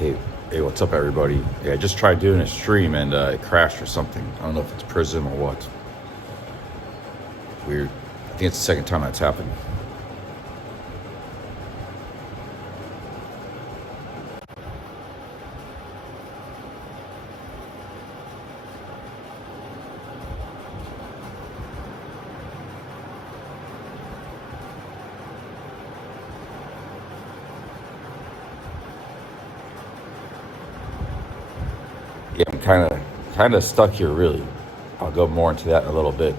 Hey, hey, what's up, everybody? Yeah, I just tried doing a stream and it crashed or something. I don't know if it's Prism or what. Weird. I think it's the second time that's happened. Yeah, I'm kind of stuck here, really. I'll go more into that in a little bit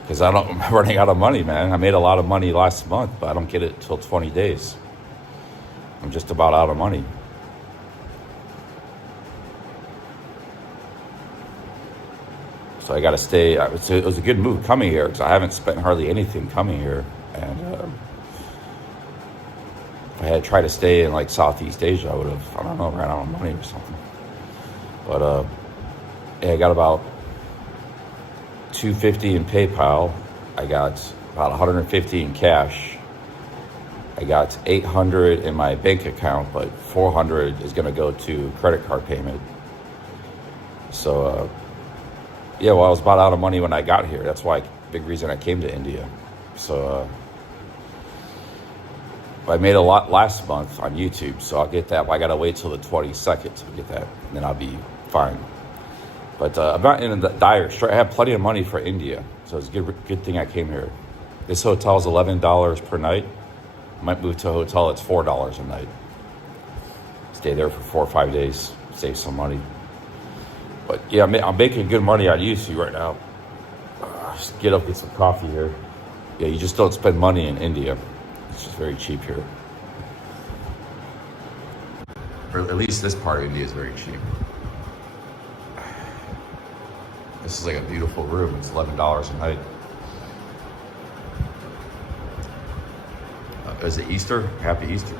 because I'm running out of money, man. I made a lot of money last month, but I don't get it till 20 days. I'm just about out of money. So I got to stay. It was a good move coming here because I haven't spent hardly anything coming here. And if I had tried to stay in like Southeast Asia, I would have, I don't know, ran out of money or something. But yeah, I got about $250 in PayPal. I got about $150 in cash. I got $800 in my bank account, but $400 is going to go to credit card payment. So yeah, well, I was about out of money when I got here. That's why, big reason I came to India. So I made a lot last month on YouTube, so I'll get that. I gotta wait till the 22nd to get that, and then I'll be fine. But I'm not in the dire straits. I have plenty of money for India, so it's a good thing I came here. This hotel is $11 per night. I might move to a hotel that's $4 a night. Stay there for 4 or 5 days, save some money. But yeah, I'm making good money on YouTube right now. Just get up, get some coffee here. Yeah, you just don't spend money in India. It's just very cheap here. Or at least this part of India is very cheap. This is like a beautiful room. It's $11 a night. Is it Easter? Happy Easter.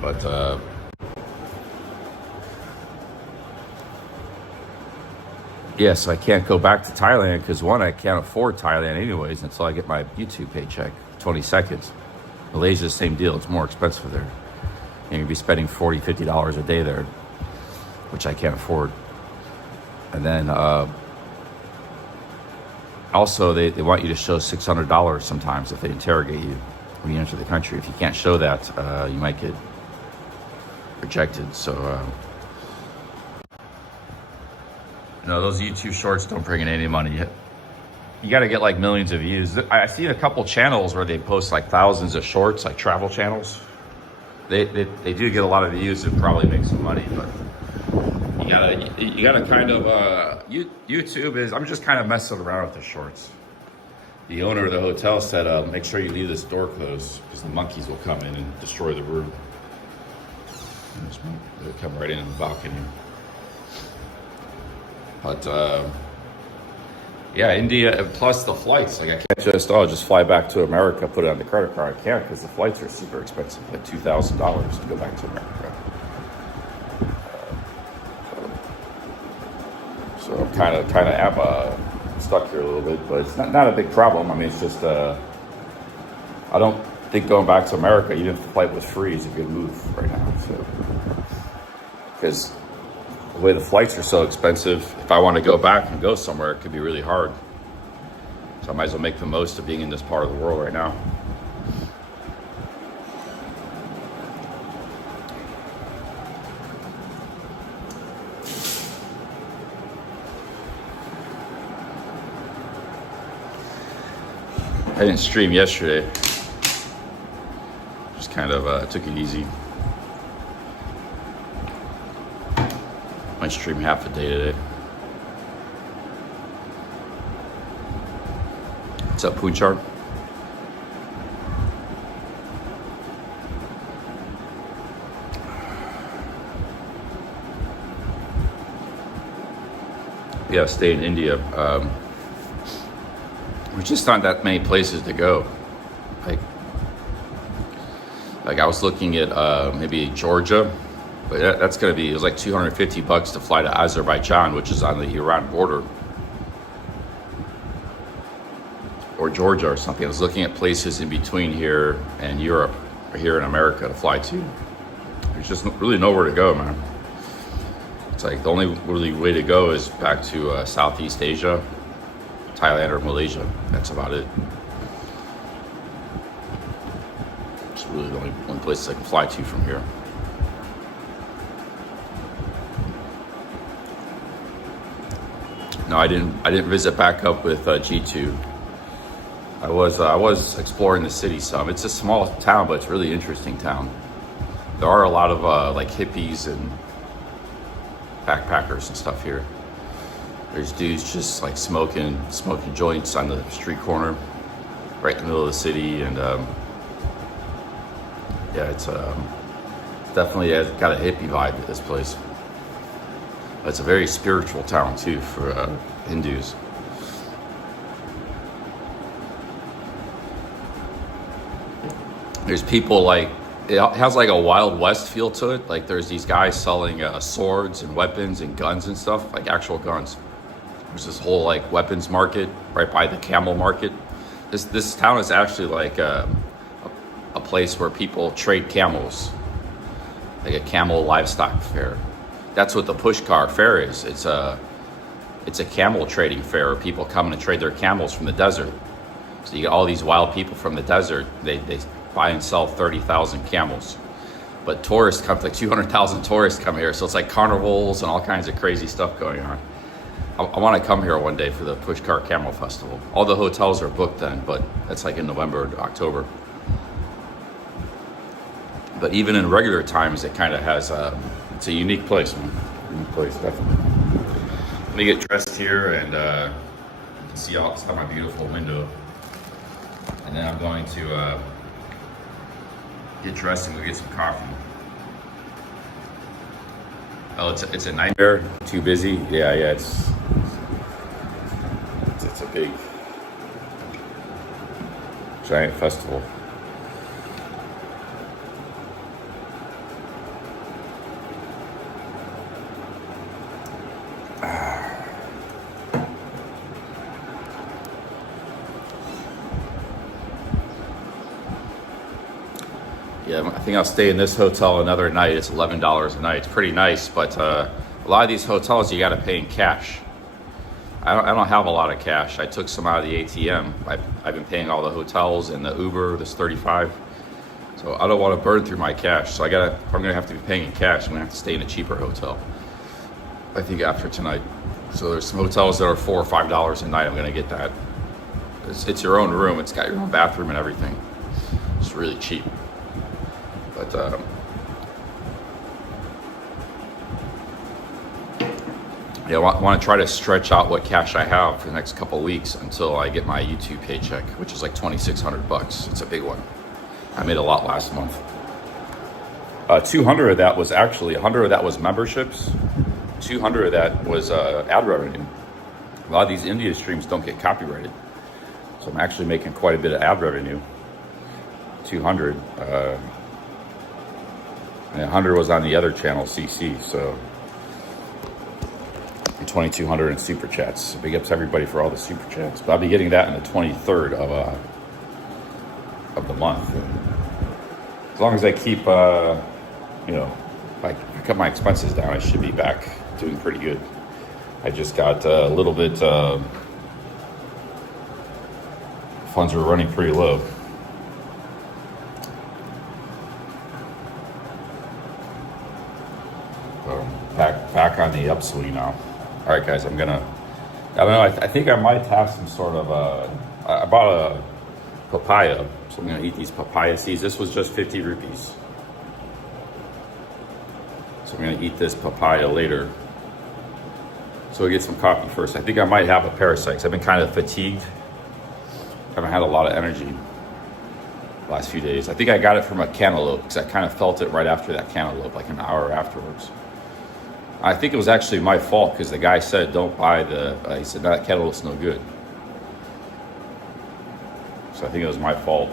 But yeah, so I can't go back to Thailand because one, I can't afford Thailand anyways until I get my YouTube paycheck, 22nd. Malaysia, the same deal. It's more expensive there. And you'd be spending $40, $50 a day there, which I can't afford. And then also they want you to show $600 sometimes if they interrogate you when you enter the country. If you can't show that, you might get rejected. So no, those YouTube shorts don't bring in any money yet. You got to get like millions of views. I see a couple channels where they post like thousands of shorts, like travel channels. They do get a lot of views and probably make some money, but you gotta kind of YouTube is. I'm just kind of messing around with the shorts. The owner of the hotel said, "Make sure you leave this door closed because the monkeys will come in and destroy the room. They'll come right in the balcony." But yeah, India, plus the flights. Like I can't just fly back to America, put it on the credit card. I can't because the flights are super expensive, like $2,000 to go back to America. So I'm kind of am stuck here a little bit, but it's not a big problem. I mean, it's just I don't think going back to America, even if the flight was free, is a good move right now. So because the way the flights are so expensive, if I want to go back and go somewhere, it could be really hard. So I might as well make the most of being in this part of the world right now. I didn't stream yesterday. Just kind of took it easy. Might stream half a day today. What's up, Poonchar? Yeah, stay in India. There's just not that many places to go. Like I was looking at maybe Georgia. But that's going to be, it was like $250 to fly to Azerbaijan, which is on the Iran border. Or Georgia or something. I was looking at places in between here and Europe, or here in America to fly to. There's just really nowhere to go, man. It's like the only really way to go is back to Southeast Asia, Thailand or Malaysia. That's about it. It's really the only place I can fly to from here. No, I didn't visit back up with G2. I was exploring the city some. It's a small town, but it's a really interesting town. There are a lot of like hippies and backpackers and stuff here. There's dudes just like smoking joints on the street corner, right in the middle of the city, and yeah, it's definitely has got a hippie vibe to this place. It's a very spiritual town too for Hindus. There's people like, it has like a Wild West feel to it. Like there's these guys selling swords and weapons and guns and stuff, like actual guns. There's this whole like weapons market right by the camel market. This town is actually like a place where people trade camels, like a camel livestock fair. That's what the Pushkar fair is. It's a camel trading fair where people come and trade their camels from the desert. So you get all these wild people from the desert. They buy and sell 30,000 camels. But tourists come, like 200,000 tourists come here. So it's like carnivals and all kinds of crazy stuff going on. I want to come here one day for the Pushkar Camel Festival. All the hotels are booked then, but that's like in November or October. But even in regular times, it kind of has it's a unique place, man. Unique place, definitely. Let me get dressed here and you can see outside my beautiful window. And then I'm going to get dressed and go get some coffee. Oh, it's a nightmare. Too busy. Yeah, it's a big giant festival. Yeah, I think I'll stay in this hotel another night. It's $11 a night. It's pretty nice, but a lot of these hotels you got to pay in cash. I don't have a lot of cash. I took some out of the ATM. I've been paying all the hotels and the Uber, this 35. So I don't want to burn through my cash. So if I'm gonna have to be paying in cash, I'm gonna have to stay in a cheaper hotel, I think, after tonight. So there's some hotels that are $4 or $5 a night. I'm gonna get that. It's your own room. It's got your own bathroom and everything. It's really cheap. But yeah, I want to try to stretch out what cash I have for the next couple of weeks until I get my YouTube paycheck, which is like $2,600. It's a big one. I made a lot last month. 200 of that was actually 100 of that was memberships. 200 of that was ad revenue. A lot of these India streams don't get copyrighted, so I'm actually making quite a bit of ad revenue. 200. And 100 was on the other channel, CC, so 2,200 in super chats. So big ups to everybody for all the super chats. But I'll be getting that on the 23rd of the month. And as long as I keep, if I cut my expenses down, I should be back doing pretty good. I just got a little bit, funds were running pretty low. Back on the upswing now. All right, guys, I don't know, I think I might have some sort of I bought a papaya, so I'm gonna eat these papaya seeds. This was just 50 rupees. So I'm gonna eat this papaya later. So we'll get some coffee first. I think I might have a parasite, 'cause I've been kind of fatigued. I haven't had a lot of energy the last few days. I think I got it from a cantaloupe, because I kind of felt it right after that cantaloupe, like an hour afterwards. I think it was actually my fault, because the guy said, don't buy he said, no, that cantaloupe's no good. So I think it was my fault.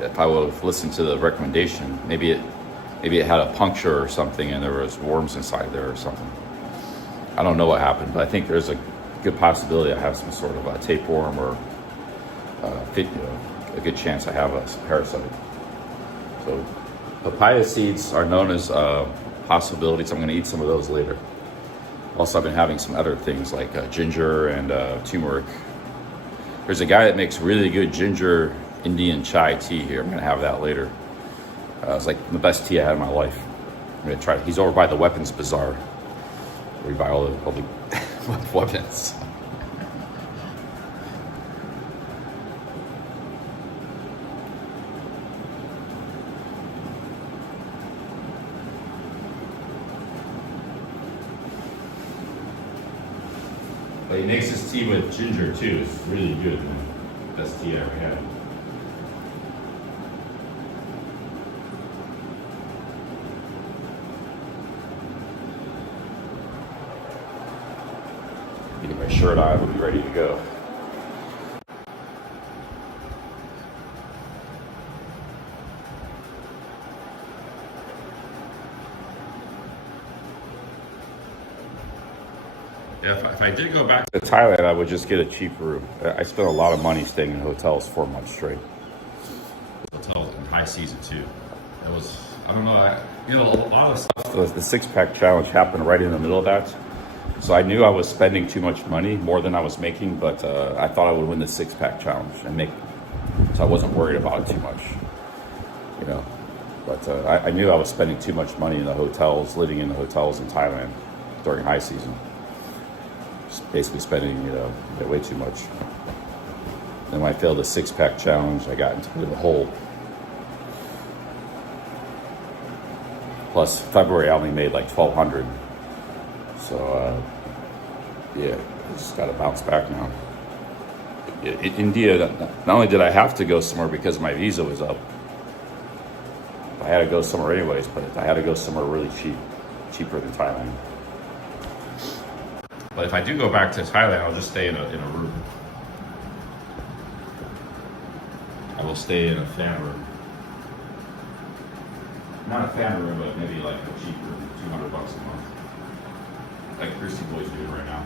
If I would have listened to the recommendation, maybe it had a puncture or something and there was worms inside there or something. I don't know what happened, but I think there's a good possibility I have some sort of a tapeworm or a good chance I have a parasite. So Papaya seeds are known as possibilities. I'm going to eat some of those later. Also, I've been having some other things like ginger and turmeric. There's a guy that makes really good ginger Indian chai tea here. I'm going to have that later. It's like the best tea I had in my life. I'm going to try it. He's over by the Weapons Bazaar, where you buy all the weapons. But he makes his tea with ginger too. It's really good. Best tea I ever had. Get my shirt on, we'll be ready to go. Yeah, if I did go back to Thailand, I would just get a cheap room. I spent a lot of money staying in hotels 4 months straight. Hotels in high season too. That was, I don't know, a lot of stuff. The six-pack challenge happened right in the middle of that. So I knew I was spending too much money, more than I was making, but I thought I would win the six-pack challenge and make, so I wasn't worried about it too much, you know. But I knew I was spending too much money in the hotels, living in the hotels in Thailand during high season. Just basically spending, way too much. Then when I failed the six-pack challenge, I got into a bit of a hole. Plus, February I only made like $1,200. So, yeah, I just got to bounce back now. In India, not only did I have to go somewhere because my visa was up, I had to go somewhere anyways, but I had to go somewhere really cheap, cheaper than Thailand. But if I do go back to Thailand, I'll just stay in a room. I will stay in a fan room. Not a fan room, but maybe like a cheap room, $200 a month. Like Christy Boy's doing right now.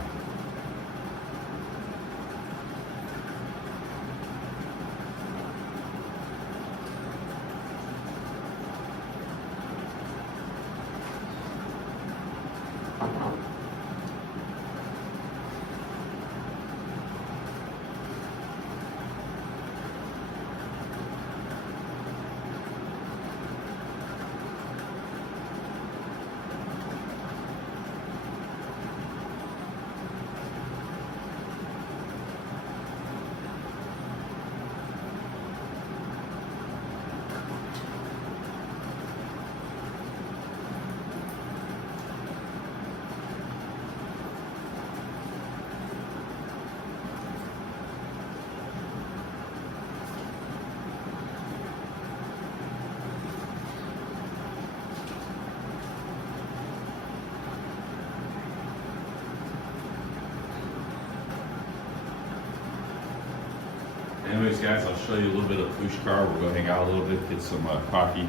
Anyways, guys, I'll show you a little bit of Pushkar. We'll go hang out a little bit, get some coffee.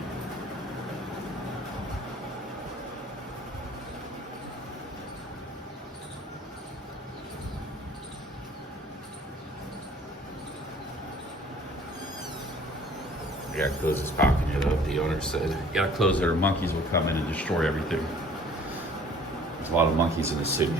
You gotta close this packing it up. The owner said, you gotta close it or monkeys will come in and destroy everything. There's a lot of monkeys in the city.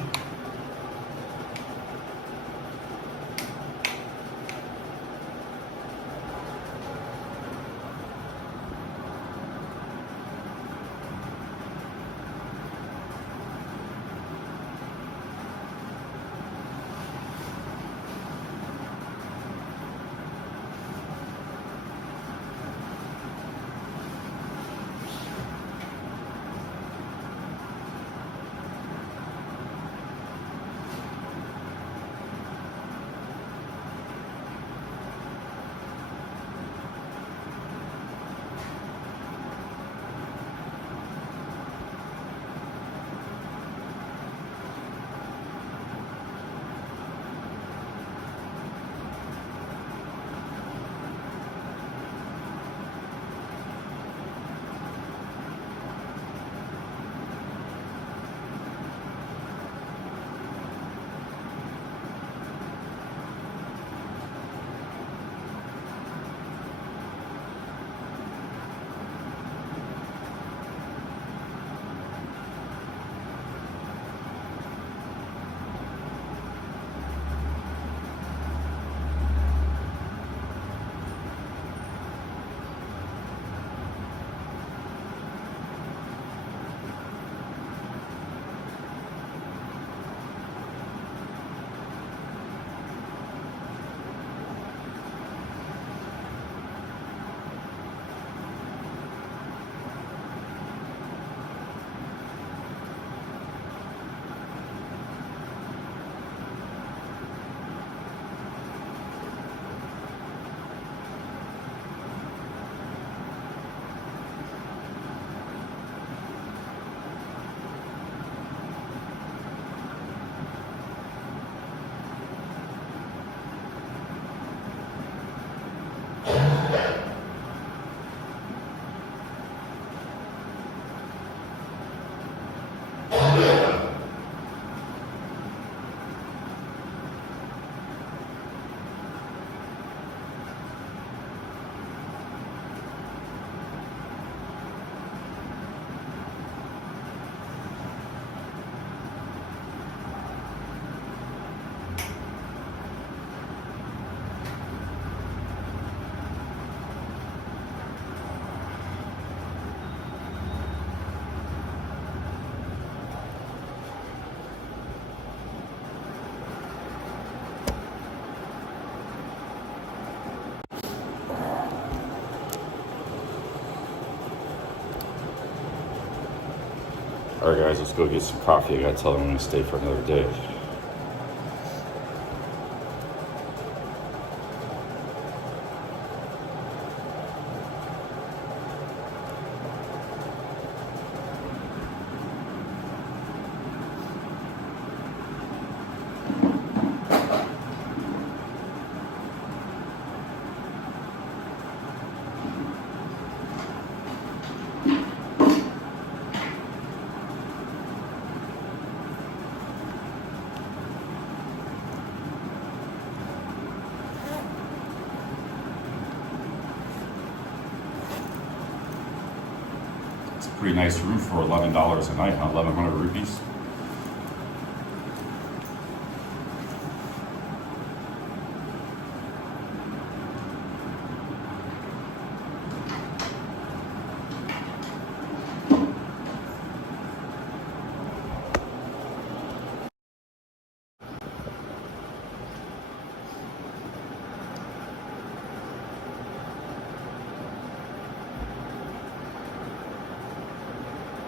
All right, guys, let's go get some coffee. I gotta tell them I'm gonna stay for another day. It's a pretty nice room for $11 a night, huh? 1,100 rupees.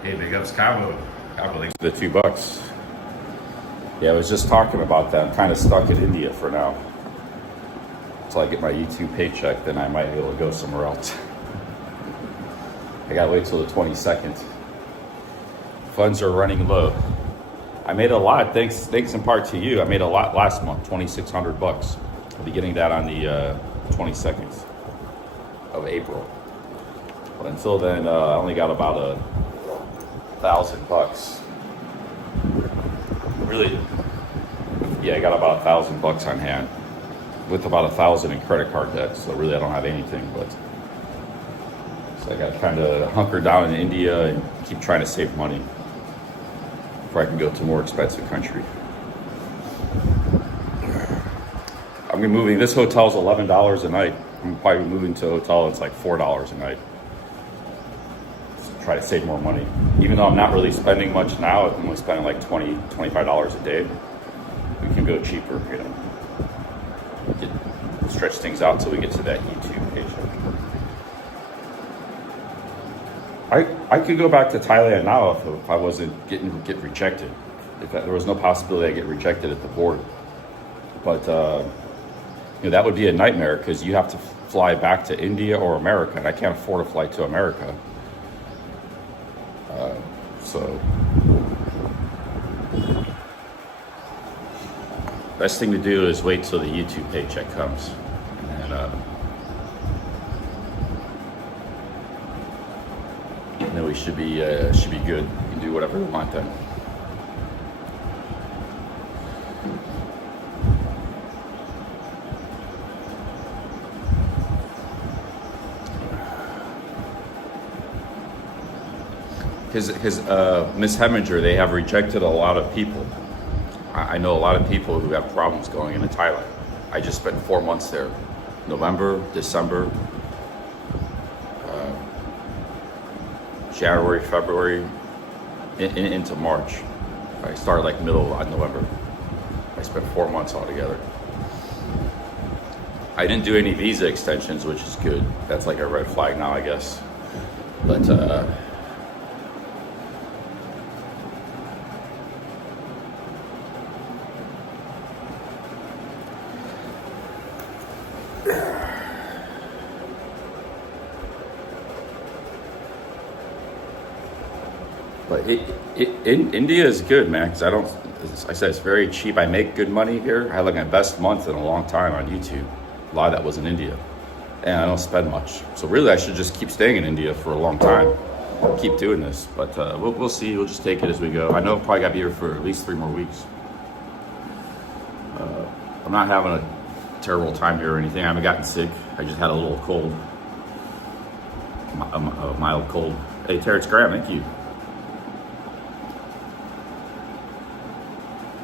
Hey, big ups, Cabo. Cabo, thanks for the $2. Yeah, I was just talking about that. I'm kind of stuck in India for now. Until I get my YouTube paycheck, then I might be able to go somewhere else. I gotta wait till the 22nd. Funds are running low. I made a lot, thanks in part to you. I made a lot last month, $2,600. I'll be getting that on the 22nd of April. But until then, I only got about $1,000. Really, yeah, I got about $1,000 on hand with about 1,000 in credit card debt. So really, I don't have anything. But so I got to kind of hunker down in India and keep trying to save money before I can go to a more expensive country. I'm gonna be moving. This hotel's $11 a night. I'm probably moving to a hotel that's like $4 a night. Try to save more money. Even though I'm not really spending much now, I'm only spending like $20, $25 a day. We can go cheaper, you know. Stretch things out until we get to that YouTube paycheck. I could go back to Thailand now if I wasn't get rejected. If there was no possibility I get rejected at the border. But you know, that would be a nightmare because you have to fly back to India or America, and I can't afford a flight to America. So, best thing to do is wait till the YouTube paycheck comes, and then we should be good. You can do whatever you want then. Because Miss Heminger, they have rejected a lot of people. I know a lot of people who have problems going into Thailand. I just spent 4 months there. November, December, January, February, into March. I started like middle of November. I spent 4 months altogether. I didn't do any visa extensions, which is good. That's like a red flag now, I guess. But India is good, man, because I said it's very cheap. I make good money here. I had like my best month in a long time on YouTube. A lot of that was in India. And I don't spend much. So really, I should just keep staying in India for a long time. Keep doing this. But we'll see. We'll just take it as we go. I know I'll probably got to be here for at least 3 more weeks. I'm not having a terrible time here or anything. I haven't gotten sick. I just had a little cold. A mild cold. Hey, Terrence Graham, thank you.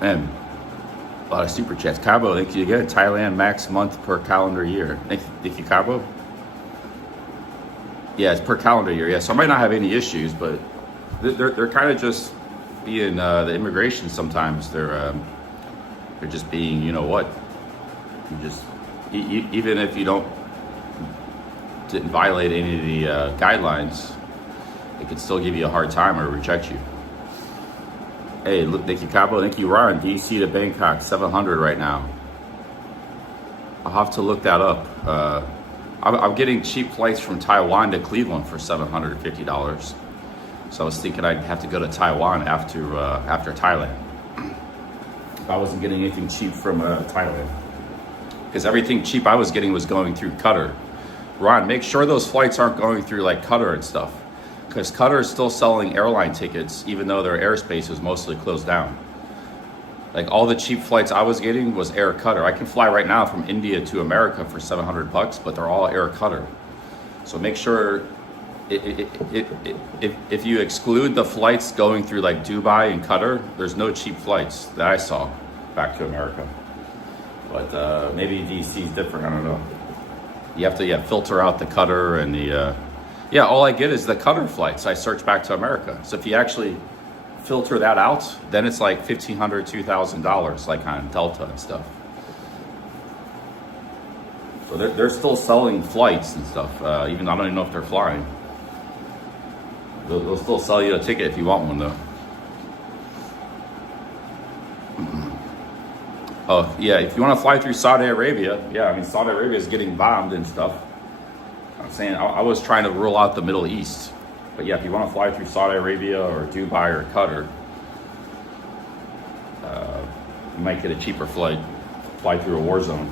And a lot of super chats. Cabo, thank you again. Thailand max month per calendar year. Thank you, Cabo. Yeah, it's per calendar year. Yeah, so I might not have any issues, but they're kind of just being the immigration. Sometimes they're just being, you know what? You just even if you didn't violate any of the guidelines, it could still give you a hard time or reject you. Hey, look, thank you, Cabo. Thank you, Ryan. DC to Bangkok, 700 right now. I'll have to look that up. I'm getting cheap flights from Taiwan to Cleveland for $750. So I was thinking I'd have to go to Taiwan after Thailand. If I wasn't getting anything cheap from Thailand. Because everything cheap I was getting was going through Qatar. Ron, make sure those flights aren't going through like Qatar and stuff. Because Qatar is still selling airline tickets, even though their airspace is mostly closed down. Like all the cheap flights I was getting was Air Qatar. I can fly right now from India to America for $700, but they're all Air Qatar. So make sure if you exclude the flights going through like Dubai and Qatar, there's no cheap flights that I saw back to America. But maybe DC is different. I don't know. You have to filter out the Qatar and the. All I get is the Qatar flights. I search back to America. So if you actually filter that out, then it's like $1,500, $2,000, like on Delta and stuff. So they're still selling flights and stuff. Even I don't even know if they're flying. They'll still sell you a ticket if you want one, though. Oh yeah, if you want to fly through Saudi Arabia, I mean Saudi Arabia is getting bombed and stuff. I'm saying I was trying to rule out the Middle East. But yeah, if you want to fly through Saudi Arabia or Dubai or Qatar, you might get a cheaper flight. Fly through a war zone.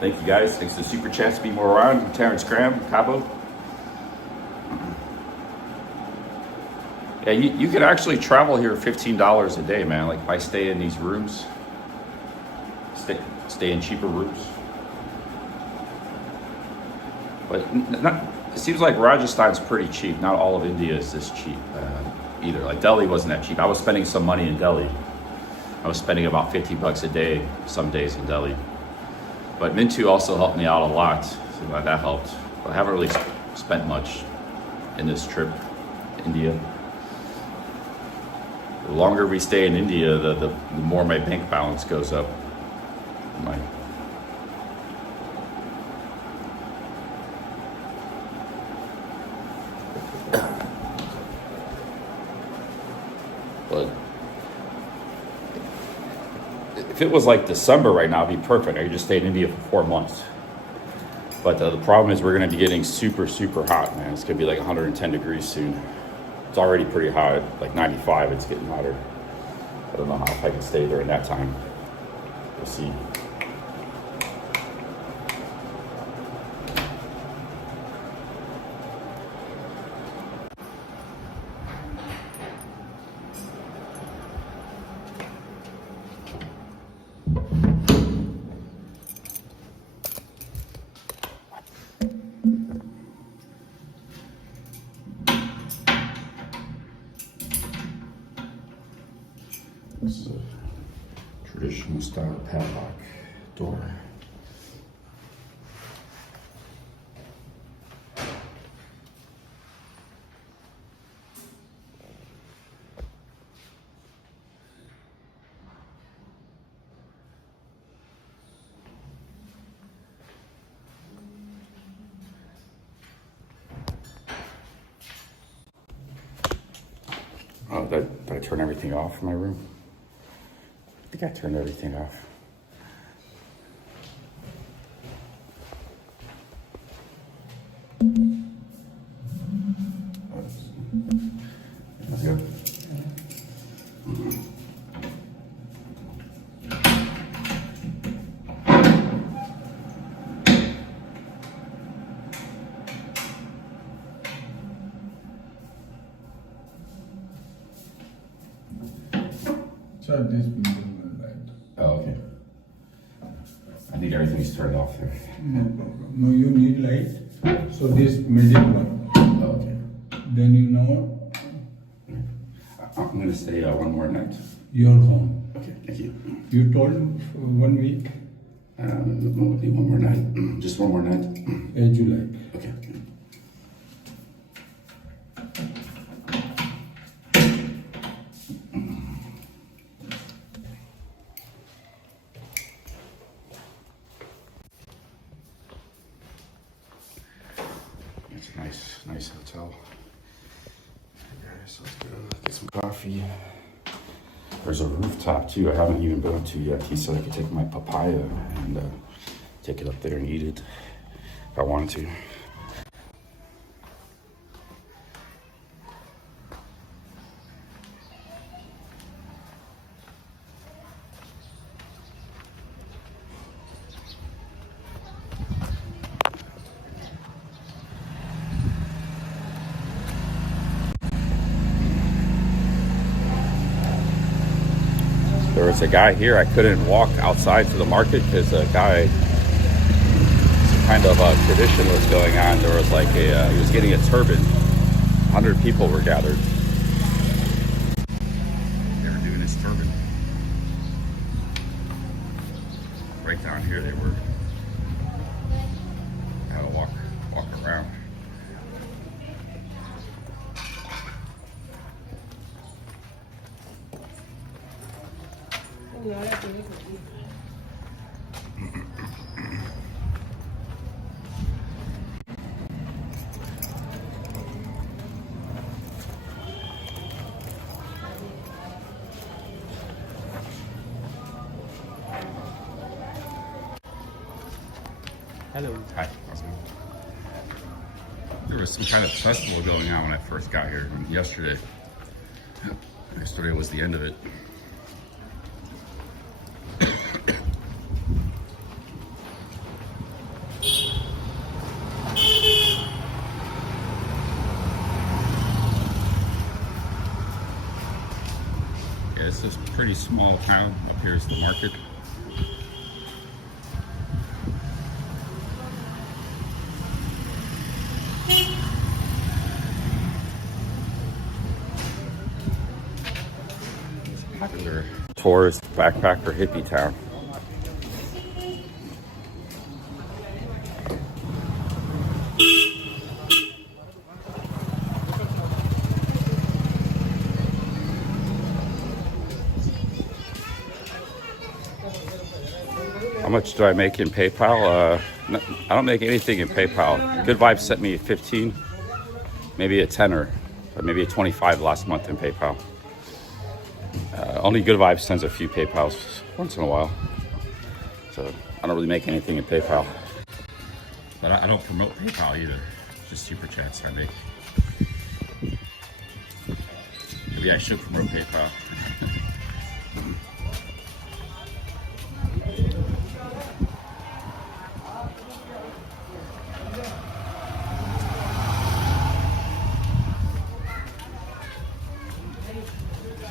Thank you guys. Thanks to Super Chats, Be More Around, Terrence Graham, Cabo. Yeah, you could actually travel here $15 a day, man. Like if I stay in these rooms, stay in cheaper rooms. But it seems like Rajasthan's pretty cheap. Not all of India is this cheap either. Like Delhi wasn't that cheap. I was spending some money in Delhi. I was spending about $50 a day some days in Delhi. But Mintu also helped me out a lot, so that helped. But I haven't really spent much in this trip to India. The longer we stay in India, the more my bank balance goes up. But if it was like December right now, it'd be perfect. I could just stay in India for 4 months. But the problem is we're going to be getting super, super hot, man. It's going to be like 110 degrees soon. It's already pretty hot, like 95, it's getting hotter. I don't know if I can stay there in that time. We'll see. This is a traditional style padlock door. Oh, did I turn everything off in my room? I think I turned everything off. Let's go. So this building light. Oh, okay. I think everything's turned off there. No problem. No, you need light. So this middle one. Oh, okay. Then you know I'm gonna stay one more night. your home. Okay, thank you. You told for 1 week One more night. Just one more night. as you like. Okay. Nice hotel. So let's go get some coffee. There's a rooftop too. I haven't even been to yet. He said I could take my papaya and take it up there and eat it if I wanted to. There was a guy here. I couldn't walk outside to the market because a guy, some kind of tradition was going on. There was like he was getting a turban. 100 people were gathered. They were doing his turban. Right down here they were. I had to walk around. Hello. Hi. Awesome. There was some kind of festival going on when I first got here yesterday. Yesterday was the end of it. Yeah, this is a pretty small town. Up here is the market. Popular tourist backpacker hippie town. How much do I make in PayPal? No, I don't make anything in PayPal. Good Vibes sent me 15, maybe a 10er, or maybe a 25 last month in PayPal. Only Good Vibes sends a few PayPals once in a while. So I don't really make anything in PayPal. But I don't promote PayPal either. Just super chats I make. Maybe I should promote PayPal.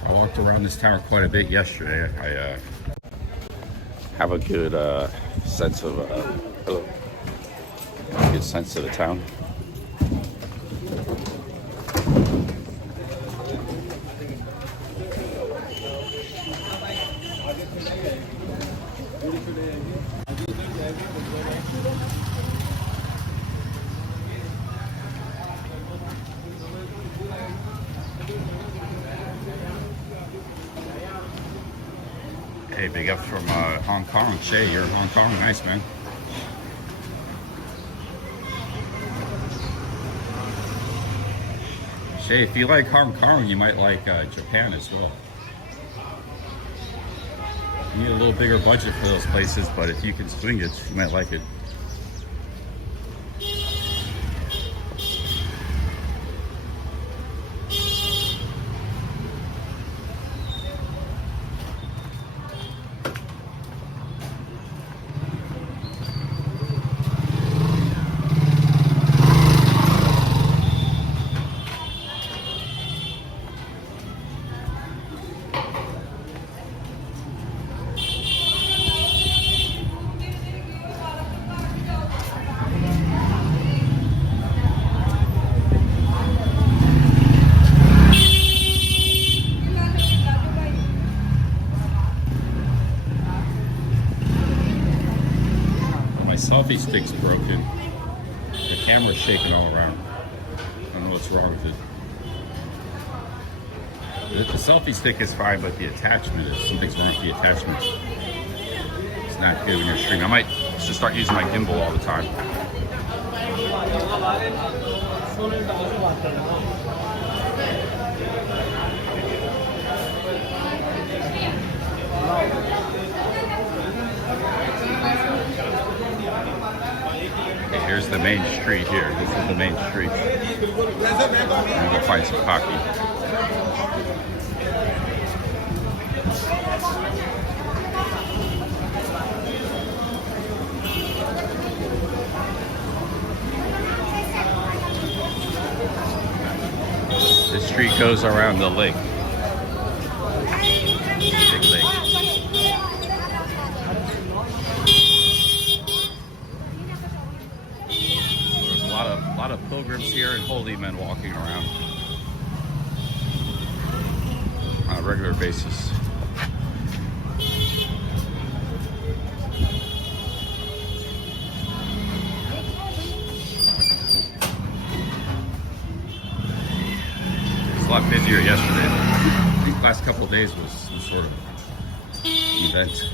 I walked around this town quite a bit yesterday. I have a good sense of the town. Hey, big up from Hong Kong. Shay, you're in Hong Kong. Nice, man. Shay, if you like Hong Kong, you might like Japan as well. You need a little bigger budget for those places, but if you can swing it, you might like it. Selfie stick's broken. The camera's shaking all around. I don't know what's wrong with it. The selfie stick is fine, but the attachment is something's wrong with the attachment. It's not good when you're streaming. I might just start using my gimbal all the time. Okay, here's the main street here. This is the main street. I'm gonna go find some coffee. This street goes around the lake. Big lake. There's a lot of pilgrims here and holy men walking around on a regular basis. It's a lot busier yesterday. I think the last couple of days was some sort of event.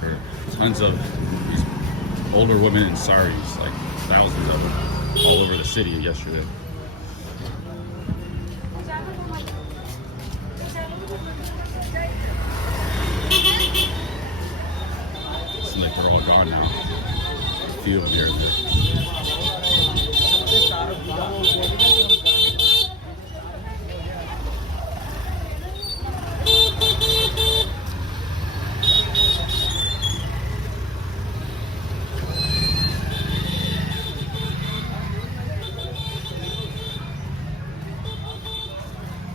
There were tons of these older women in saris, like thousands of them, all over the city yesterday. It's like they're all gone now. A few of them here and there.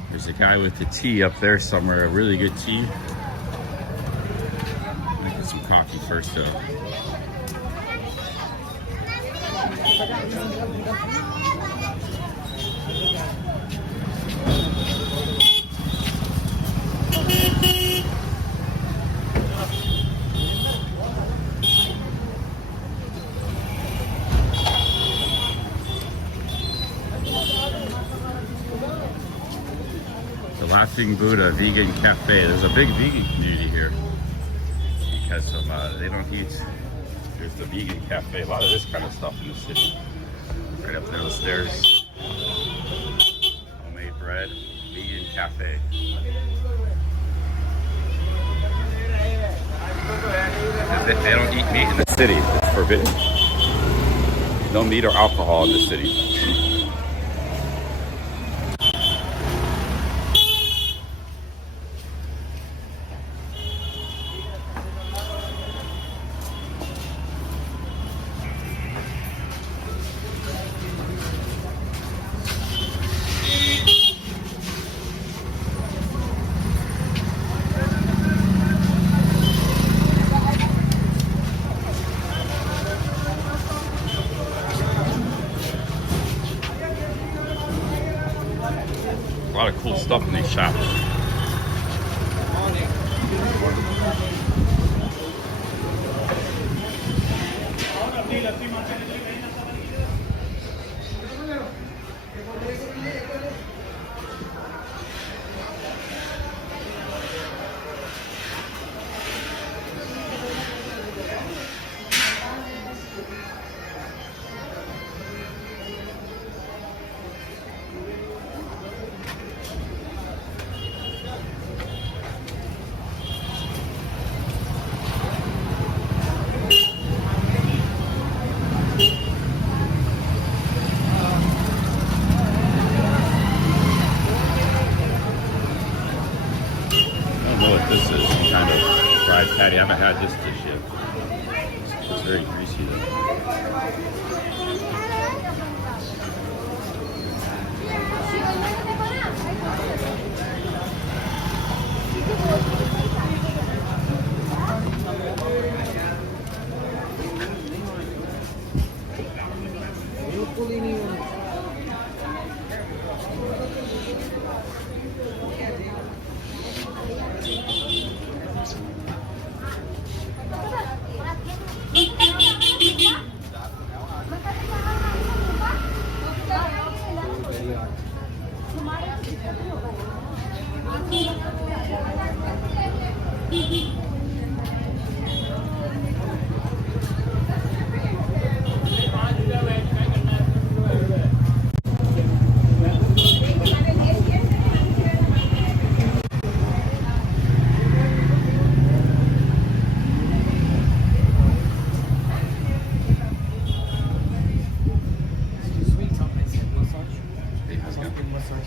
There's a guy with the tea up there somewhere, a really good tea. I'm gonna get some coffee first though. The Laughing Buddha Vegan Cafe. There's a big vegan community here because of, they don't eat. There's the vegan cafe. A lot of this kind of stuff in the city. Right up there on the stairs. Homemade bread. Vegan cafe. They don't eat meat in the city. It's forbidden. No meat or alcohol in the city. A lot of cool stuff in these shops. This is some kind of fried patty. I haven't had this dish yet. It's very greasy though.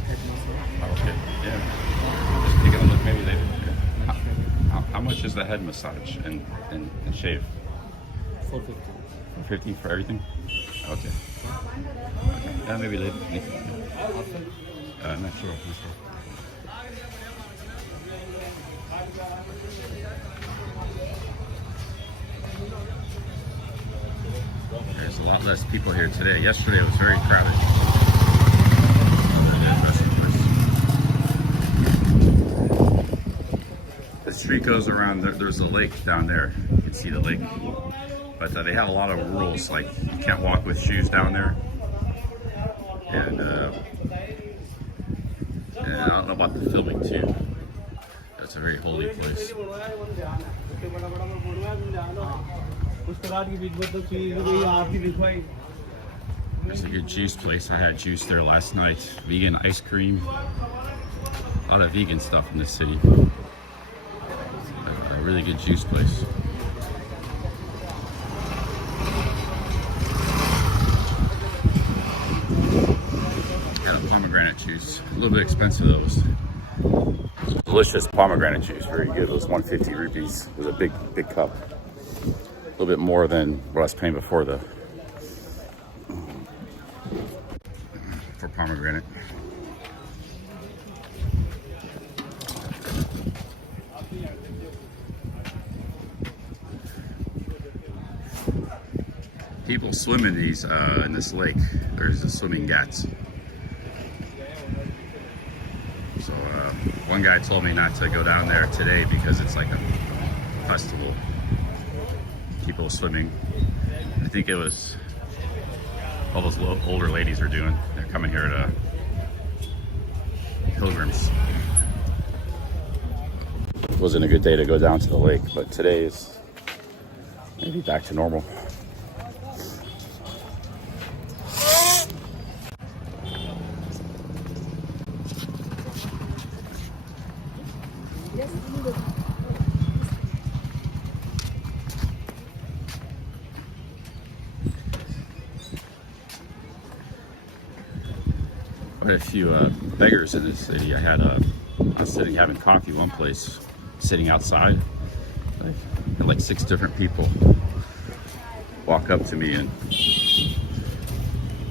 head massage. Oh, okay. Yeah. Just taking a look maybe later. Yeah. How much is the head massage and shave? 450. 50 for everything? Okay. Maybe later. I'm not sure. There's a lot less people here today. Yesterday it was very crowded. The street goes around, there's a lake down there. You can see the lake. But they have a lot of rules, like you can't walk with shoes down there. And I don't know about the filming too. It's a very holy place. There's a good juice place. I had juice there last night. Vegan ice cream. A lot of vegan stuff in this city. A really good juice place. Got a pomegranate juice. A little bit expensive those. Delicious pomegranate juice, very good. It was 150 rupees. It was a big cup. A little bit more than what I was paying before for pomegranate. People swim in these in this lake. There's the swimming gats. So one guy told me not to go down there today because it's like a festival. People swimming. I think it was all those older ladies are doing. They're coming here to pilgrims. It wasn't a good day to go down to the lake, but today is maybe back to normal. Quite a few beggars in this city. I was sitting having coffee one place, sitting outside. I had like 6 different people walk up to me, and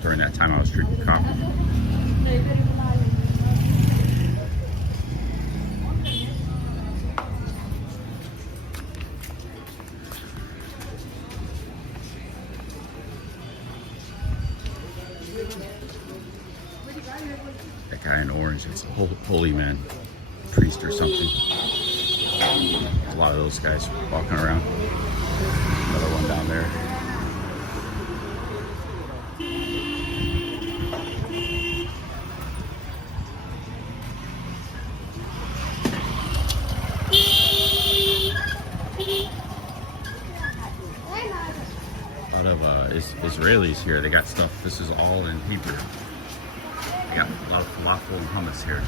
during that time I was drinking coffee. That guy in orange, it's a holy man, priest or something. A lot of those guys walking around. Another one down there. A lot of Israelis here. They got stuff. This is all in Hebrew. They got a lot of falafel and hummus here.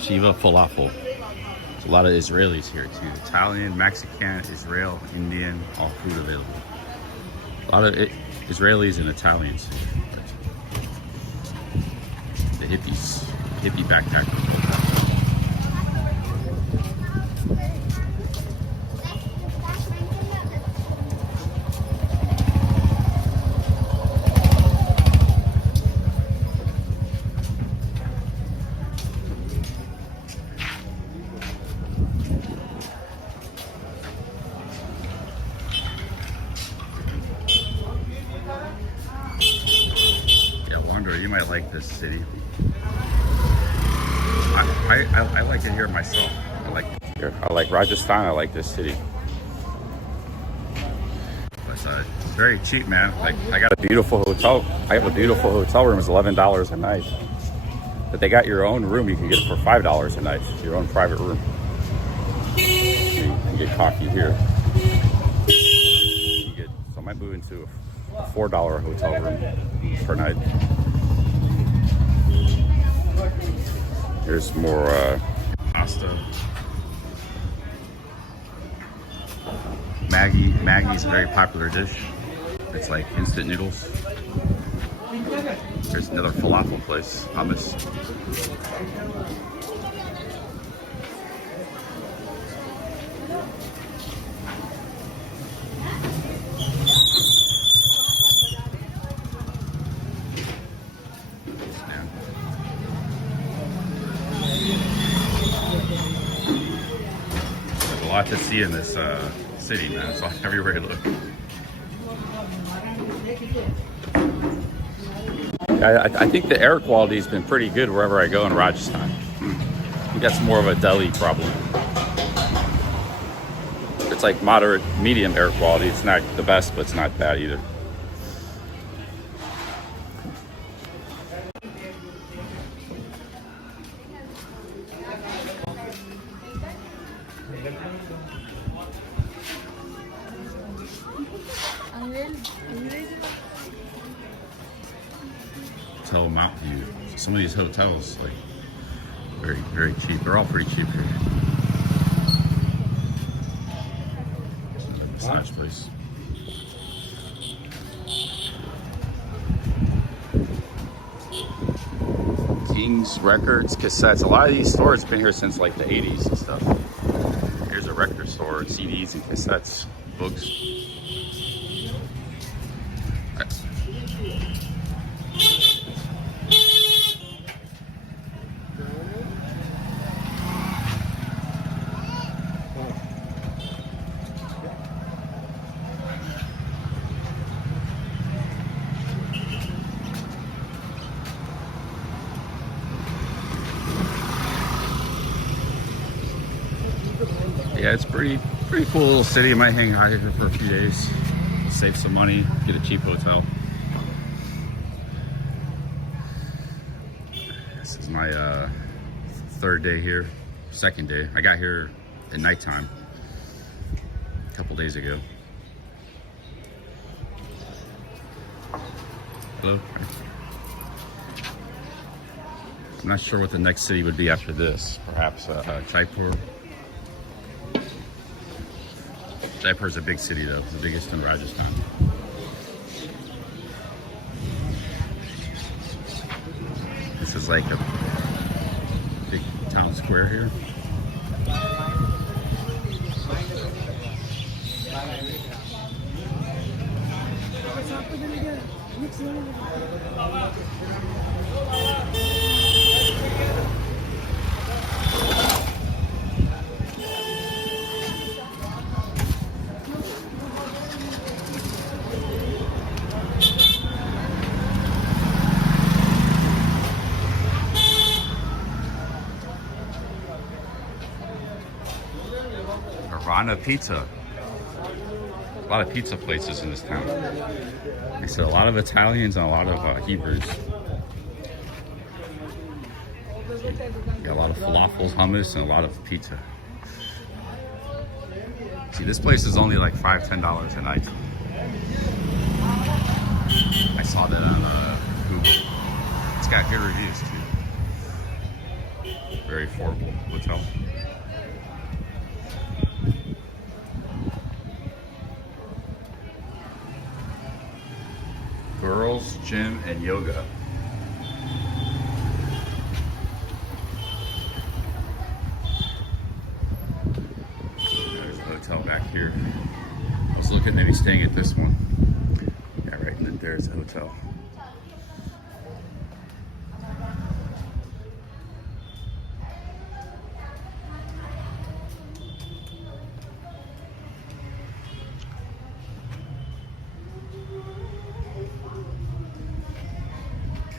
Shiva falafel. There's a lot of Israelis here too. Italian, Mexican, Israel, Indian, all food available. A lot of Israelis and Italians here. The hippies, hippie backpackers. You might like this city. I like it here myself. I like it here. I like Rajasthan. I like this city. But it's very cheap, man. Like I got a beautiful hotel. I have a beautiful hotel room. It's $11 a night. But they got your own room. You can get it for $5 a night. Your own private room. You can get coffee here. So I might move into a $4 hotel room per night. Here's more pasta. Maggie's a very popular dish. It's like instant noodles. There's another falafel place, hummus. Yeah. There's a lot to see in this city, man. It's like everywhere you look. I think the air quality has been pretty good wherever I go in Rajasthan. I think that's more of a Delhi problem. It's like moderate, medium air quality. It's not the best, but it's not bad either. Hotel Mount View. Some of these hotels, like, very, very cheap. They're all pretty cheap here. Massage place. King's Records, cassettes. A lot of these stores have been here since like the 80s and stuff. Here's a record store, CDs and cassettes, books. Yeah, it's pretty cool little city. I might hang out here for a few days, save some money, get a cheap hotel. This is my third day here, second day. I got here at nighttime a couple days ago. Hello. I'm not sure what the next city would be after this. Perhaps Jaipur. Jaipur is a big city though, it's the biggest in Rajasthan. This is like a big town square here. Rana Pizza. A lot of pizza places in this town. They said a lot of Italians and a lot of Hebrews. Got a lot of falafels, hummus, and a lot of pizza. See, this place is only like $5, $10 a night. I saw that on Google. It's got good reviews too. Very affordable hotel. Girls, gym, and yoga. There's a hotel back here. I was looking maybe staying at this one. Yeah, right in there's a hotel.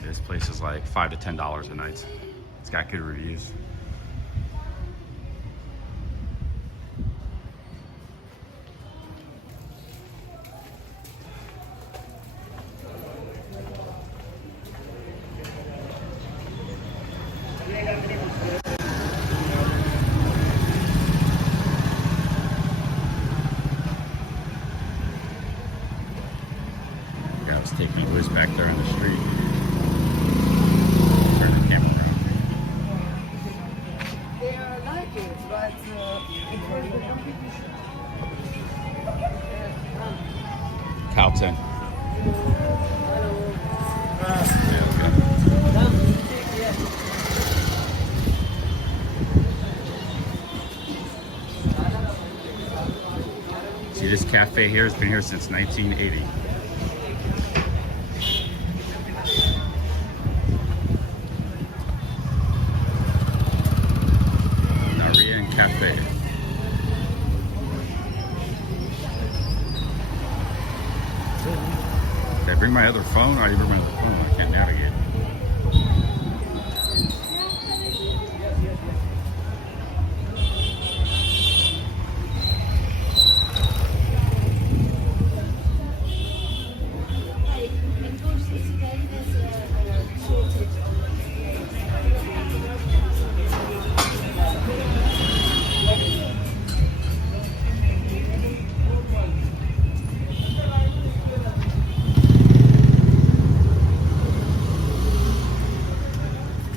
This place is like $5 to $10 a night. It's got good reviews. Guy was taking a whiz back there on the street. Calton. cafe here has been here since 1980. Korean cafe. Did I bring my other phone? I didn't bring my other phone. I can't navigate.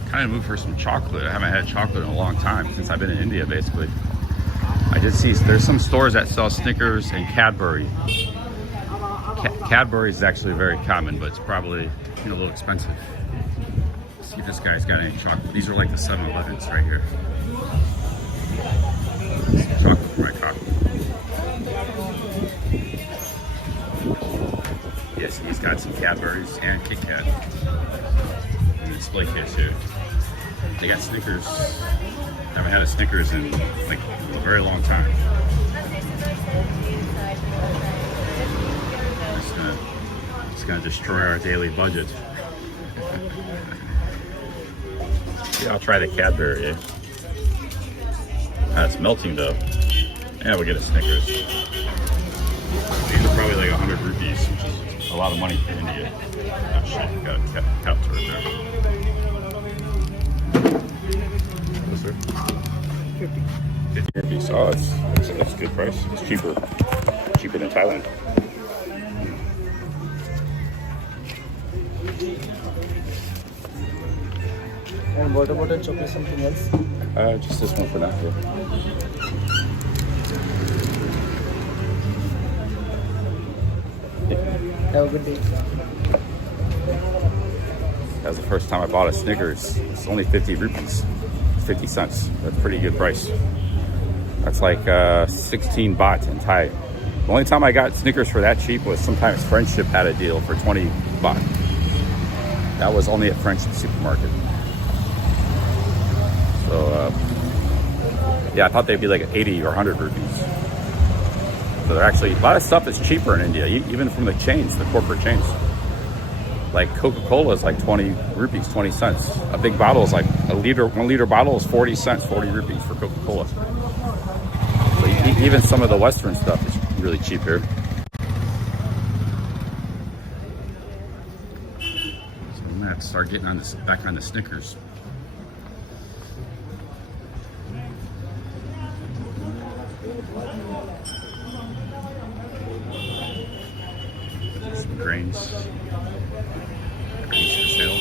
Kind of moved for some chocolate. I haven't had chocolate in a long time, since I've been in India, basically. I did see there's some stores that sell Snickers and Cadbury. Cadbury is actually very common, but it's probably a little expensive. Let's see if this guy's got any chocolate. These are like the 7-Elevens right here. Some chocolate for my coffee. Yes, he's got some Cadburys and Kit Kat. Display case here. They got Snickers. Haven't had a Snickers in like a very long time. It's gonna destroy our daily budget. Yeah, I'll try the Cadbury. It's melting though. Yeah, we'll get a Snickers. These are probably like 100 rupees, which is a lot of money for India. Oh shit, got a cap turret there. 50 rupees. Oh, that's a good price. It's cheaper than Thailand. And water bottle, chocolate, something else? Just this one for now. Yeah. Have a good day. That was the first time I bought a Snickers. It's only 50 rupees. 50 cents. That's a pretty good price. That's like 16 baht in Thai. The only time I got Snickers for that cheap was sometimes Friendship had a deal for 20 baht. That was only at Friendship supermarket. So yeah, I thought they'd be like 80 or 100 rupees. So they're actually, a lot of stuff is cheaper in India, even from the chains, the corporate chains. Like Coca-Cola is like 20 rupees, 20 cents. A big bottle is like 1 liter bottle is 40 cents, 40 rupees for Coca-Cola. So even some of the Western stuff is really cheap here. So I'm gonna have to start getting on this, back on the Snickers. Some grains. Grains for sale.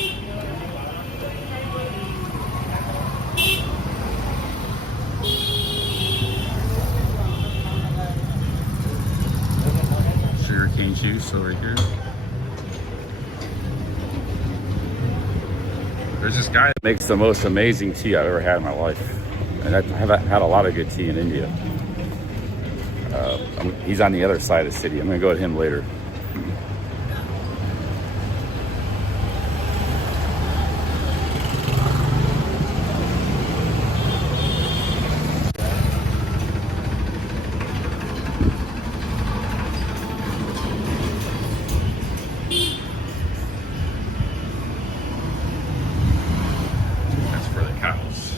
Sugarcane juice over here. There's this guy that makes the most amazing tea I've ever had in my life. And I've had a lot of good tea in India. He's on the other side of the city. I'm gonna go to him later. That's for the cows.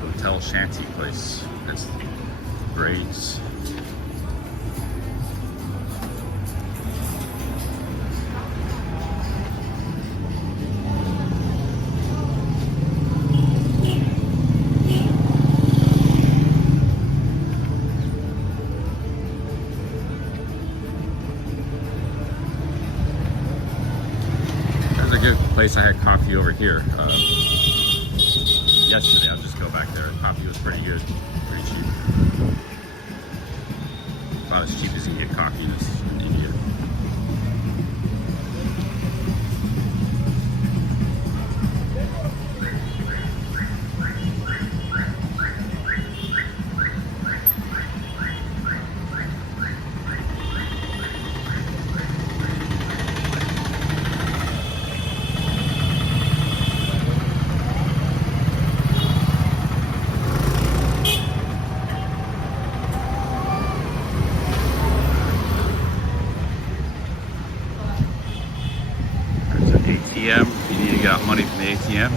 Hotel shanty place. That's braids. There's a good place. I had coffee over here. Yesterday, I'll just go back there. The coffee was pretty good, pretty cheap. About as cheap as you can get coffee in India. ATM. You need to get out money from the ATM.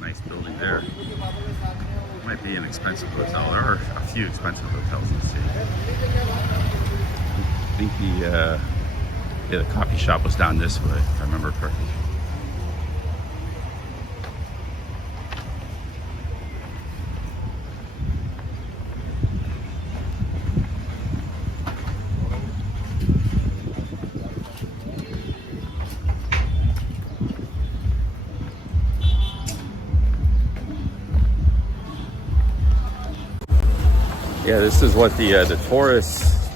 Nice building there. Might be an expensive hotel. There are a few expensive hotels in the city. I think the coffee shop was down this way, if I remember correctly. Yeah, this is what the tourists,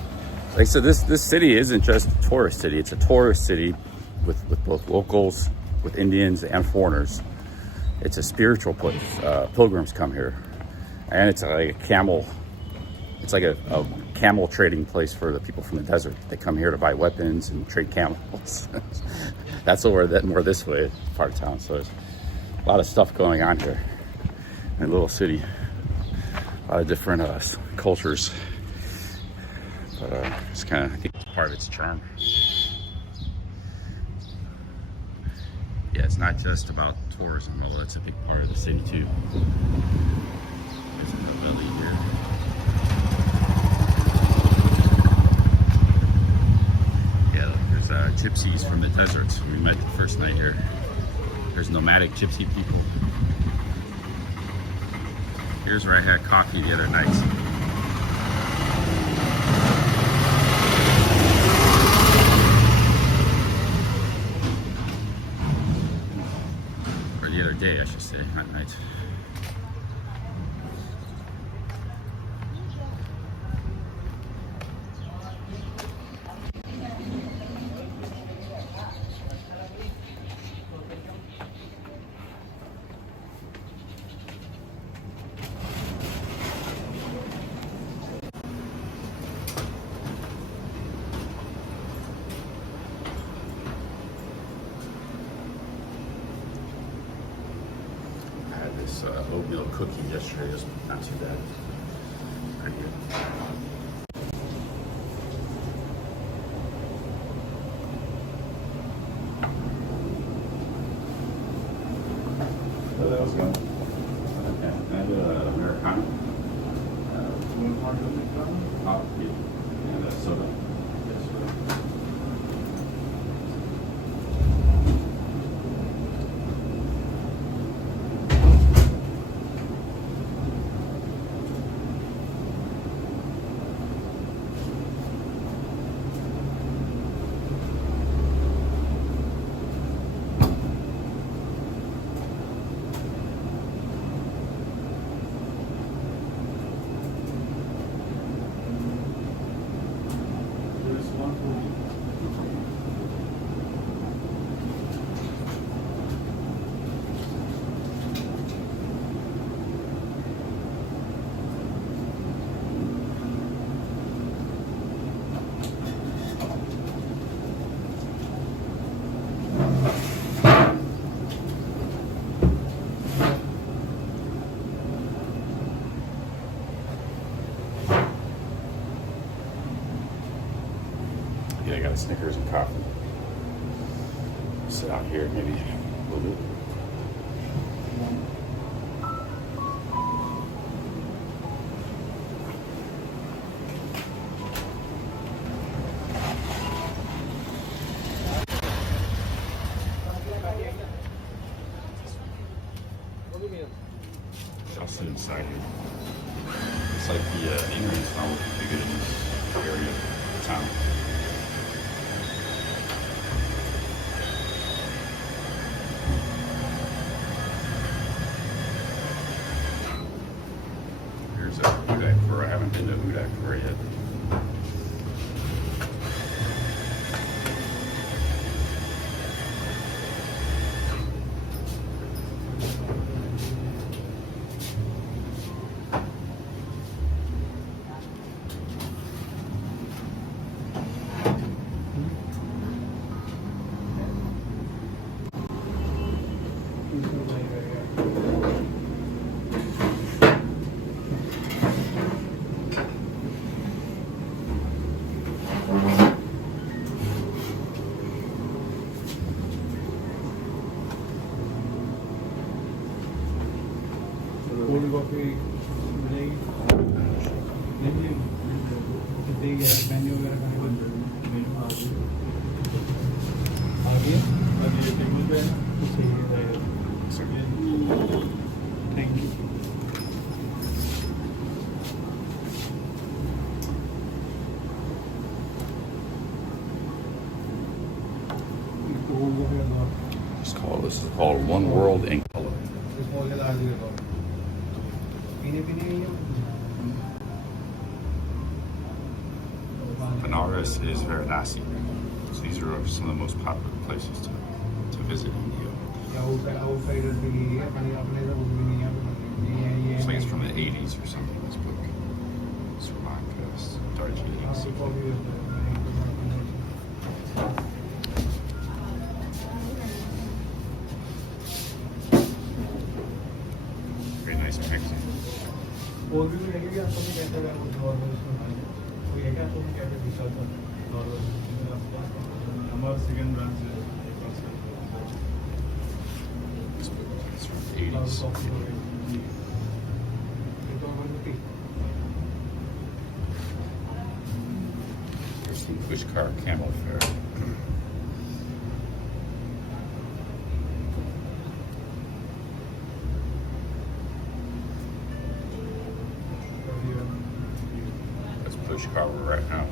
like I said, this city isn't just a tourist city. It's a tourist city with both locals, with Indians and foreigners. It's a spiritual place. Pilgrims come here. And it's like a camel, it's like a camel trading place for the people from the desert. They come here to buy weapons and trade camels. That's more this way, part of town. So there's a lot of stuff going on here in a little city. A lot of different cultures, but it's kind of, I think it's part of its charm. Yeah, it's not just about tourism, although it's a big part of the city too. There's a valley here. Yeah, look, there's gypsies from the deserts. We met the first night here. There's nomadic gypsy people. Here's where I had coffee the other night. Or the other day, I should say, not night. This oatmeal cookie yesterday is not too bad. Pretty good. So that was good. Okay. Can I do an Americano? One part of Americano? Oh, yeah. And a soda. Yes, soda. Yeah, I got a Snickers and coffee. Sit out here maybe a little bit. I'll sit inside here. It's like the internet's not looking good in this area of town. Here's a Hudak Fur. I haven't been to Hudak Fur yet. This is called One World in Color. Benares is Varanasi. So these are some of the most popular places to visit India. It's like it's from the 80s or something, this book. It's from Darjeeling. Very nice magazine. This book is from the 80s. There's some Pushkar camel fair. That's Pushkar we're right now.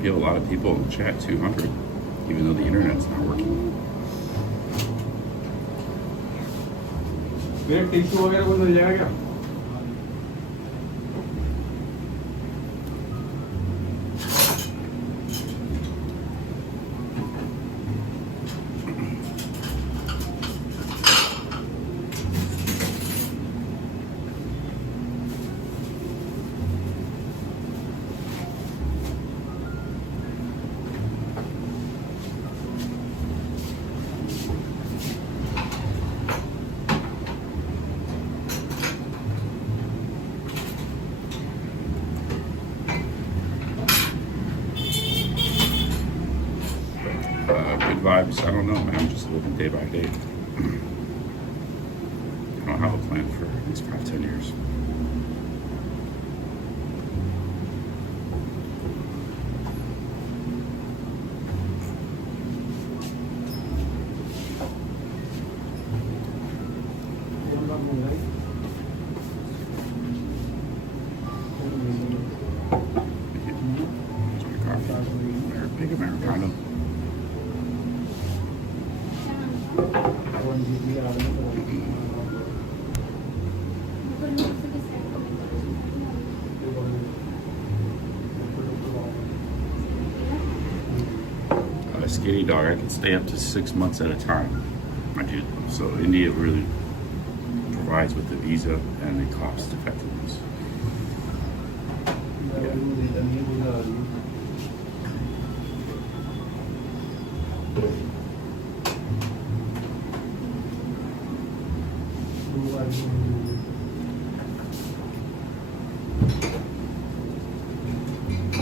We have a lot of people in the chat too, hungry, even though the internet's not working. Tissue वगैरह को मिल जाएगा क्या? Good vibes. I don't know, man. I'm just living day by day. I don't have a plan for the next 5-10 years. Enjoy coffee. Big Americano. A skinny dog, I can stay up to 6 months at a time. I do. So India really provides with the visa and the cost effectiveness.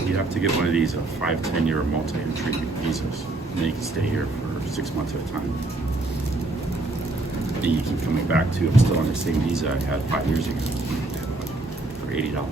You have to get one of these 5-10 year multi-entry visas, and then you can stay here for 6 months at a time. And you keep coming back to, I'm still on the same visa I had 5 years ago for $80.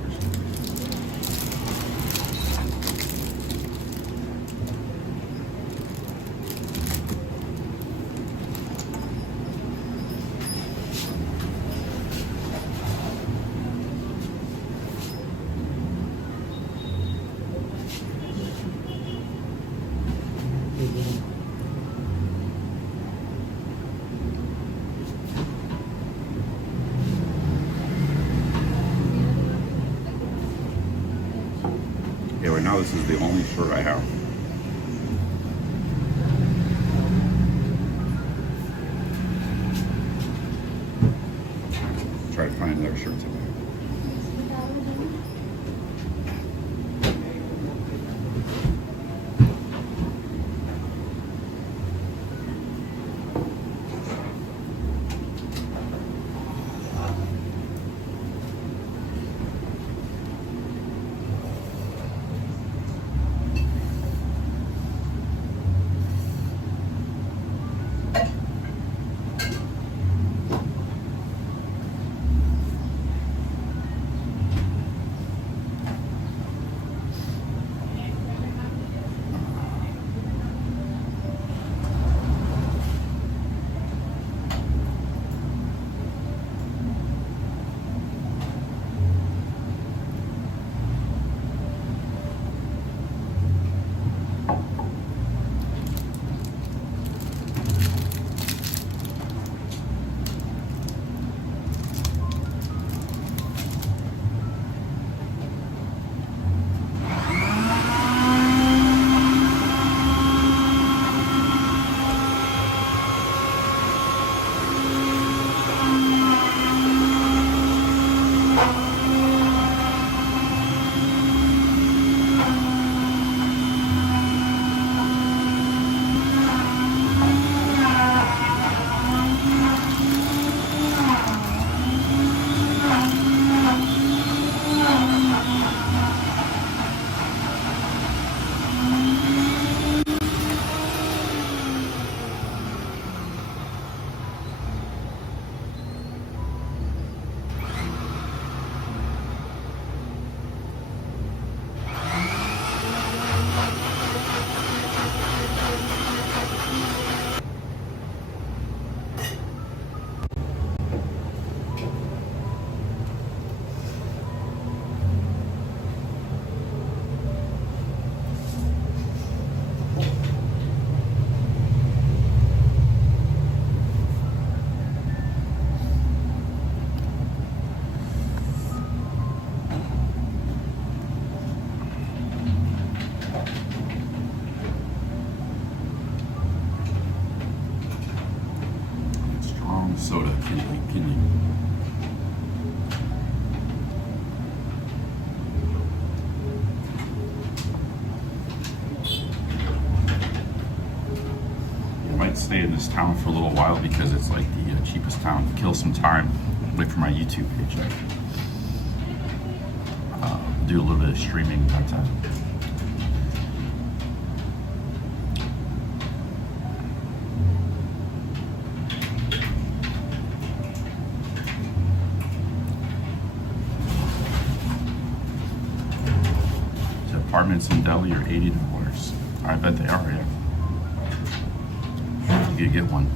Yeah, right now this is the only shirt I have. Try to find another shirt today. Soda, kidney. I might stay in this town for a little while because it's like the cheapest town. Kill some time, wait for my YouTube paycheck. Do a little bit of streaming content. Apartments in Delhi are $80. I bet they are, yeah. You could get one.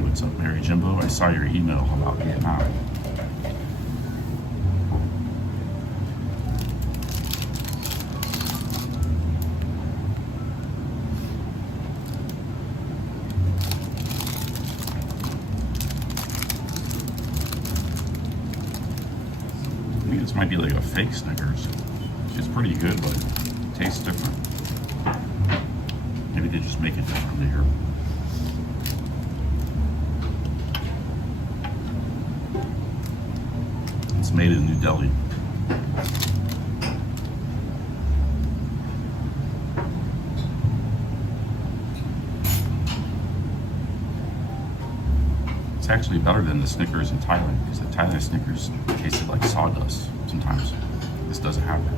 What's up, Mary Jimbo? I saw your email about Vietnam. I think this might be like a fake Snickers. It's pretty good, but it tastes different. Maybe they just make it differently here. It's made in New Delhi. It's actually better than the Snickers in Thailand because the Thailand Snickers tasted like sawdust sometimes. This doesn't have that.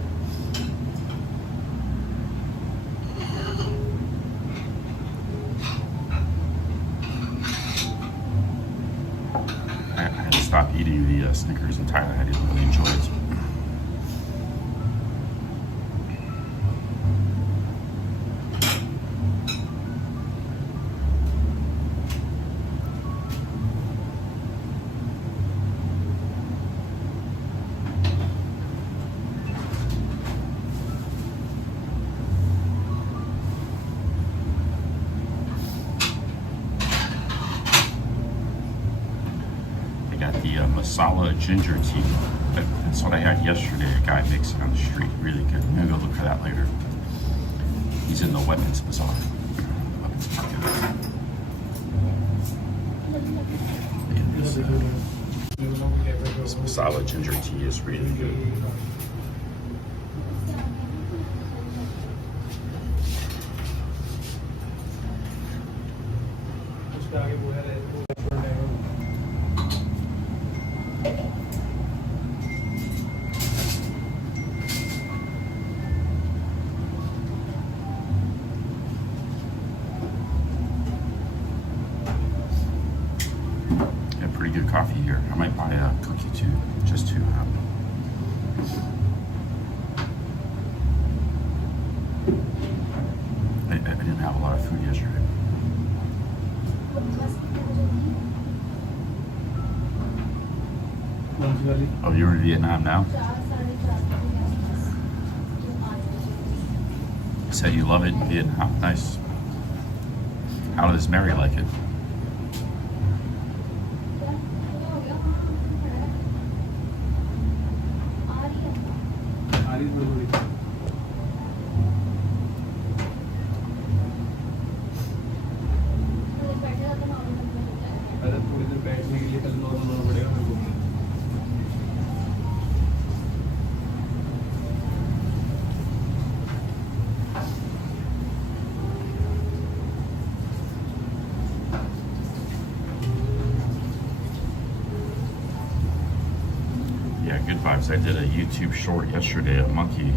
I had to stop eating the Snickers in Thailand. I didn't really enjoy it. masala ginger tea. That's what I had yesterday. A guy makes it on the street. Really good. I'm gonna go look for that later. He's in the Weapons Bazaar. Weapons Market. This masala ginger tea is really good. Pretty good coffee here. I might buy a cookie too, just to I didn't have a lot of food yesterday. Oh, you're in Vietnam now? You said you love it in Vietnam. Nice. How does Mary like it? Yeah, good vibes. I did a YouTube short yesterday. A monkey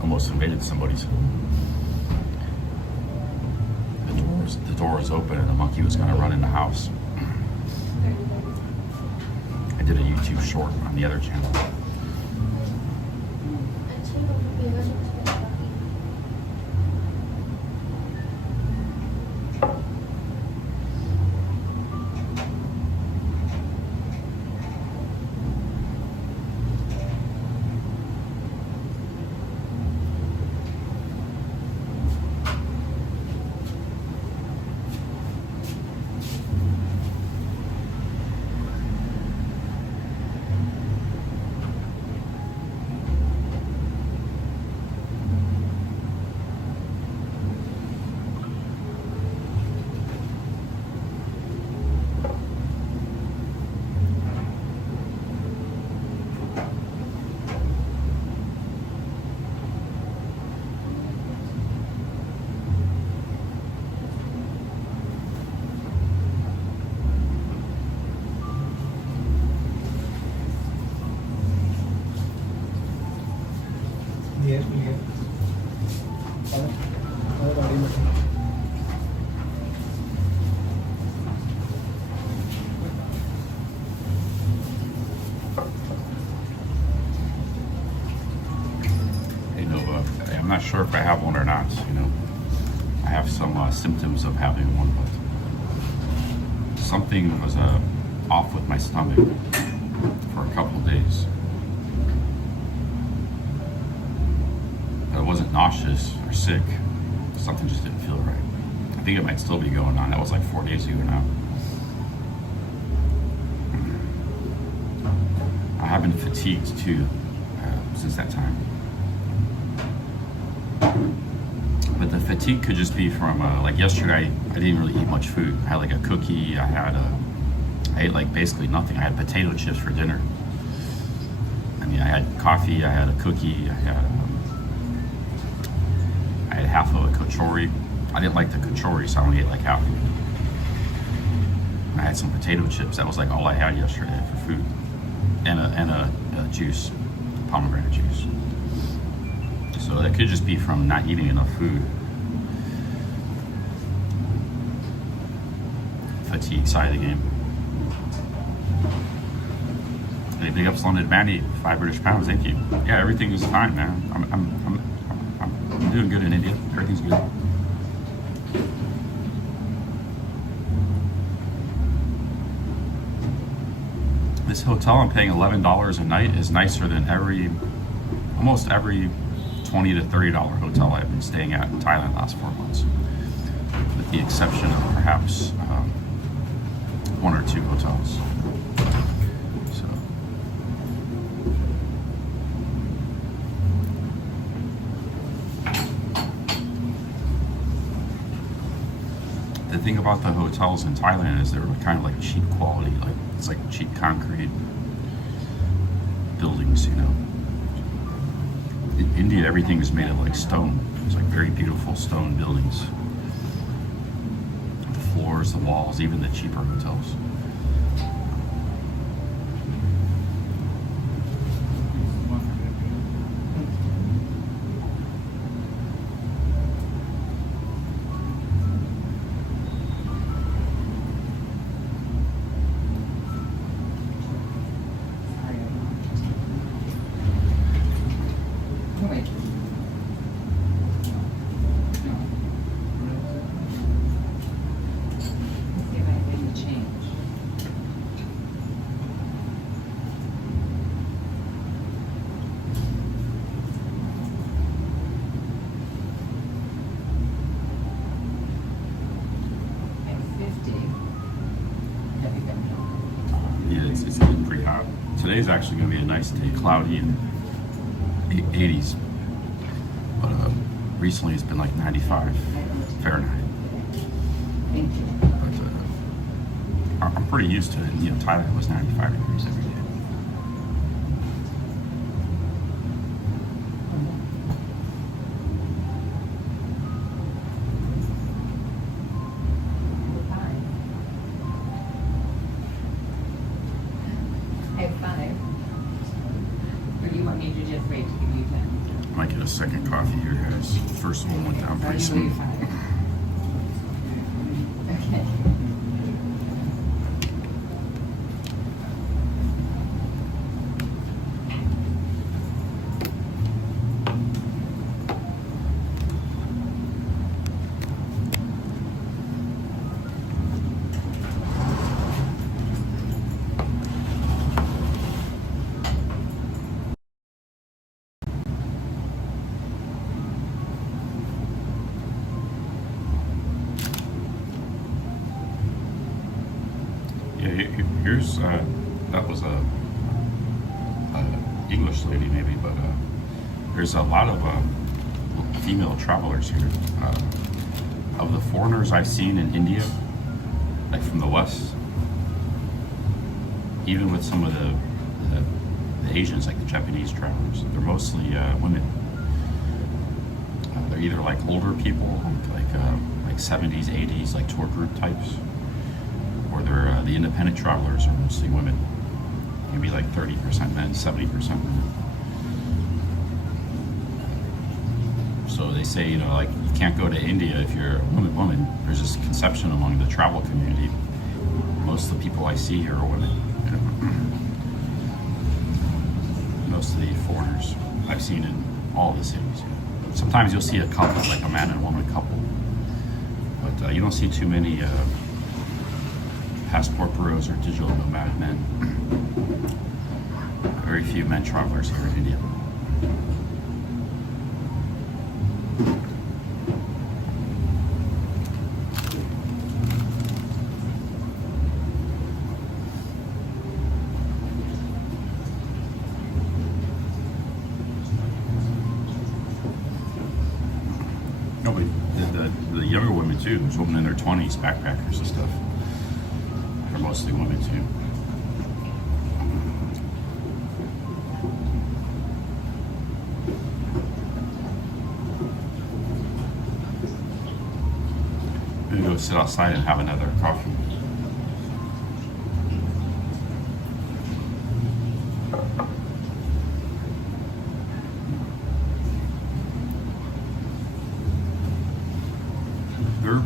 almost invaded somebody's home. The door was open and the monkey was going to run in the house. I did a YouTube short on the other channel. I'm not sure if I have one or not. I have some symptoms of having one, but something was off with my stomach for a couple of days. I wasn't nauseous or sick. Something just didn't feel right. I think it might still be going on. That was like 4 days ago now. I have been fatigued too since that time. But the fatigue could just be from like yesterday. I didn't really eat much food. I had like a cookie. I ate like basically nothing. I had potato chips for dinner. I mean, I had coffee. I had a cookie. I had half of a kachori. I didn't like the kachori, so I only ate like half of it. I had some potato chips. That was like all I had yesterday for food, and a juice, pomegranate juice. So that could just be from not eating enough food. Fatigue side of the game. Hey, big ups London Manny, 5 British pounds. Thank you. Yeah, everything is fine, man. I'm doing good in India. Everything's good. This hotel I'm paying $11 a night is nicer than almost every $20 to $30 hotel I've been staying at in Thailand the last 4 months, with the exception of perhaps 1 or 2 hotels. So the thing about the hotels in Thailand is they're kind of like cheap quality, like it's like cheap concrete buildings, you know. In India, everything is made of like stone. It's like very beautiful stone buildings. The floors, the walls, even the cheaper hotels. It's getting pretty hot. Today's actually going to be a nice day, cloudy and 80s. But recently it's been like 95 Fahrenheit. But I'm pretty used to it. You know, Thailand was 95 degrees every day. I might get a second coffee here, guys. The first one went down pretty soon. Okay. Here's that was a English lady maybe, but there's a lot of female travelers here. Of the foreigners I've seen in India, like from the West, even with some of the Asians, like the Japanese travelers, they're mostly women. They're either like older people, like 70s, 80s, like tour group types, or they're the independent travelers are mostly women. Maybe like 30% men, 70% women. So they say, you know, like you can't go to India if you're a woman. There's this conception among the travel community. Most of the people I see here are women. You know? Most of the foreigners I've seen in all the cities. Sometimes you'll see a couple, like a man and woman couple, but you don't see too many passport bureaus or digital nomad men. Very few men travelers here in India. Nobody, the younger women too, there's women in their 20s, backpackers and stuff. They're mostly women too. I'm gonna go sit outside and have another coffee.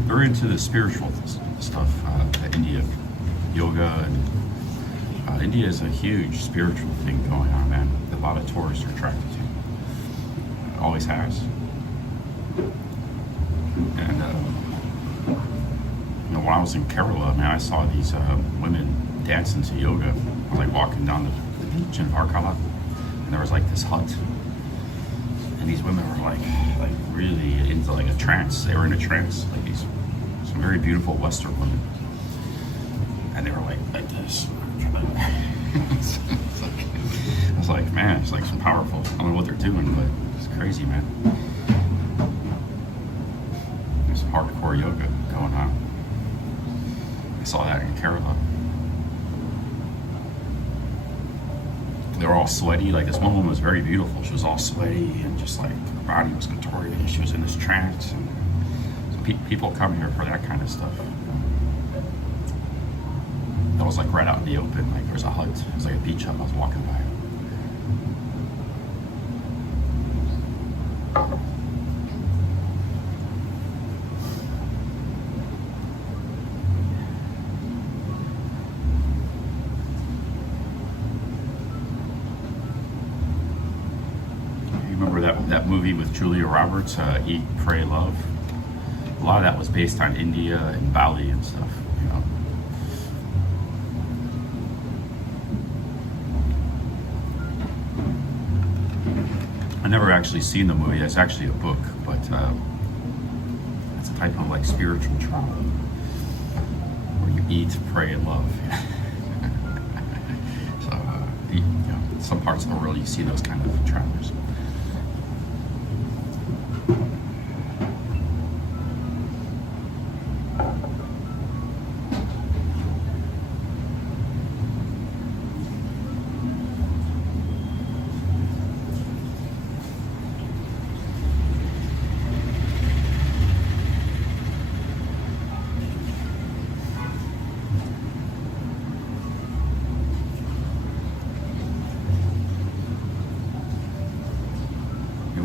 They're into the spiritual stuff, India, yoga, and India is a huge spiritual thing going on, man. A lot of tourists are attracted to. It always has. And you know, when I was in Kerala, man, I saw these women dancing to yoga. I was like walking down the beach in Varkala, and there was like this hut, and these women were like really into like a trance. They were in a trance, like these some very beautiful Western women, and they were like this. I was like, man, it's like so powerful. I don't know what they're doing, but it's crazy, man. There's hardcore yoga going on. I saw that in Kerala. They were all sweaty. Like this one woman was very beautiful. She was all sweaty and just like her body was contorted and she was in this trance. And so people come here for that kind of stuff. That was like right out in the open. Like there was a hut. It was like a beach hut I was walking by. Remember that movie with Julia Roberts, Eat, Pray, Love? A lot of that was based on India and Bali and stuff, you know. I never actually seen the movie. It's actually a book, but it's a type of like spiritual trauma where you eat, pray, and love. So, you know, some parts of the world you see those kind of travelers.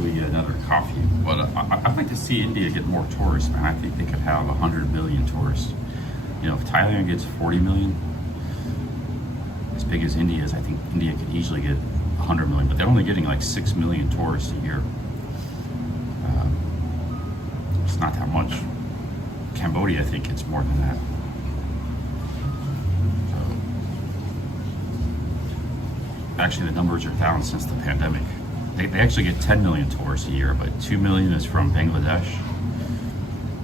Another coffee, but I'd like to see India get more tourists, man. I think they could have 100 million tourists. You know, if Thailand gets 40 million, as big as India is, I think India could easily get 100 million, but they're only getting like 6 million tourists a year. It's not that much. Cambodia, I think it's more than that. So, actually, the numbers are down since the pandemic. They actually get 10 million tourists a year, but 2 million is from Bangladesh.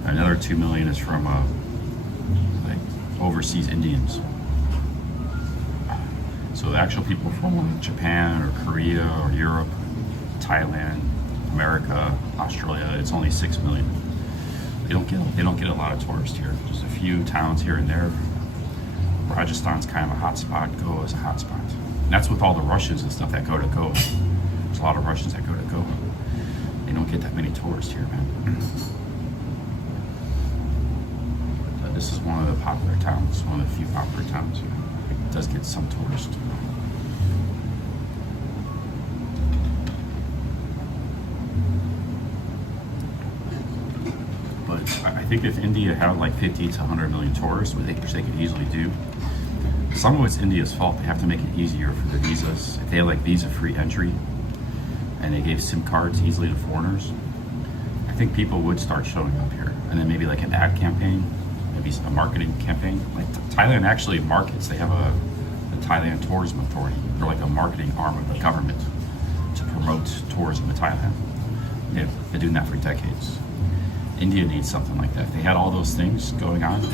Another 2 million is from like overseas Indians. So the actual people from Japan or Korea or Europe, Thailand, America, Australia, it's only 6 million. They don't get a lot of tourists here. Just a few towns here and there. Rajasthan's kind of a hot spot. Goa is a hot spot. And that's with all the Russians and stuff that go to Goa. There's a lot of Russians that go to Goa. They don't get that many tourists here, man. This is one of the popular towns, one of the few popular towns. It does get some tourists. But I think if India had like 50 to 100 million tourists, which they could easily do, some of it's India's fault. They have to make it easier for the visas. If they had like visa-free entry, and they gave SIM cards easily to foreigners, I think people would start showing up here. And then maybe like an ad campaign, maybe a marketing campaign. Like Thailand actually markets. They have the Thailand Tourism Authority. They're like a marketing arm of the government to promote tourism in Thailand. Yeah, they're doing that for decades. India needs something like that. If they had all those things going on,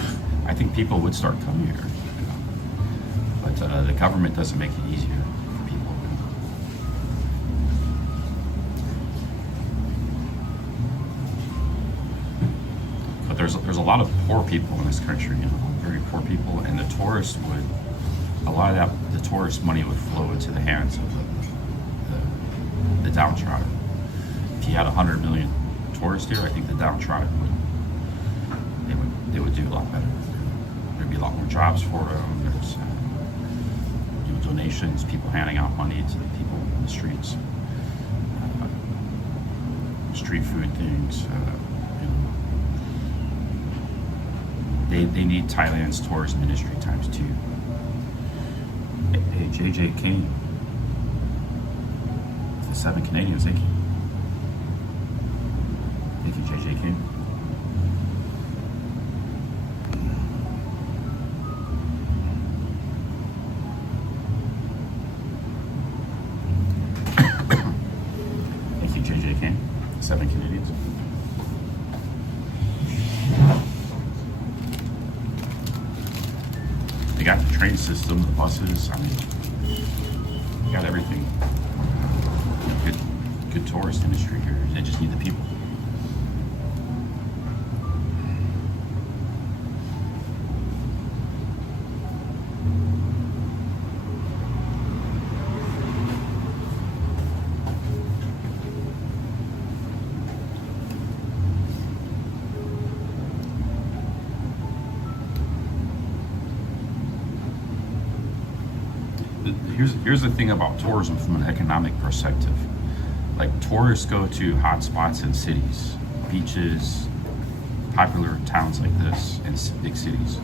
I think people would start coming here. You know? But the government doesn't make it easier. There's a lot of poor people in this country, you know, very poor people, and the tourists would, a lot of the tourist money would flow into the hands of the downtrodden. If you had 100 million tourists here, I think the downtrodden would do a lot better. There'd be a lot more jobs for them. There's donations, people handing out money to the people in the streets, street food things. They need Thailand's tourism industry times 2. Hey, JJ King. The 7 Canadians, thank you. Thank you, JJ King. Thank you, JJ King. 7 Canadians. They got the train system, the buses, I mean, they got everything. Good tourist industry here. They just need the people. here's the thing about tourism from an economic perspective. Like tourists go to hot spots in cities, beaches, popular towns like this, and big cities.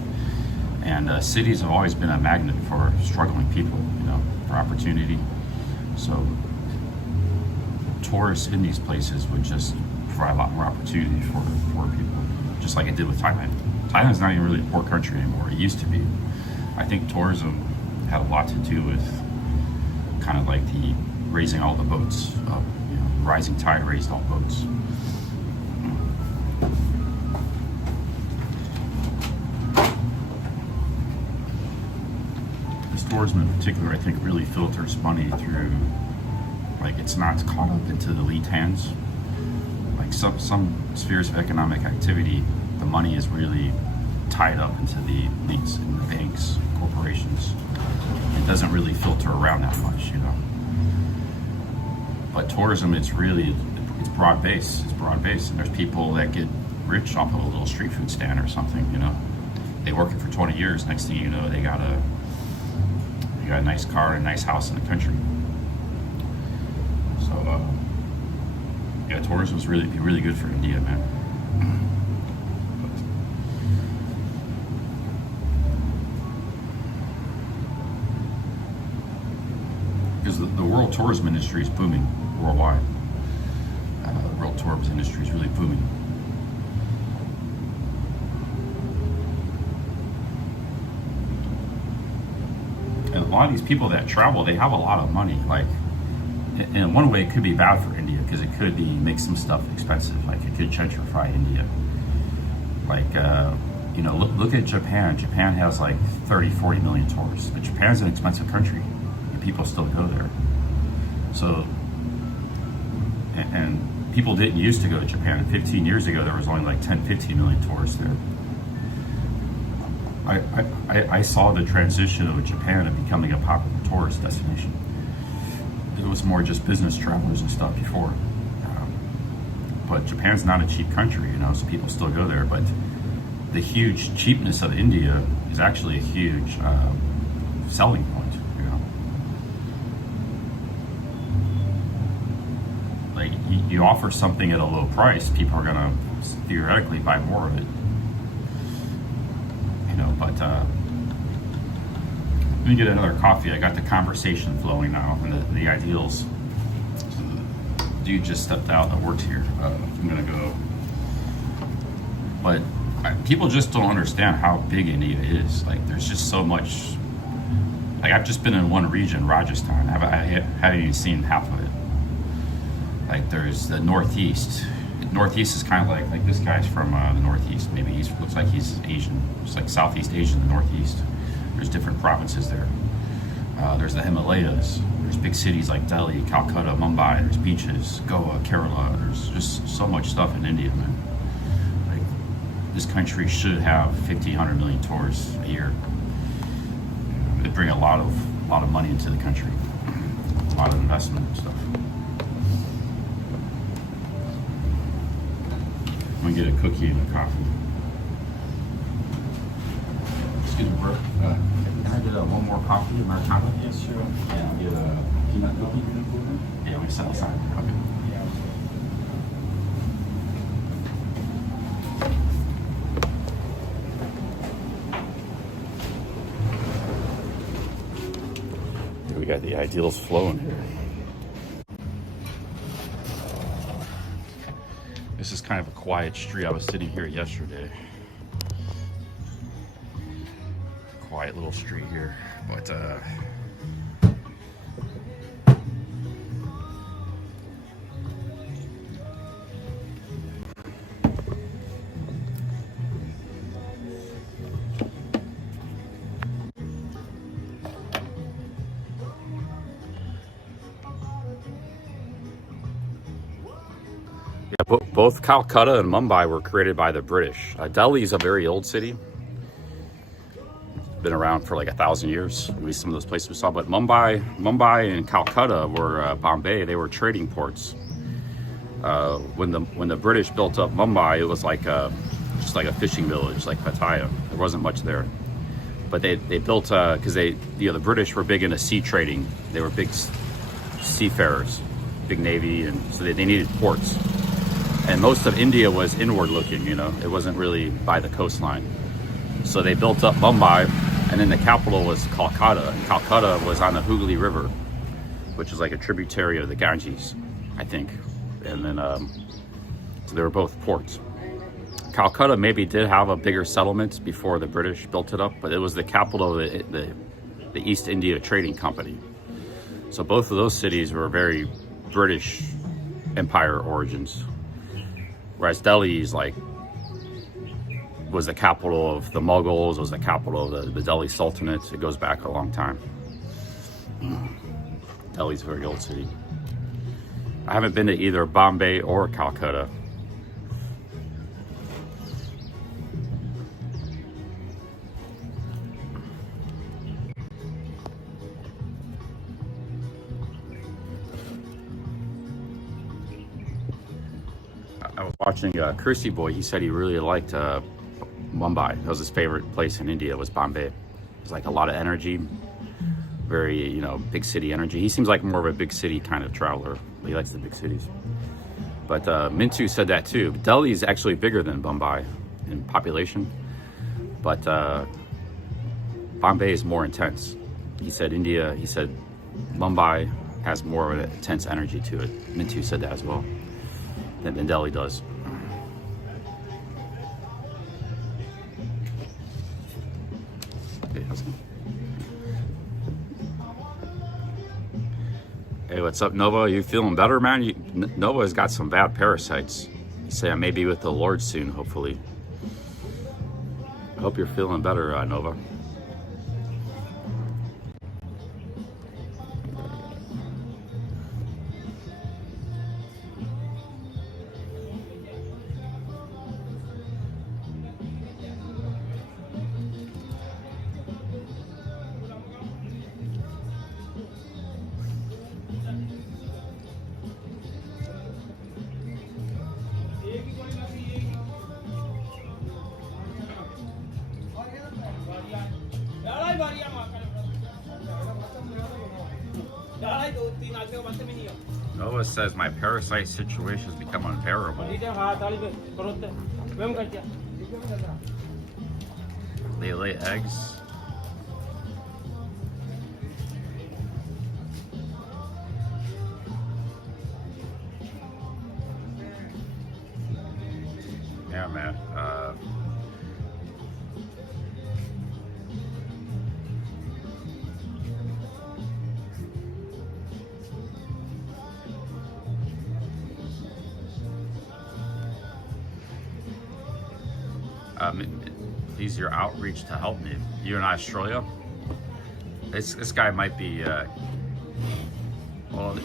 And cities have always been a magnet for struggling people, you know, for opportunity. So tourists in these places would just provide a lot more opportunity for people, just like it did with Thailand. Thailand's not even really a poor country anymore. It used to be. I think tourism had a lot to do with kind of like the raising all the boats up, you know, rising tide raised all boats. This tourism in particular, I think, really filters money through, like, it's not caught up into the elite hands. Like some spheres of economic activity, the money is really tied up into the elites and the banks, corporations. It doesn't really filter around that much, you know. But tourism, it's broad based. It's broad based, and there's people that get rich off of a little street food stand or something, you know. They work it for 20 years. Next thing you know, they got a nice car and a nice house in the country. So yeah, tourism is really good for India, man. Because the world tourism industry is booming worldwide. The world tourism industry is really booming. And a lot of these people that travel, they have a lot of money. Like, in one way, it could be bad for India because it could make some stuff expensive. Like, it could gentrify India. Like, you know, look at Japan. Japan has like 30, 40 million tourists. But Japan's an expensive country. People still go there. So, and people didn't used to go to Japan. 15 years ago, there was only like 10, 15 million tourists there. I saw the transition of Japan to becoming a popular tourist destination. It was more just business travelers and stuff before. But Japan's not a cheap country, you know, so people still go there. But the huge cheapness of India is actually a huge selling point. Like, you offer something at a low price, people are gonna theoretically buy more of it, you know. But let me get another coffee. I got the conversation flowing now, and the ideals. So the dude just stepped out that works here. I'm gonna go, but people just don't understand how big India is. Like, there's just so much. Like, I've just been in one region, Rajasthan. I haven't even seen half of it. Like, there's the Northeast. Northeast is kind of like this guy's from the Northeast. Maybe he looks like he's Asian. It's like Southeast Asian, the Northeast. There's different provinces there. There's the Himalayas. There's big cities like Delhi, Calcutta, Mumbai. There's beaches, Goa, Kerala. There's just so much stuff in India, man. Like, this country should have 50, 100 million tourists a year. It'd bring a lot of money into the country, a lot of investment and stuff. I'm gonna get a cookie and a coffee. Excuse me, bro. Can I get one more coffee, Americano? Yes, sure. And I'll get a peanut cookie. Yeah, we set aside. Okay. Here we got the ideals flowing here. This is kind of a quiet street. I was sitting here yesterday. Quiet little street here, but yeah, both Calcutta and Mumbai were created by the British. Delhi is a very old city. Been around for like 1,000 years. Maybe some of those places we saw, but Mumbai and Calcutta were Bombay. They were trading ports. When the British built up Mumbai, it was like just like a fishing village, like Pattaya. There wasn't much there. But they built because the British were big into sea trading. They were big seafarers, big navy, and so they needed ports. And most of India was inward looking, it wasn't really by the coastline. So they built up Mumbai, and then the capital was Calcutta. And Calcutta was on the Hooghly River, which is like a tributary of the Ganges, I think. And then so they were both ports. Calcutta maybe did have a bigger settlement before the British built it up, but it was the capital of the East India Trading Company. So both of those cities were very British Empire origins, whereas Delhi is was the capital of the Mughals, was the capital of the Delhi Sultanate. It goes back a long time. Delhi's a very old city. I haven't been to either Bombay or Calcutta. I was watching Kersey Boy. He said he really liked Mumbai. That was his favorite place in India, was Bombay. It was like a lot of energy, very, big city energy. He seems like more of a big city kind of traveler. He likes the big cities. But Mintu said that too. Delhi is actually bigger than Bombay in population, but Bombay is more intense. He said Mumbai has more of an intense energy to it. Mintu said that as well, than Delhi does. Hey, what's up, Nova? You feeling better, man? Nova has got some bad parasites. You say I may be with the Lord soon, hopefully. I hope you're feeling better, Nova. Noah says my parasite situation has become unbearable. They lay eggs. Yeah, man. These your outreach to help me. You're in Australia. This guy might be. Well,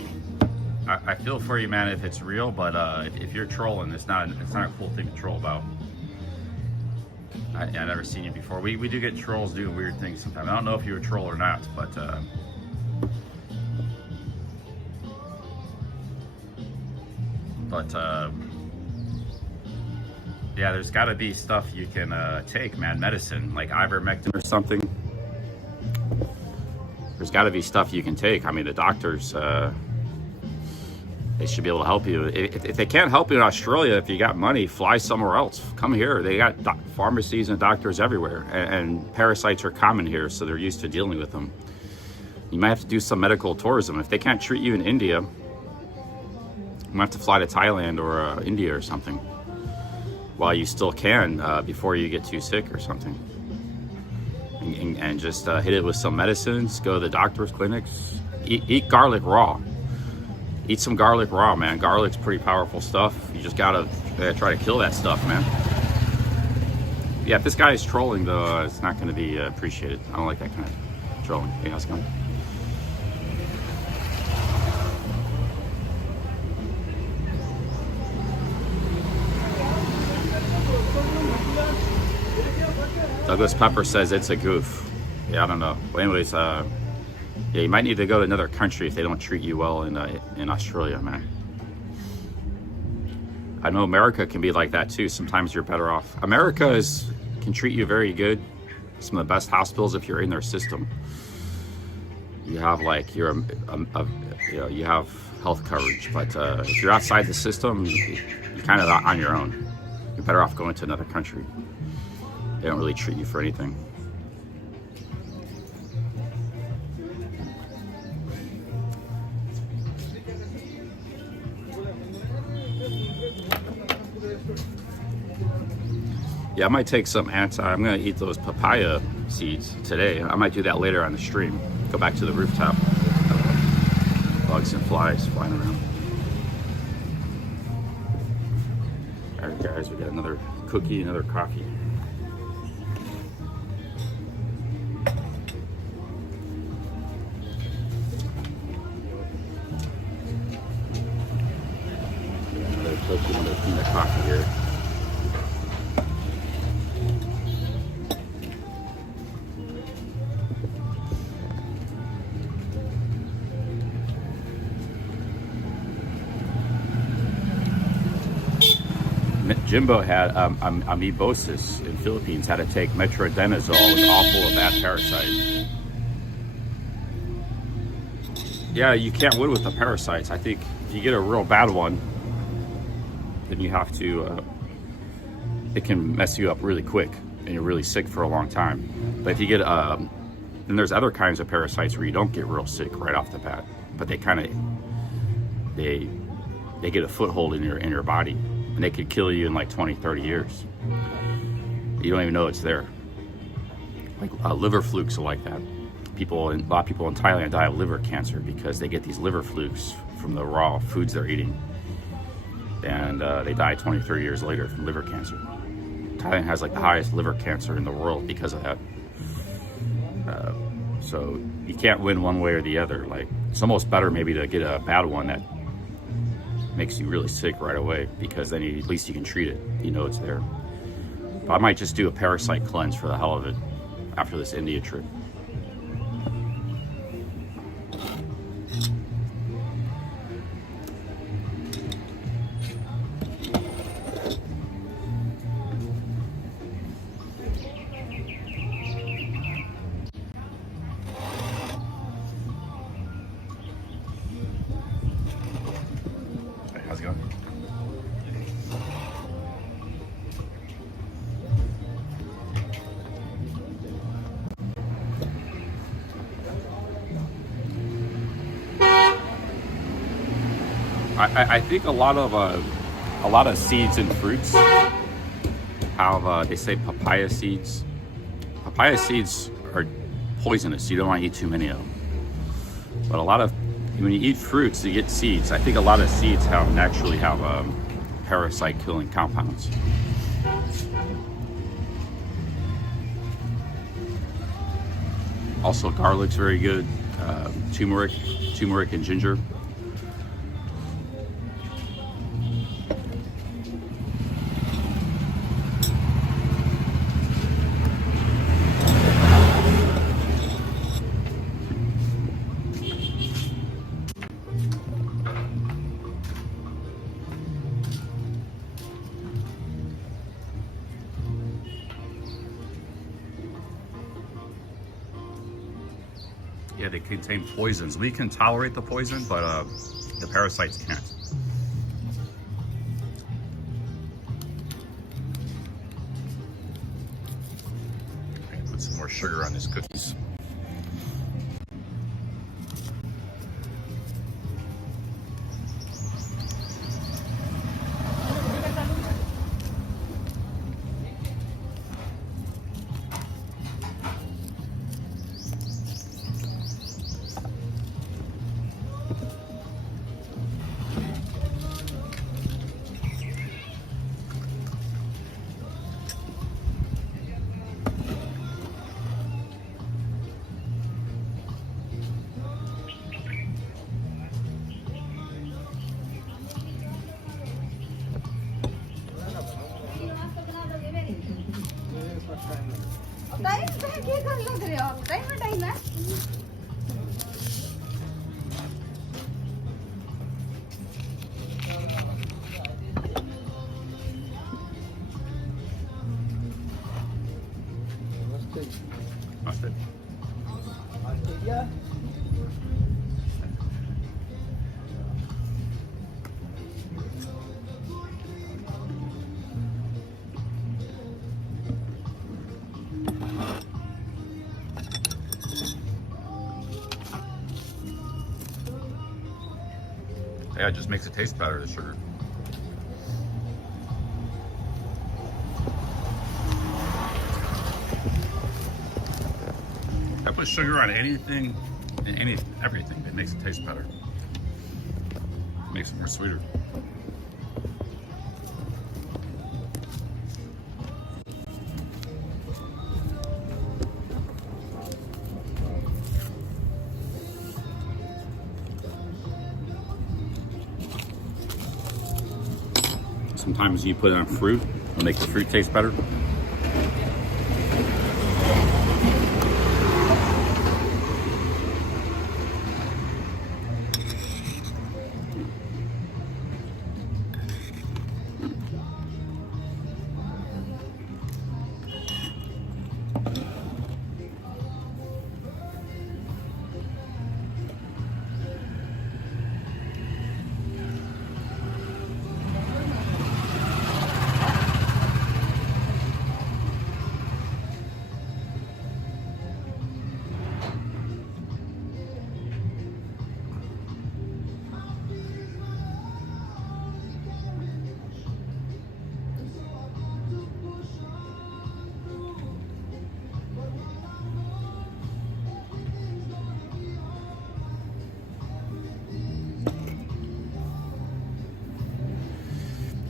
I feel for you, man, if it's real. But if you're trolling, it's not a cool thing to troll about. I've never seen you before. We do get trolls doing weird things sometimes. I don't know if you're a troll or not, but. Yeah, there's got to be stuff you can take, man. Medicine, like ivermectin or something. There's got to be stuff you can take. I mean, the doctors, they should be able to help you. If they can't help you in Australia, if you got money, fly somewhere else. Come here. They got pharmacies and doctors everywhere. And parasites are common here, so they're used to dealing with them. You might have to do some medical tourism. If they can't treat you in India, you might have to fly to Thailand or India or something. While you still can, before you get too sick or something. And just hit it with some medicines, go to the doctor's clinics, eat garlic raw. Eat some garlic raw, man. Garlic's pretty powerful stuff. You just gotta try to kill that stuff, man. Yeah, if this guy is trolling though, it's not gonna be appreciated. I don't like that kind of trolling. Hey, how's it going? Douglas Pepper says it's a goof. Yeah, I don't know. But anyways, yeah, you might need to go to another country if they don't treat you well in Australia, man. I know America can be like that too. Sometimes you're better off. America can treat you very good some of the best hospitals if you're in their system. You have like you know, you have health coverage, but if you're outside the system, you're kind of on your own. You're better off going to another country. They don't really treat you for anything. Yeah, I might take some I'm gonna eat those papaya seeds today. I might do that later on the stream. Go back to the rooftop. Bugs and flies flying around. All right, guys, we got another cookie, another coffee. Another cookie, another peanut coffee here. Jimbo had amoebosis in Philippines, had to take metronidazole. It was awful of that parasite. Yeah, you can't win with the parasites. I think if you get a real bad one, then you have to, it can mess you up really quick and you're really sick for a long time. But if you get, then there's other kinds of parasites where you don't get real sick right off the bat, but they kind of, they get a foothold in your body. And they could kill you in like 20, 30 years. You don't even know it's there. Like liver flukes are like that. A lot of people in Thailand die of liver cancer because they get these liver flukes from the raw foods they're eating. And they die 20, 30 years later from liver cancer. Thailand has like the highest liver cancer in the world because of that. So you can't win one way or the other. Like it's almost better maybe to get a bad one that makes you really sick right away, because then at least you can treat it. You know it's there. But I might just do a parasite cleanse for the hell of it after this India trip. How's it going? I think a lot of seeds and fruits have they say papaya seeds. Papaya seeds are poisonous. You don't want to eat too many of them. But when you eat fruits, you get seeds. I think a lot of seeds naturally have parasite-killing compounds. Also, garlic's very good. Turmeric and ginger. Yeah, they contain poisons. We can tolerate the poison, but the parasites can't. Okay, put some more sugar on these cookies. Mustard. Yeah. Yeah, it just makes it taste better, the sugar. I put sugar on anything and everything. It makes it taste better. It makes it more sweeter. Sometimes you put it on fruit, it'll make the fruit taste better.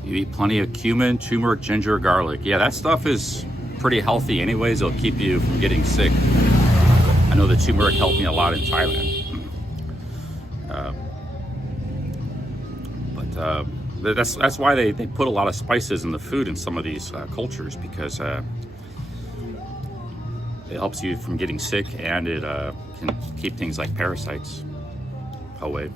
You eat plenty of cumin, turmeric, ginger, garlic. Yeah, that stuff is pretty healthy anyways. It'll keep you from getting sick. I know the turmeric helped me a lot in Thailand. But that's why they put a lot of spices in the food in some of these cultures, because it helps you from getting sick, and it can keep things like parasites away.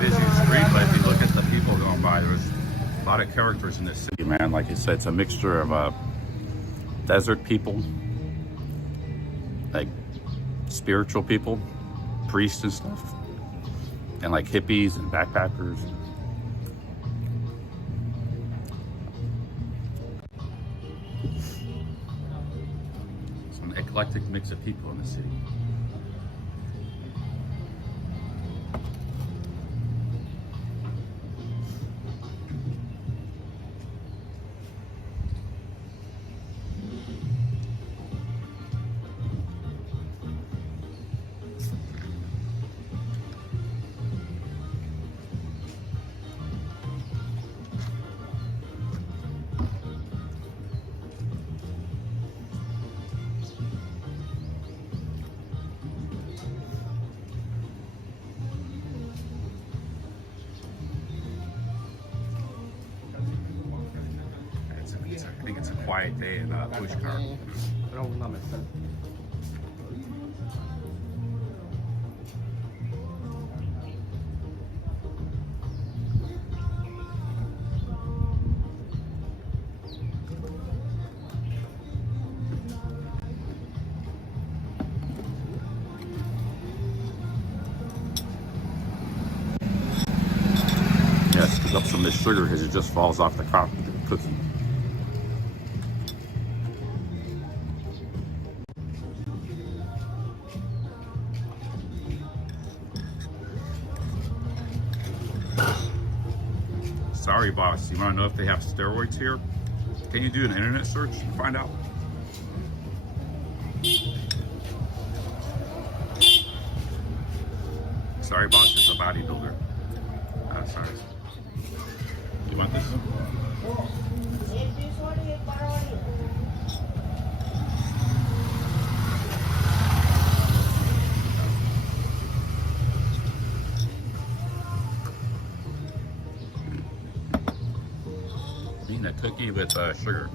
Busy street, but if you look at the people going by, there's a lot of characters in this city, man. Like I said, it's a mixture of desert people, like spiritual people, priests and stuff, and like hippies and backpackers. Some eclectic mix of people in the city. I think it's a quiet day in Pushkar. Yeah, scoop up some of this sugar because it just falls off the top of the cookie. Sorry, boss. You want to know if they have steroids here? Can you do an internet search and find out? Sorry, boss, it's a bodybuilder. Sorry. You want this? Eating a cookie with sugar.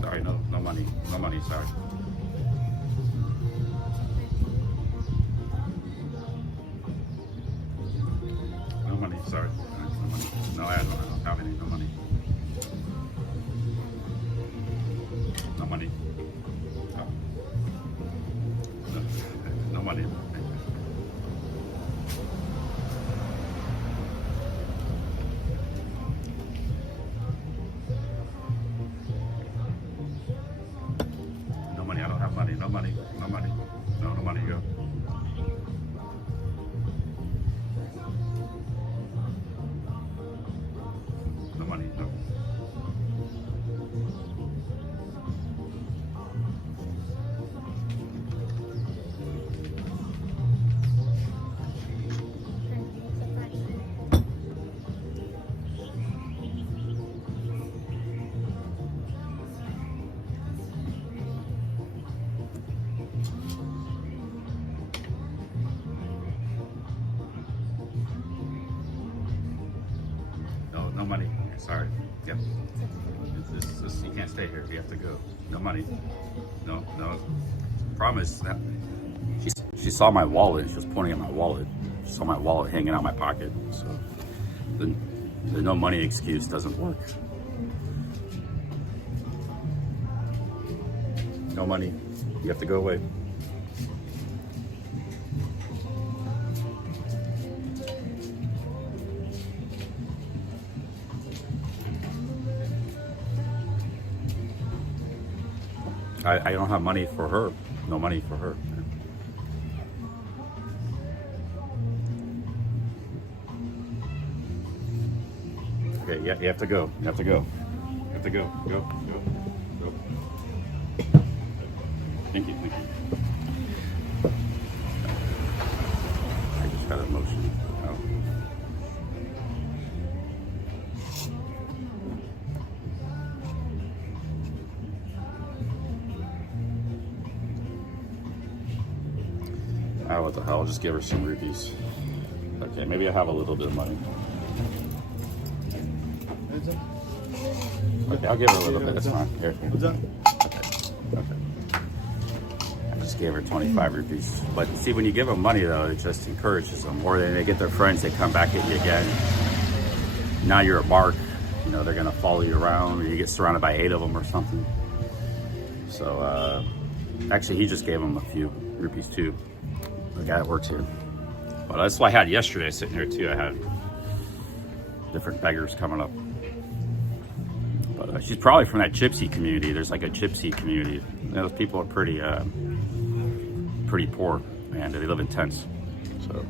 Sorry, no money. No money, sorry. No money, sorry. No money. No, I don't have any. No money. No money. No money. No money, I don't have money. No money. No money. No money, go. No money, no. No money. Sorry. Yep. This, you can't stay here. You have to go. No money. No. Promise. That she saw my wallet. She was pointing at my wallet. She saw my wallet hanging out my pocket. So the no money excuse doesn't work. No money. You have to go away. I don't have money for her. No money for her. Okay, yeah, you have to go. You have to go. You have to go. Go. Thank you. I just got a motion. Oh. Oh, what the hell? I'll just give her some rupees. Okay, maybe I have a little bit of money. Okay, I'll give her a little bit. That's fine. Here. Okay. I just gave her 25 rupees. But see, when you give them money, though, it just encourages them. Or they get their friends, they come back at you again. Now you're a mark. You know, they're going to follow you around, or you get surrounded by 8 of them or something. So, actually, he just gave them a few rupees, too. The guy that works here. But that's what I had yesterday sitting here too. I had different beggars coming up. But she's probably from that gypsy community. There's like a gypsy community. Those people are pretty poor, and they live in tents. So,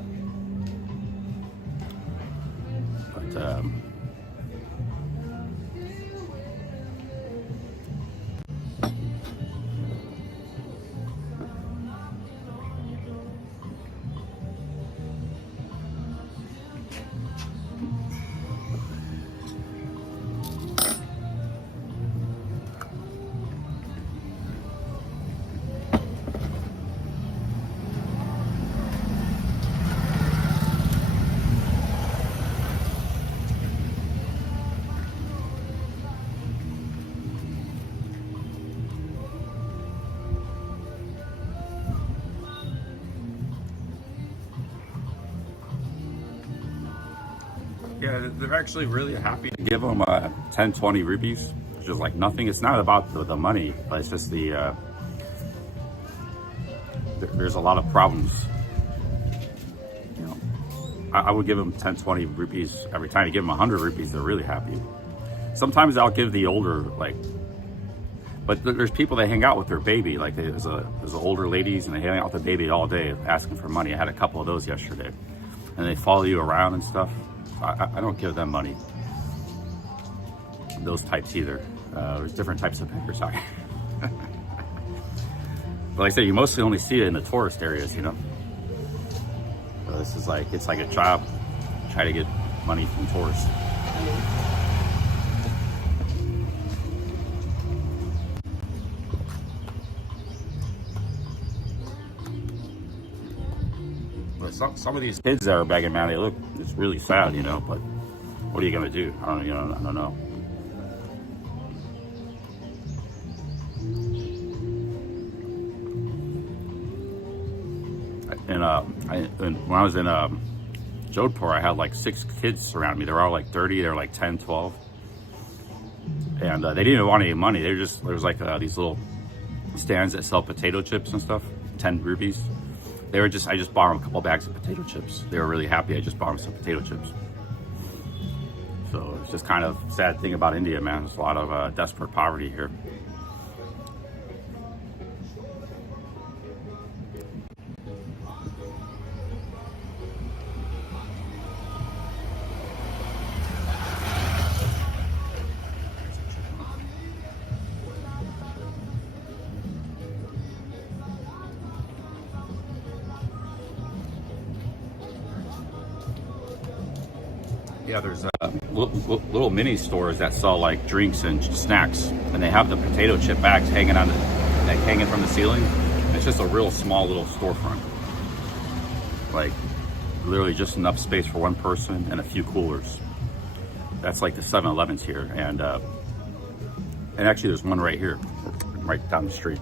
but yeah, they're actually really happy to give them 10, 20 rupees, which is like nothing. It's not about the money, but it's just there's a lot of problems. You know, I would give them 10, 20 rupees every time. You give them 100 rupees, they're really happy. Sometimes I'll give the older, but there's people that hang out with their baby. Like there's older ladies, and they hang out with the baby all day asking for money. I had a couple of those yesterday, and they follow you around and stuff. I don't give them money. Those types either. There's different types of beggars. Sorry. But like I said, you mostly only see it in the tourist areas, you know. So this is like, it's like a job, try to get money from tourists. But some of these kids that are begging, man, they look, it's really sad, you know, but what are you gonna do? I don't know. And when I was in Jodhpur, I had like 6 kids surround me. They were all like 30, they were like 10, 12. And they didn't even want any money. They were just, there was like these little stands that sell potato chips and stuff, 10 rupees. They were just, I just bought them a couple bags of potato chips. They were really happy I just bought them some potato chips. So it's just kind of sad thing about India, man. There's a lot of desperate poverty here. Yeah, there's little mini stores that sell like drinks and snacks, and they have the potato chip bags hanging on like hanging from the ceiling. It's just a real small little storefront, like literally just enough space for one person and a few coolers. That's like the 7-Elevens here, and actually there's one right here, right down the street.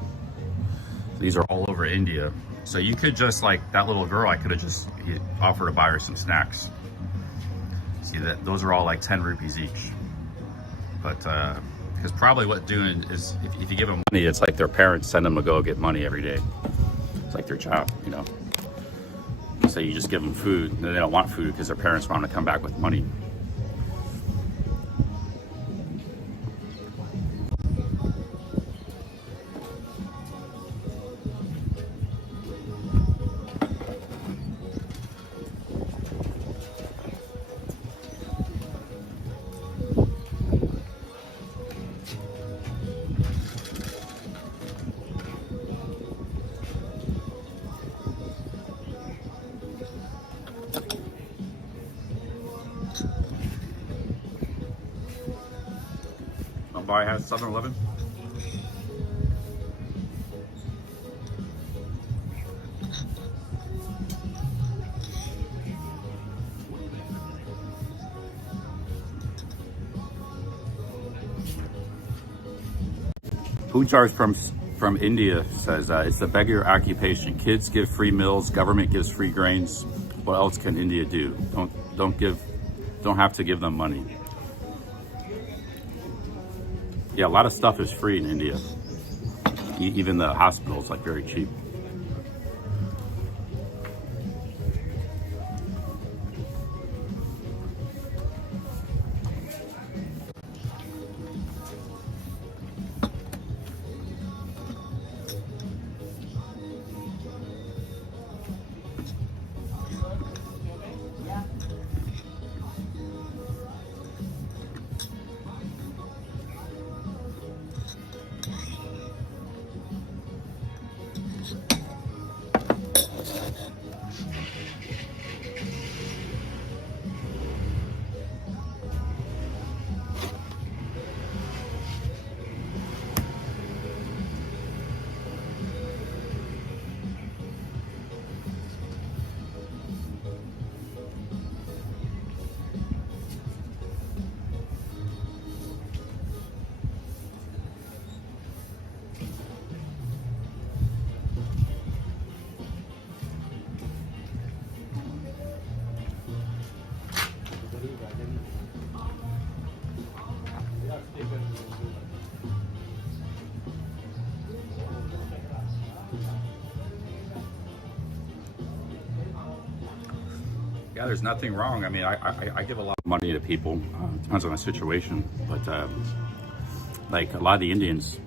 These are all over India, so you could just, like that little girl, I could have just offered to buy her some snacks. See that those are all like 10 rupees each, but because probably what doing is if you give them money, it's like their parents send them to go get money every day. It's like their job, you know. So you just give them food, and they don't want food because their parents want them to come back with money. Mumbai has 7-Eleven. Pujar from India says it's the beggar occupation. Kids give free meals, government gives free grains. What else can India do? Don't have to give them money. Yeah, a lot of stuff is free in India. Even the hospitals, like, very cheap. Yeah, there's nothing wrong. I mean, I give a lot of money to people. Depends on the situation, but like a lot of the Indians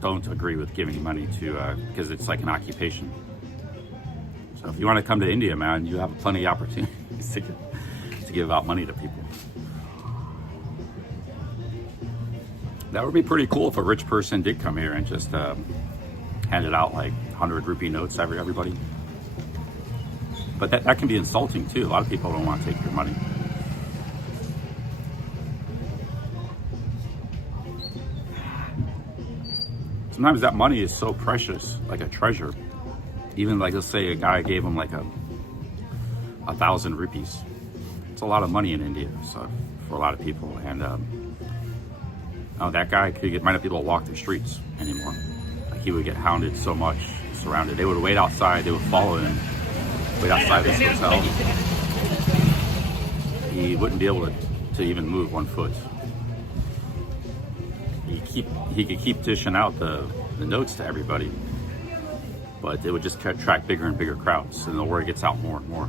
don't agree with giving money to because it's like an occupation. So if you want to come to India, man, you have plenty of opportunities to give out money to people. That would be pretty cool if a rich person did come here and just handed out like 100 rupee notes everybody. But that can be insulting too. A lot of people don't want to take your money. Sometimes that money is so precious, like a treasure. Even like, let's say a guy gave him like 1,000 rupees. It's a lot of money in India, so for a lot of people. And oh, that guy might not be able to walk the streets anymore. Like he would get hounded so much, surrounded. They would wait outside. They would follow him, wait outside this hotel. He wouldn't be able to even move 1 foot. He could keep dishing out the notes to everybody, but it would just attract bigger and bigger crowds, and the word gets out more and more.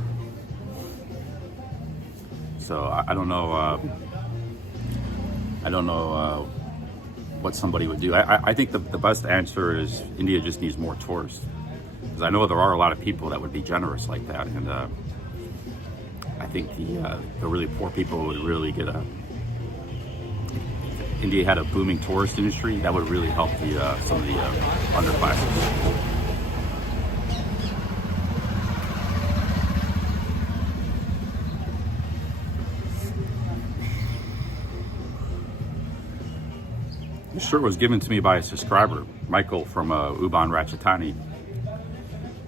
So I don't know. I don't know what somebody would do. I think the best answer is India just needs more tourists, because I know there are a lot of people that would be generous like that, and I think the really poor people would really get a. India had a booming tourist industry that would really help some of the underclasses. This shirt was given to me by a subscriber, Michael from Ubon Ratchathani.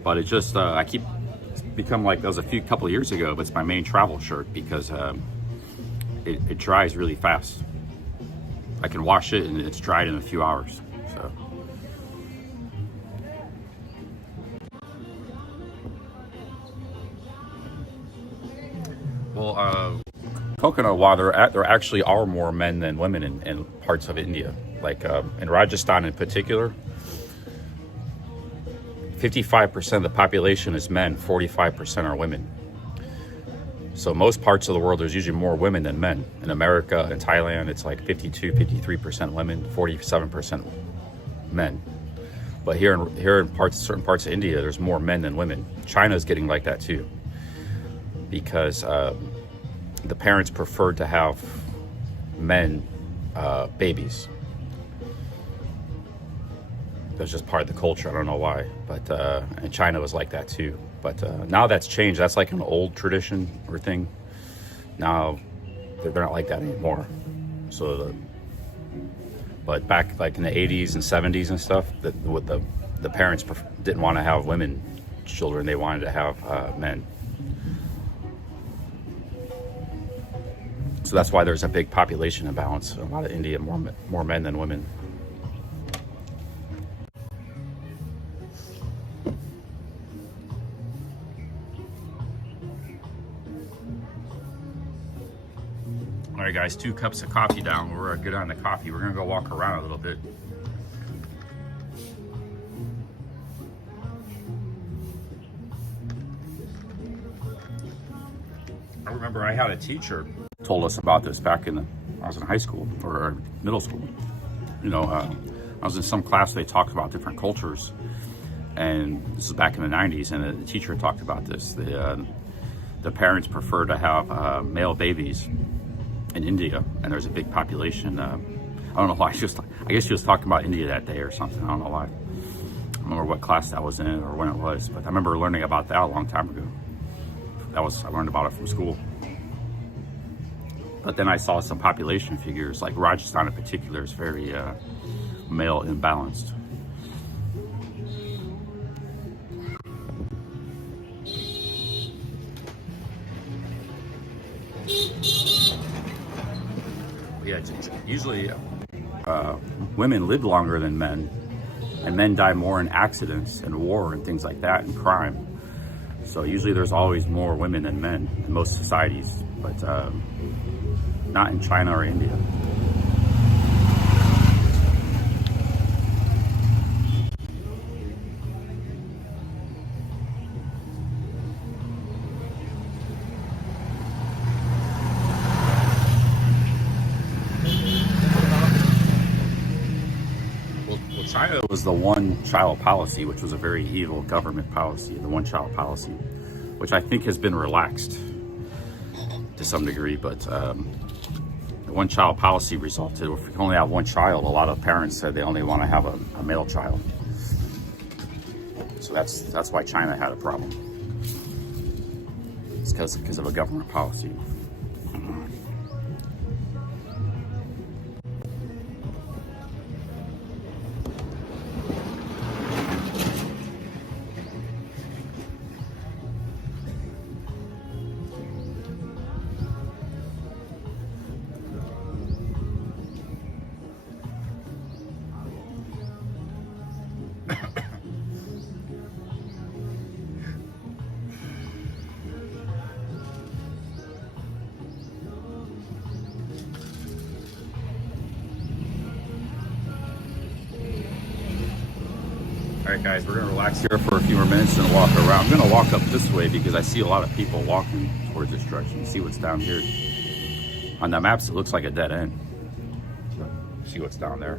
But it just it's become like, that was couple of years ago, but it's my main travel shirt because it dries really fast. I can wash it and it's dried in a few hours. So. Well, coconut water, there actually are more men than women in parts of India. Like in Rajasthan in particular, 55% of the population is men, 45% are women. So most parts of the world, there's usually more women than men. In America and Thailand, it's like 52, 53% women, 47% men. But here in certain parts of India, there's more men than women. China's getting like that too, because the parents preferred to have men babies. That's just part of the culture. I don't know why, but and China was like that too. But now that's changed. That's like an old tradition or thing. Now they're not like that anymore. So, but back like in the 80s and 70s and stuff, the parents didn't want to have women children. They wanted to have men. So that's why there's a big population imbalance. A lot of India, more men than women. All right, guys, 2 cups of coffee down. We're good on the coffee. We're gonna go walk around a little bit. I remember I had a teacher told us about this back I was in high school or middle school. You know, I was in some class, they talked about different cultures, and this is back in the 90s, and the teacher talked about this. The parents prefer to have male babies in India, and there's a big population. I don't know why. I guess she was talking about India that day or something. I don't know why. I don't remember what class that was in or when it was, but I remember learning about that a long time ago. I learned about it from school. But then I saw some population figures, like Rajasthan in particular is very male imbalanced. Yeah, usually women live longer than men, and men die more in accidents and war and things like that, and crime. So usually there's always more women than men in most societies, but not in China or India. China was the one-child policy, which was a very evil government policy, the one-child policy, which I think has been relaxed to some degree, but the one-child policy resulted, if you only have one child, a lot of parents said they only want to have a male child. So that's why China had a problem. It's because of a government policy. All right, guys, we're gonna relax here for a few more minutes and walk around. I'm gonna walk up this way because I see a lot of people walking towards this direction. See what's down here. On the maps, it looks like a dead end. See what's down there.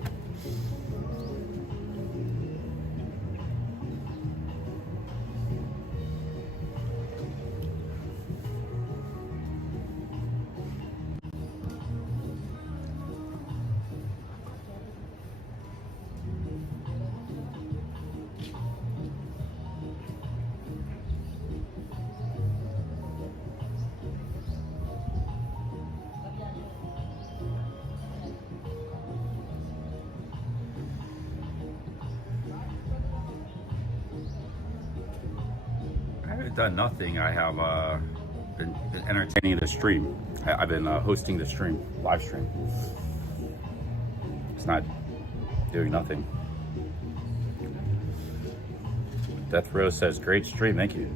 Done nothing. I have been entertaining the stream. I've been hosting the stream, live stream. It's not doing nothing. Death Row says, great stream, thank you.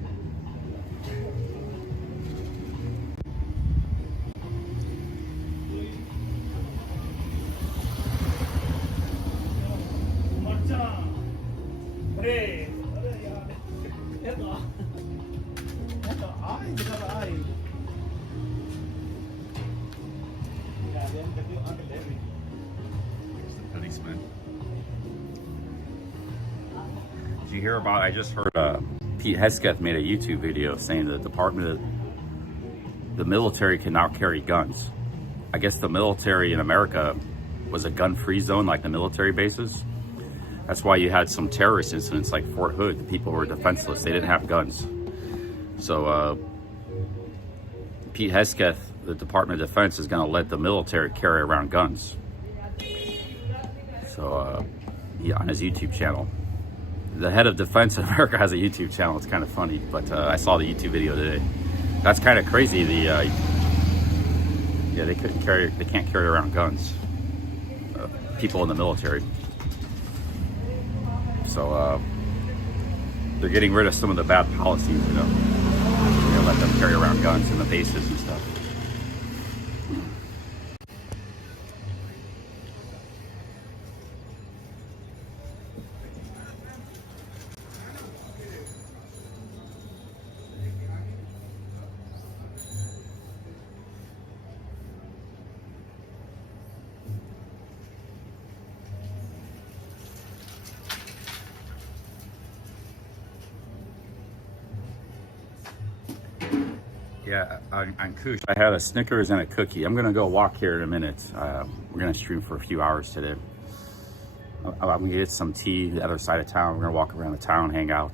Policeman. Did you hear about? I just heard Pete Hesketh made a YouTube video saying the military can now carry guns. I guess the military in America was a gun-free zone, like the military bases. That's why you had some terrorist incidents like Fort Hood. The people were defenseless; they didn't have guns. So Pete Hesketh, the Department of Defense, is going to let the military carry around guns. So on his YouTube channel, the head of Defense in America has a YouTube channel. It's kind of funny, but I saw the YouTube video today. That's kind of crazy. They can't carry around guns. People in the military. So they're getting rid of some of the bad policies, you know. They let them carry around guns in the bases and stuff. Yeah, on Kush, I had a Snickers and a cookie. I'm gonna go walk here in a minute. We're gonna stream for a few hours today. I'm gonna get some tea the other side of town. We're gonna walk around the town, hang out.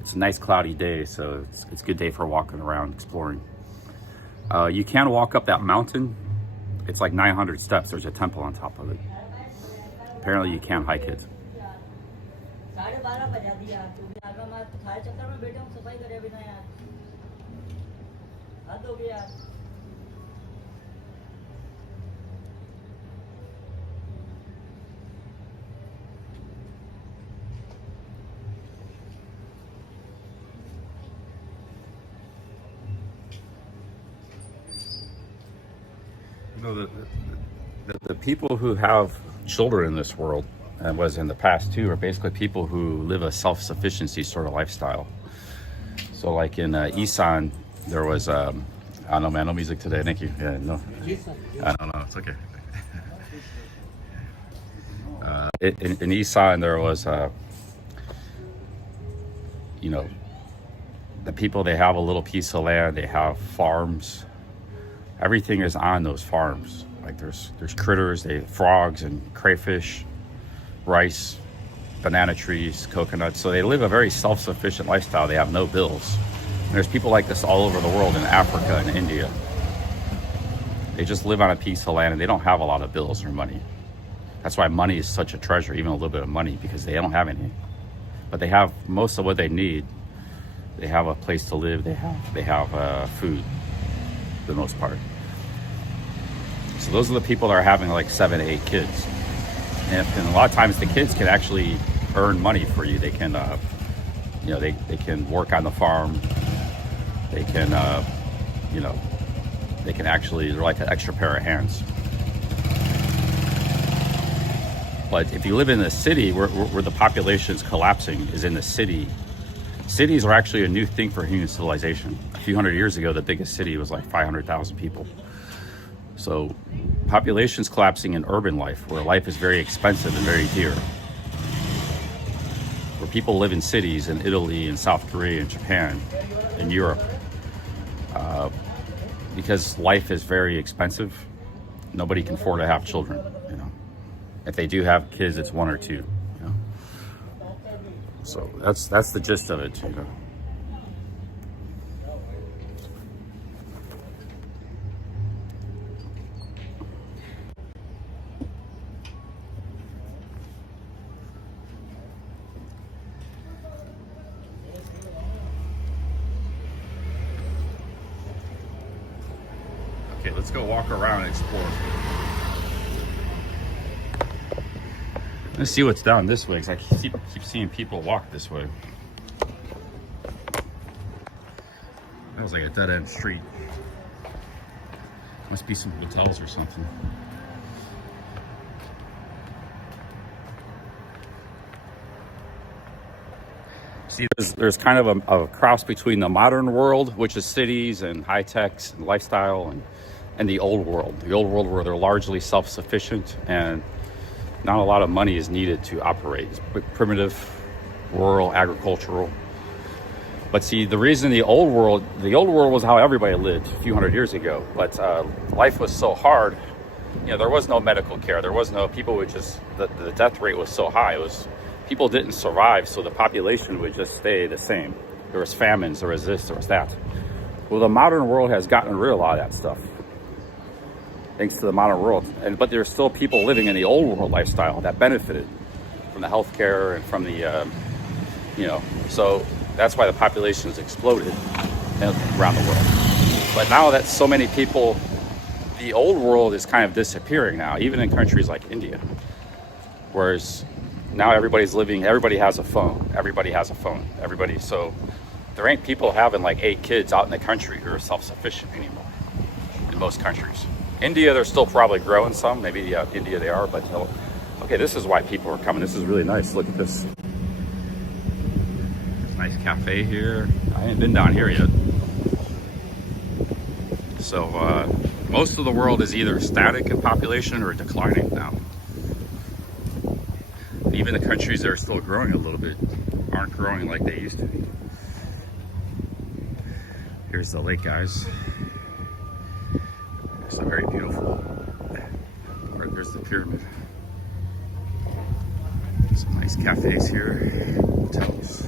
It's a nice cloudy day, so it's a good day for walking around, exploring. You can walk up that mountain. It's like 900 steps. There's a temple on top of it. Apparently you can hike it. You know, the people who have children in this world, and was in the past too, are basically people who live a self-sufficiency sort of lifestyle. So like in Isan, there was, I don't know, man, no music today, thank you. Yeah, no, I don't know, it's okay. In Isan, there was, you know, the people, they have a little piece of land, they have farms. Everything is on those farms. Like there's critters, frogs and crayfish, rice, banana trees, coconuts. So they live a very self-sufficient lifestyle. They have no bills. And there's people like this all over the world, in Africa and India. They just live on a piece of land and they don't have a lot of bills or money. That's why money is such a treasure, even a little bit of money, because they don't have any. But they have most of what they need. They have a place to live. They have food, for the most part. So those are the people that are having like 7 to 8 kids. And a lot of times the kids can actually earn money for you. They can, they can work on the farm. They can, they can actually, they're like an extra pair of hands. But if you live in the city where the population is collapsing, is in the city. Cities are actually a new thing for human civilization. A few hundred years ago, the biggest city was like 500,000 people. So population's collapsing in urban life, where life is very expensive and very dear. Where people live in cities in Italy and South Korea and Japan and Europe. Because life is very expensive, nobody can afford to have children, you know. If they do have kids, it's 1 or 2, you know. So that's the gist of it, you know. Okay, let's go walk around and explore. Let's see what's down this way, because I keep seeing people walk this way. That was like a dead-end street. Must be some hotels or something. See, there's kind of a cross between the modern world, which is cities and high techs and lifestyle, and the old world. The old world where they're largely self-sufficient and not a lot of money is needed to operate. It's primitive, rural, agricultural. But see, the reason the old world was how everybody lived a few hundred years ago. But life was so hard, you know, there was no medical care. There was no, people would just, the death rate was so high. It was, people didn't survive, so the population would just stay the same. There was famines, there was this, there was that. Well, the modern world has gotten rid of a lot of that stuff, thanks to the modern world. But there's still people living in the old world lifestyle that benefited from the healthcare and from the, so that's why the population has exploded around the world. But now that so many people, the old world is kind of disappearing now, even in countries like India. Whereas now everybody has a phone. So there ain't people having like 8 kids out in the country who are self-sufficient anymore in most countries. India, they're still probably growing some. Maybe India they are, but okay, this is why people are coming. This is really nice. Look at this. Nice cafe here. I ain't been down here yet. So most of the world is either static in population or declining now. Even the countries that are still growing a little bit aren't growing like they used to be. Here's the lake, guys. It's very beautiful. There's the pyramid. Some nice cafes here, hotels.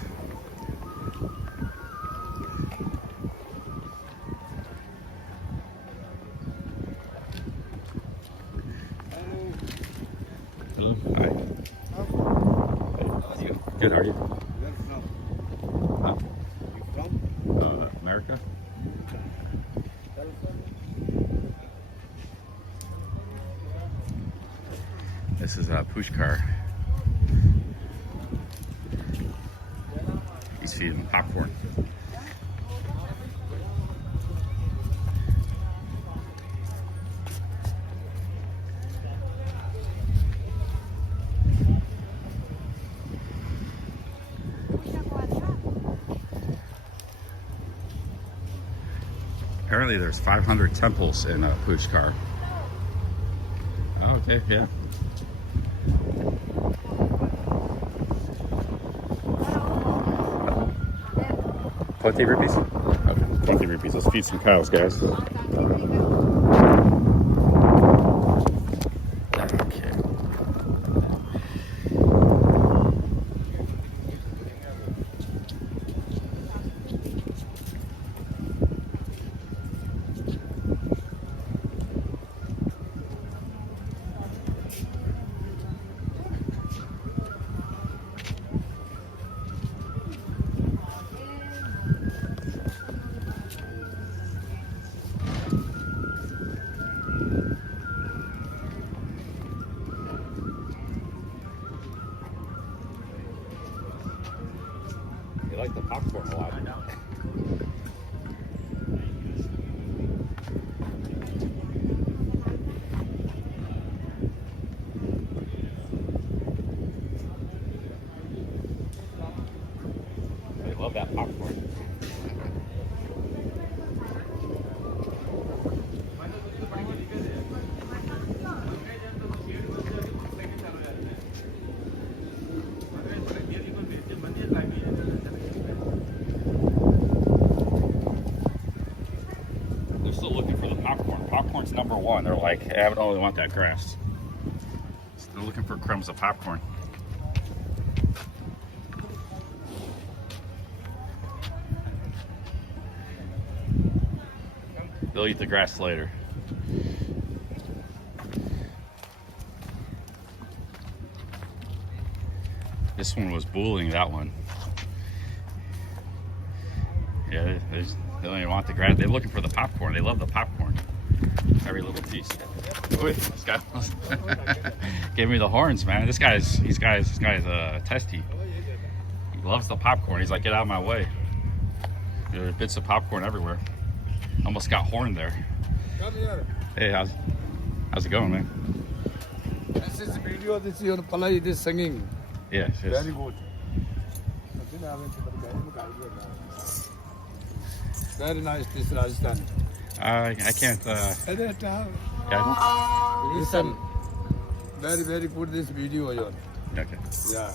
Hello. Hi. Hey. Good, how are you? Where from? Huh? You from? America. This is Pushkar. He's feeding popcorn. Apparently there's 500 temples in Pushkar. Oh, okay, yeah. 20 rupees? Okay, 20 rupees. Let's feed some cows, guys. Okay. You like the popcorn a lot. They love that popcorn. They're still looking for the popcorn. Popcorn's number one. They're like, hey, I don't really want that grass. Still looking for crumbs of popcorn. They'll eat the grass later. This one was bullying that one. Yeah, they don't even want the grass. They're looking for the popcorn. They love the popcorn. Every little piece. Ooh, this guy gave me the horns, man. This guy's testy. He loves the popcorn. He's like, get out of my way. There are bits of popcorn everywhere. Almost got horned there. Hey, how's it going, man? This is video. This is your Palai. This singing. Yes, yes. Very good. Very nice. This Rajasthan. I can't. Yeah. Listen. Very very good. This video, your. Okay. Yeah.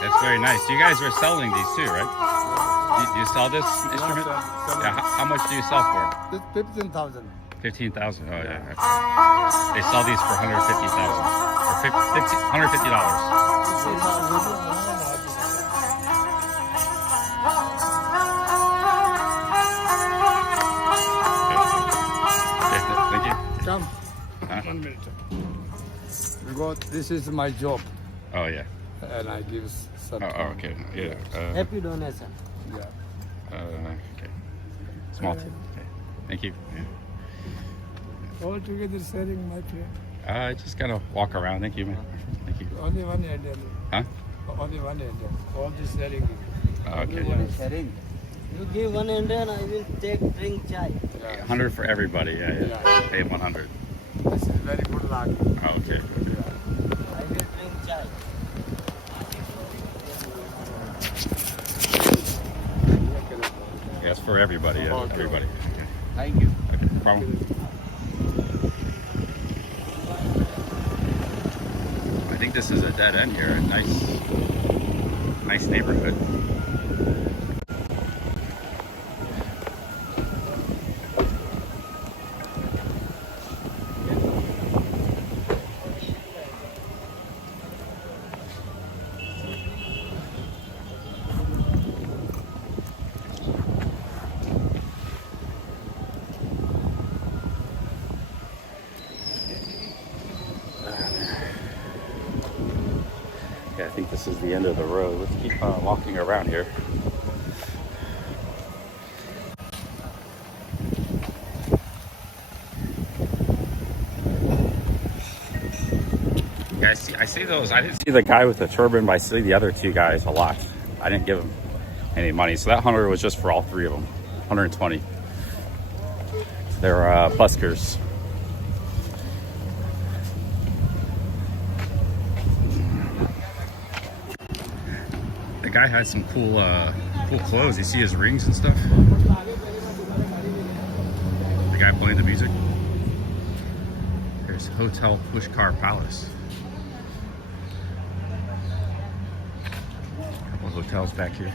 That's very nice. You guys are selling these too, right? You sell this instrument? Yeah. How much do you sell for? This 15,000. 15,000. Oh yeah. They sell these for 150,000 or $150. Thank you. Come. Huh? 1 minute. Because this is my job, Oh yeah. and I give some. Oh, okay. Yeah. Happy donation. Yeah. Okay. Small tip. Okay. Thank you. Yeah. All together sharing, my friend. Just gotta walk around. Thank you, man. Thank you. Only one Indian. Huh? Only one Indian. All this sharing. Okay. Everybody sharing. You give 100, I will take drink chai. 100 for everybody. Yeah. Pay 100. This is very good luck. Oh, okay. I will drink chai. Yeah, it's for everybody. Yeah, Okay. everybody. Okay. Thank you. Okay. No problem. I think this is a dead end here. A nice neighborhood. Yeah, I think this is the end of the road. Let's keep walking around here. Yeah, I see those. I didn't see the guy with the turban, but I see the other two guys a lot. I didn't give them any money. So that 100 was just for all three of them. 120. They're buskers. The guy had some cool clothes. You see his rings and stuff. The guy playing the music. There's Hotel Pushkar Palace. A couple hotels back here.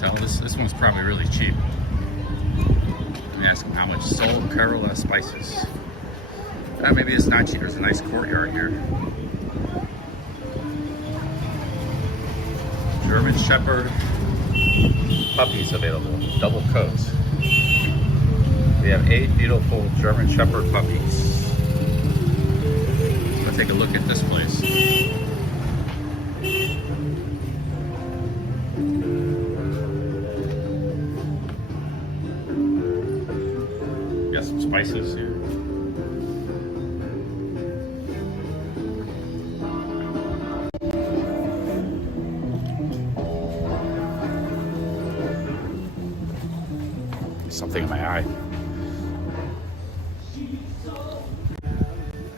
hotel. This one's probably really cheap. Let me ask them how much. Sold Kerala spices. Maybe it's not cheap. There's a nice courtyard here. German Shepherd puppies available. Double coats. We have 8 beautiful German Shepherd puppies. Let's take a look at this place. Got some spices here. Something in my eye.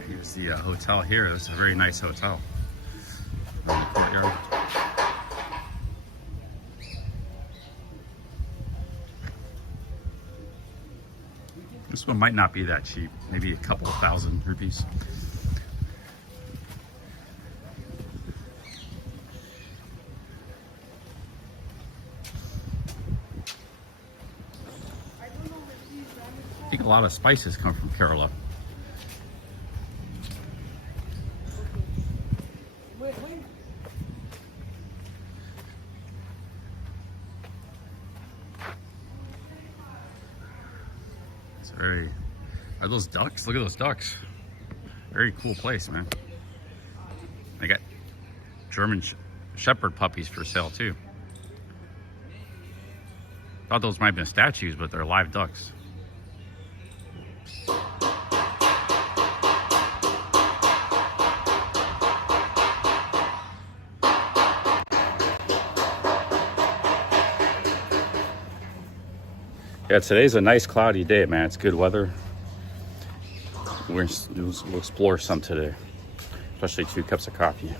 Here's the hotel here. This is a very nice hotel. Courtyard. This one might not be that cheap. Maybe a couple of thousand rupees. I think a lot of spices come from Kerala. It's very... Are those ducks? Look at those ducks. Very cool place, man. They got German Shepherd puppies for sale too. Thought those might have been statues, but they're live ducks. Yeah, today's a nice cloudy day, man. It's good weather. We'll explore some today, especially 2 cups of coffee.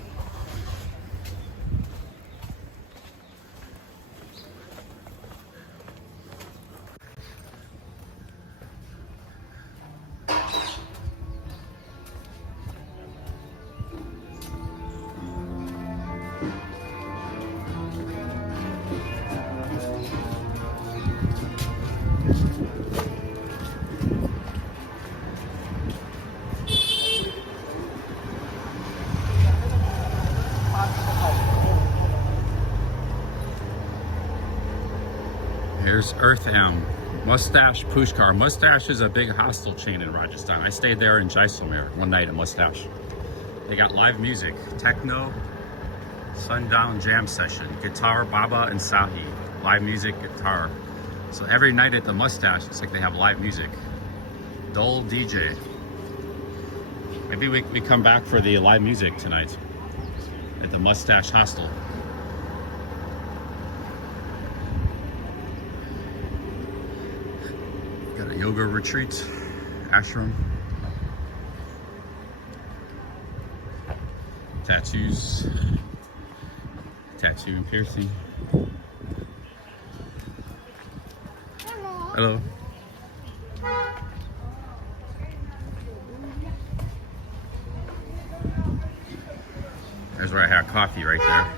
Here's Earth M, Mustache Pushkar. Mustache is a big hostel chain in Rajasthan. I stayed there in Jaisalmer one night at Mustache. They got live music, techno, sundown jam session, guitar, Baba and Sahi, live music, guitar. So every night at the Mustache, it's like they have live music. Dole DJ. Maybe we come back for the live music tonight at the Mustache Hostel. Got a yoga retreat, ashram, tattoos, tattoo and piercing. Hello. There's where I had coffee right there.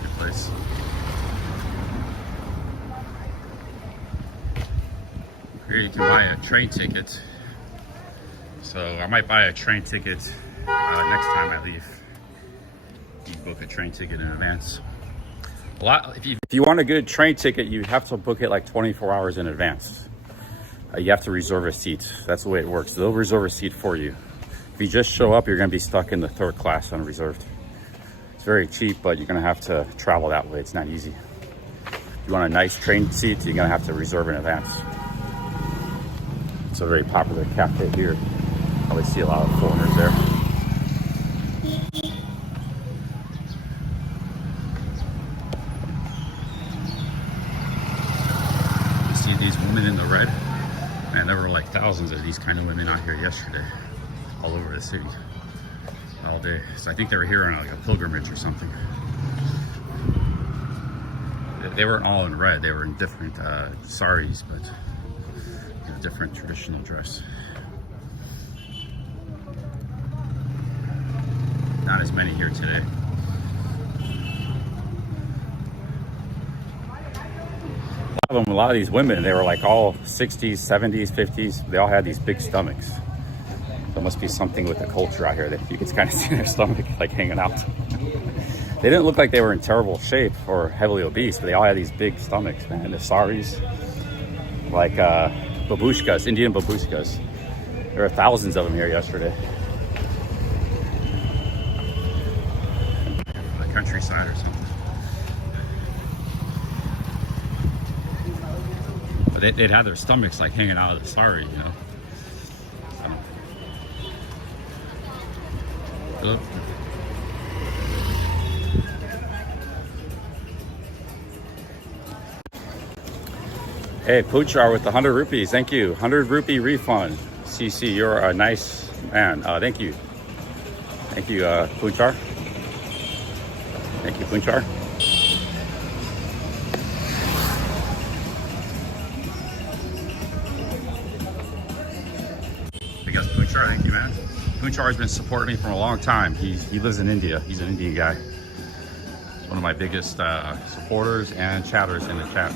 Good place. Here you can buy a train ticket. So I might buy a train ticket next time I leave. You book a train ticket in advance. If you want a good train ticket, you have to book it like 24 hours in advance. You have to reserve a seat. That's the way it works. They'll reserve a seat for you. If you just show up, you're going to be stuck in the 3rd class unreserved. It's very cheap, but you're going to have to travel that way. It's not easy. If you want a nice train seat, you're going to have to reserve in advance. It's a very popular cafe here. Probably see a lot of foreigners there. You see these women in the red? Man, there were like thousands of these kind of women out here yesterday. All over the city. All day. So I think they were here on like a pilgrimage or something. They weren't all in red. They were in different saris, but different traditional dress. Not as many here today. A lot of these women, they were like all 60s, 70s, 50s. They all had these big stomachs. There must be something with the culture out here that you can kind of see their stomach like hanging out. They didn't look like they were in terrible shape or heavily obese, but they all had these big stomachs, man. The saris, like babushkas, Indian babushkas. There were thousands of them here yesterday. The countryside or something. But they'd have their stomachs like hanging out of the sari, you know. So. Hey, Poochar with the 100 rupees. Thank you. 100 rupee refund. CC, you're a nice man. Thank you. Thank you, Poochar. Thank you, Poochar. Because Poochar, thank you, man. Poochar has been supporting me for a long time. He lives in India. He's an Indian guy. He's one of my biggest supporters and chatters in the chat.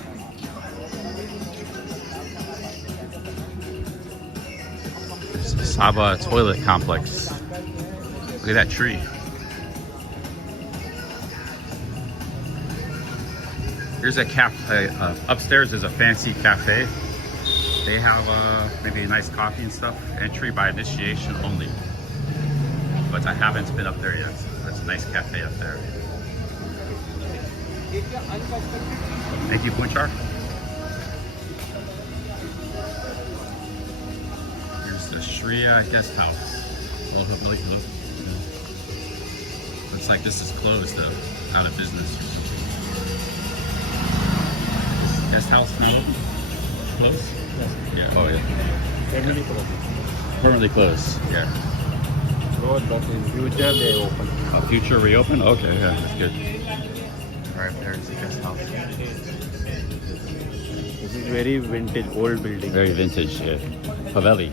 Saba toilet complex. Look at that tree. Here's a cafe. Upstairs is a fancy cafe. They have maybe a nice coffee and stuff. Entry by initiation only. But I haven't been up there yet. That's a nice cafe up there. Thank you, Punchar. The Shriya guest house. Well, really close. Looks like this is closed though, out of business. Guest house now open? Closed? Yes. Yeah. Oh yeah. Permanently closed. Permanently closed. Yeah. No, but in future they open. A future reopen? Okay, yeah, that's good. Alright, there's the guest house. This is very vintage, old building. Very vintage, yeah. Haveli.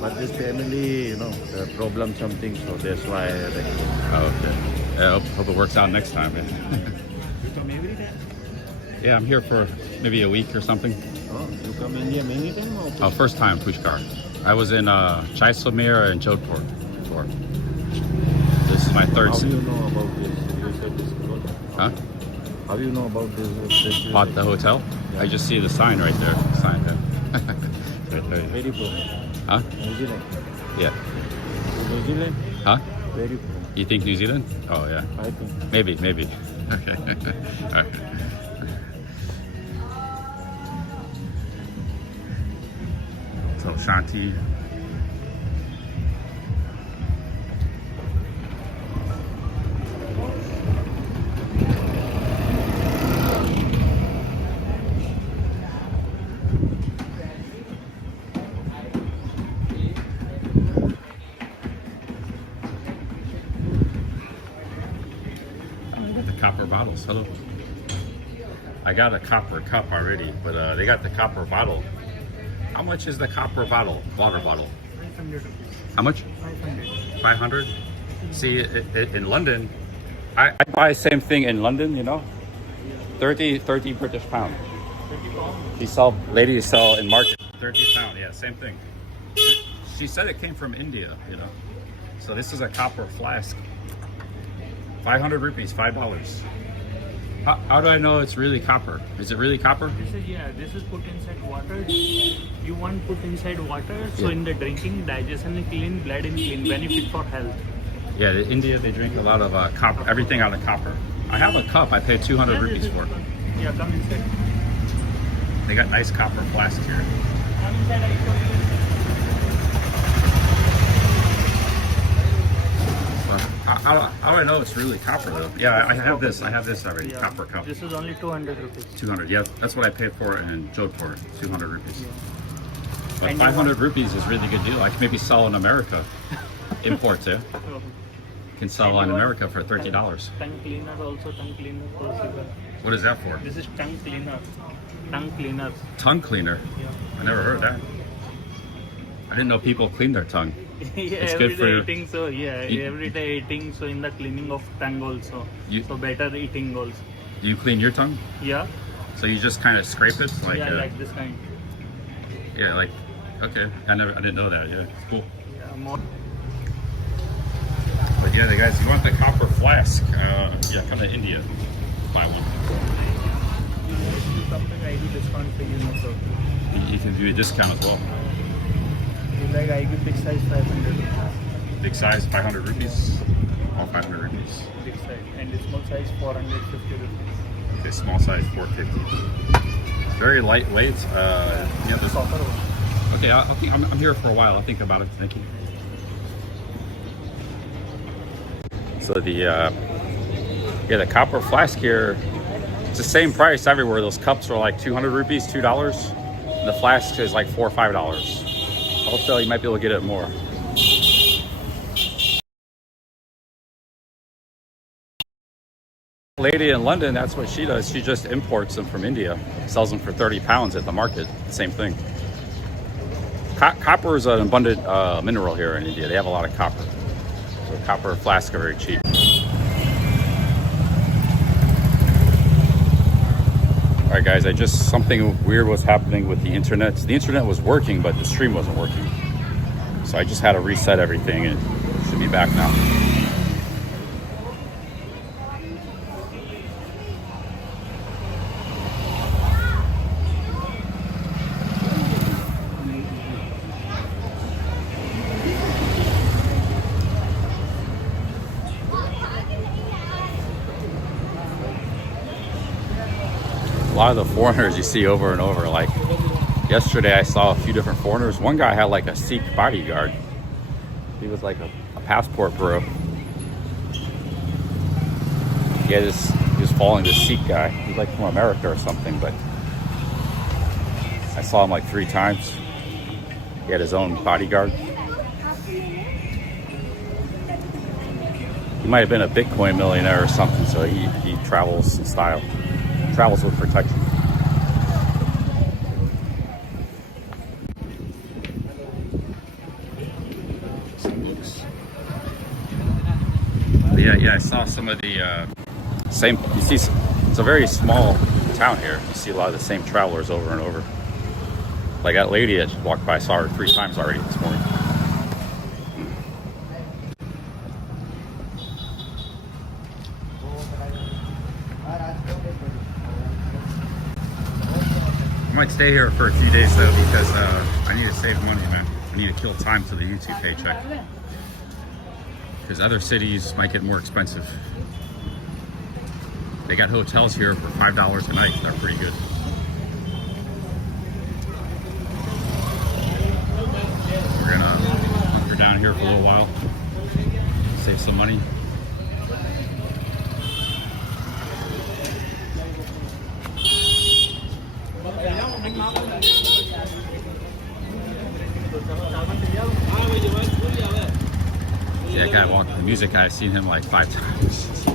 But this family, you know, the problem something, so that's why they Oh, okay. Yeah, hope it works out next time. Yeah. You come every time? Yeah, I'm here for maybe a week or something. Oh, you come India many times? Oh, first time, Pushkar. I was in Jaisalmer and Jodhpur before. This is my third. How do you know about this? You said this closed. Huh? How do you know about this? Bought the hotel? Yeah. I just see the sign right there. Sign there. Right there. Very poor. Huh? New Zealand. Yeah. New Zealand? Huh? Very poor. You think New Zealand? Oh yeah. I think. Maybe. Okay. All right. So Shanti. Copper bottles. Hello. I got a copper cup already, but they got the copper bottle. How much is the copper bottle? Water bottle? 500 rupees. How much? 500. 500. See, in London, I buy the same thing in London. You know, 30 British pound. 30 pounds. Ladies sell in market 30 pound. Yeah, same thing. She said it came from India. You know, so this is a copper flask. 500 rupees, $5. How do I know it's really copper? Is it really copper? This is put inside water. You want put inside water, so Yeah. in the drinking, digestion is clean, blood is clean, benefit for health. Yeah, in India they drink a lot of copper, everything out of copper. I have a cup, I paid 200 Yeah, rupees this is- for it. Yeah, come inside. They got nice copper flasks here. Come inside, I show you. How do I know it's really copper though? Yeah, I have this already, Yeah. copper cup. This is only 200 rupees. 200, yeah, that's what I paid for it in Jodhpur, 200 rupees. But And 500 rupees is a really good deal. I can maybe sell in America. Imports, yeah. So, Can sell in America for $30. tongue cleaner also, tongue cleaner possible. What is that for? This is tongue cleaner. Tongue cleaner. Tongue cleaner. Yeah. I never heard that. I didn't know people clean their tongue. Yeah, good every for day your- eating, so yeah, You- every day eating, so in the cleaning of tongue also. You- So better eating also. Do you clean your tongue? Yeah. So you just kind of scrape it, like Yeah, like this kind. yeah, like okay. I didn't know that. Yeah, it's cool. Yeah, more. But yeah, the guys, you want the copper flask? Yeah, come to India, buy one. Something I do discount for you, no problem. You can do a discount as well. You like I give big size 500. Big size, 500 rupees. All 500 rupees. Big size, and the small size 450 rupees. Okay, small size, 450. It's very lightweight. Yeah, there's Copper one. okay. I'm here for a while. I'll think about it. Thank you. So the copper flask here, it's the same price everywhere. Those cups are like 200 rupees, $2. And the flask is like $4 or $5. Also, you might be able to get it more. Lady in London, that's what she does. She just imports them from India, sells them for 30 pounds at the market. Same thing. Copper is an abundant mineral here in India. They have a lot of copper. So copper flasks are very cheap. All right, guys, something weird was happening with the internet. The internet was working, but the stream wasn't working. So I just had to reset everything and it should be back now. A lot of the foreigners you see over and over. Like yesterday I saw a few different foreigners. One guy had like a Sikh bodyguard. He was like a passport bro. He was following this Sikh guy. He's like from America or something, but I saw him like 3 times. He had his own bodyguard. He might have been a Bitcoin millionaire or something, so he travels in style. Travels with protection. Yeah, I saw some of the same. You see, it's a very small town here. You see a lot of the same travelers over and over. Like that lady that walked by, I saw her 3 times already this morning. I might stay here for a few days though because I need to save money, man. I need to kill time to the YouTube paycheck. Because other cities might get more expensive. They got hotels here for $5 a night. They're pretty good. We're gonna hunker down here for a little while, save some money. See that guy walking, the music guy, I've seen him like 5 times.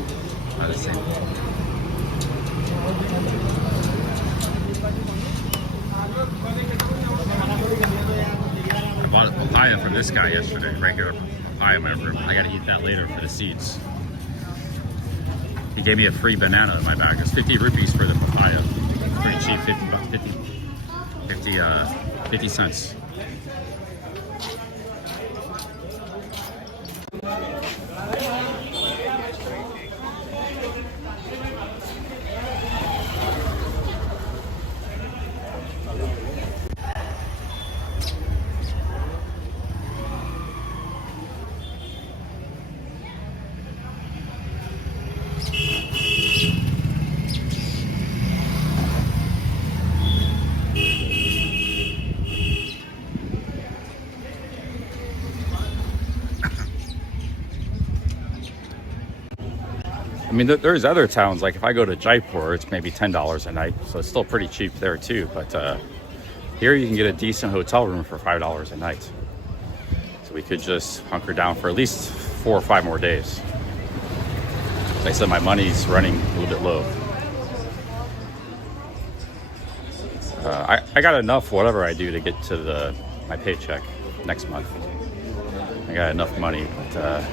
Not the same. I bought a papaya from this guy yesterday, regular papaya, whatever. I gotta eat that later for the seeds. He gave me a free banana in my bag. It's 50 rupees for the papaya. Pretty cheap, 50 cents. I mean, there's other towns, like if I go to Jaipur, it's maybe $10 a night, so it's still pretty cheap there too. But here you can get a decent hotel room for $5 a night. So we could just hunker down for at least 4 or 5 more days. Like I said, my money's running a little bit low. I got enough whatever I do to get to my paycheck next month. I got enough money, but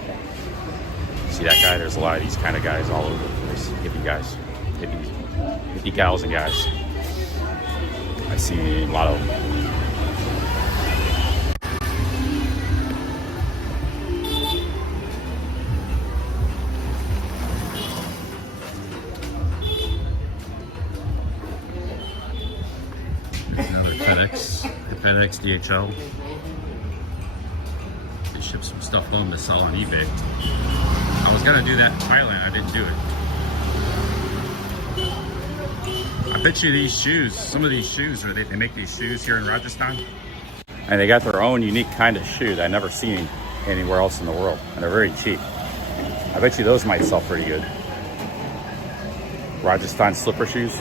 see that guy? There's a lot of these kind of guys all over the place. Hippie guys. Hippies. 50 gals and guys. I see a lot of them. There's another FedEx DHL. They ship some stuff home to sell on eBay. I was gonna do that in Thailand, I didn't do it. I bet you these shoes, some of these shoes, or they make these shoes here in Rajasthan. And they got their own unique kind of shoe that I've never seen anywhere else in the world. And they're very cheap. I bet you those might sell pretty good. Rajasthan slipper shoes.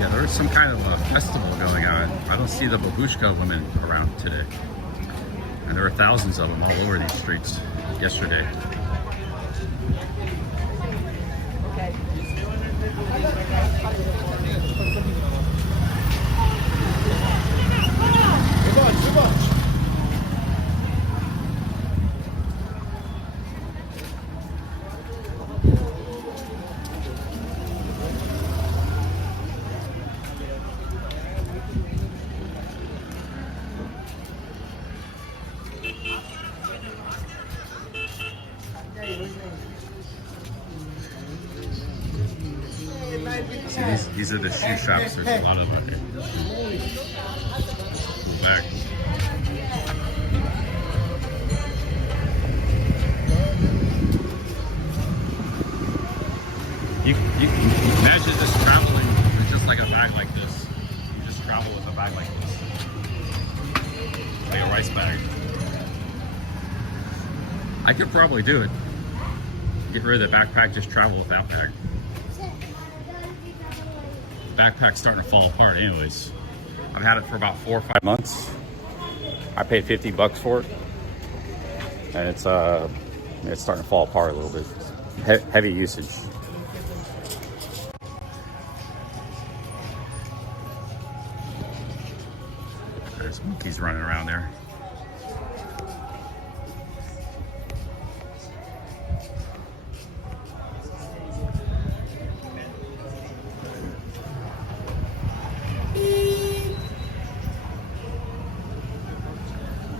Yeah, there's some kind of a festival going on. I don't see the babushka women around today. And there were thousands of them all over these streets yesterday. See, these are the shoe shops. There's a lot of them here. Back. You imagine just traveling with just like a bag like this. You just travel with a bag like this. Like a rice bag. I could probably do it. Get rid of the backpack, just travel without bag. Backpack's starting to fall apart anyways. I've had it for about 4 or 5 months. I paid $50 for it. And it's starting to fall apart a little bit. Heavy usage. There's monkeys running around there.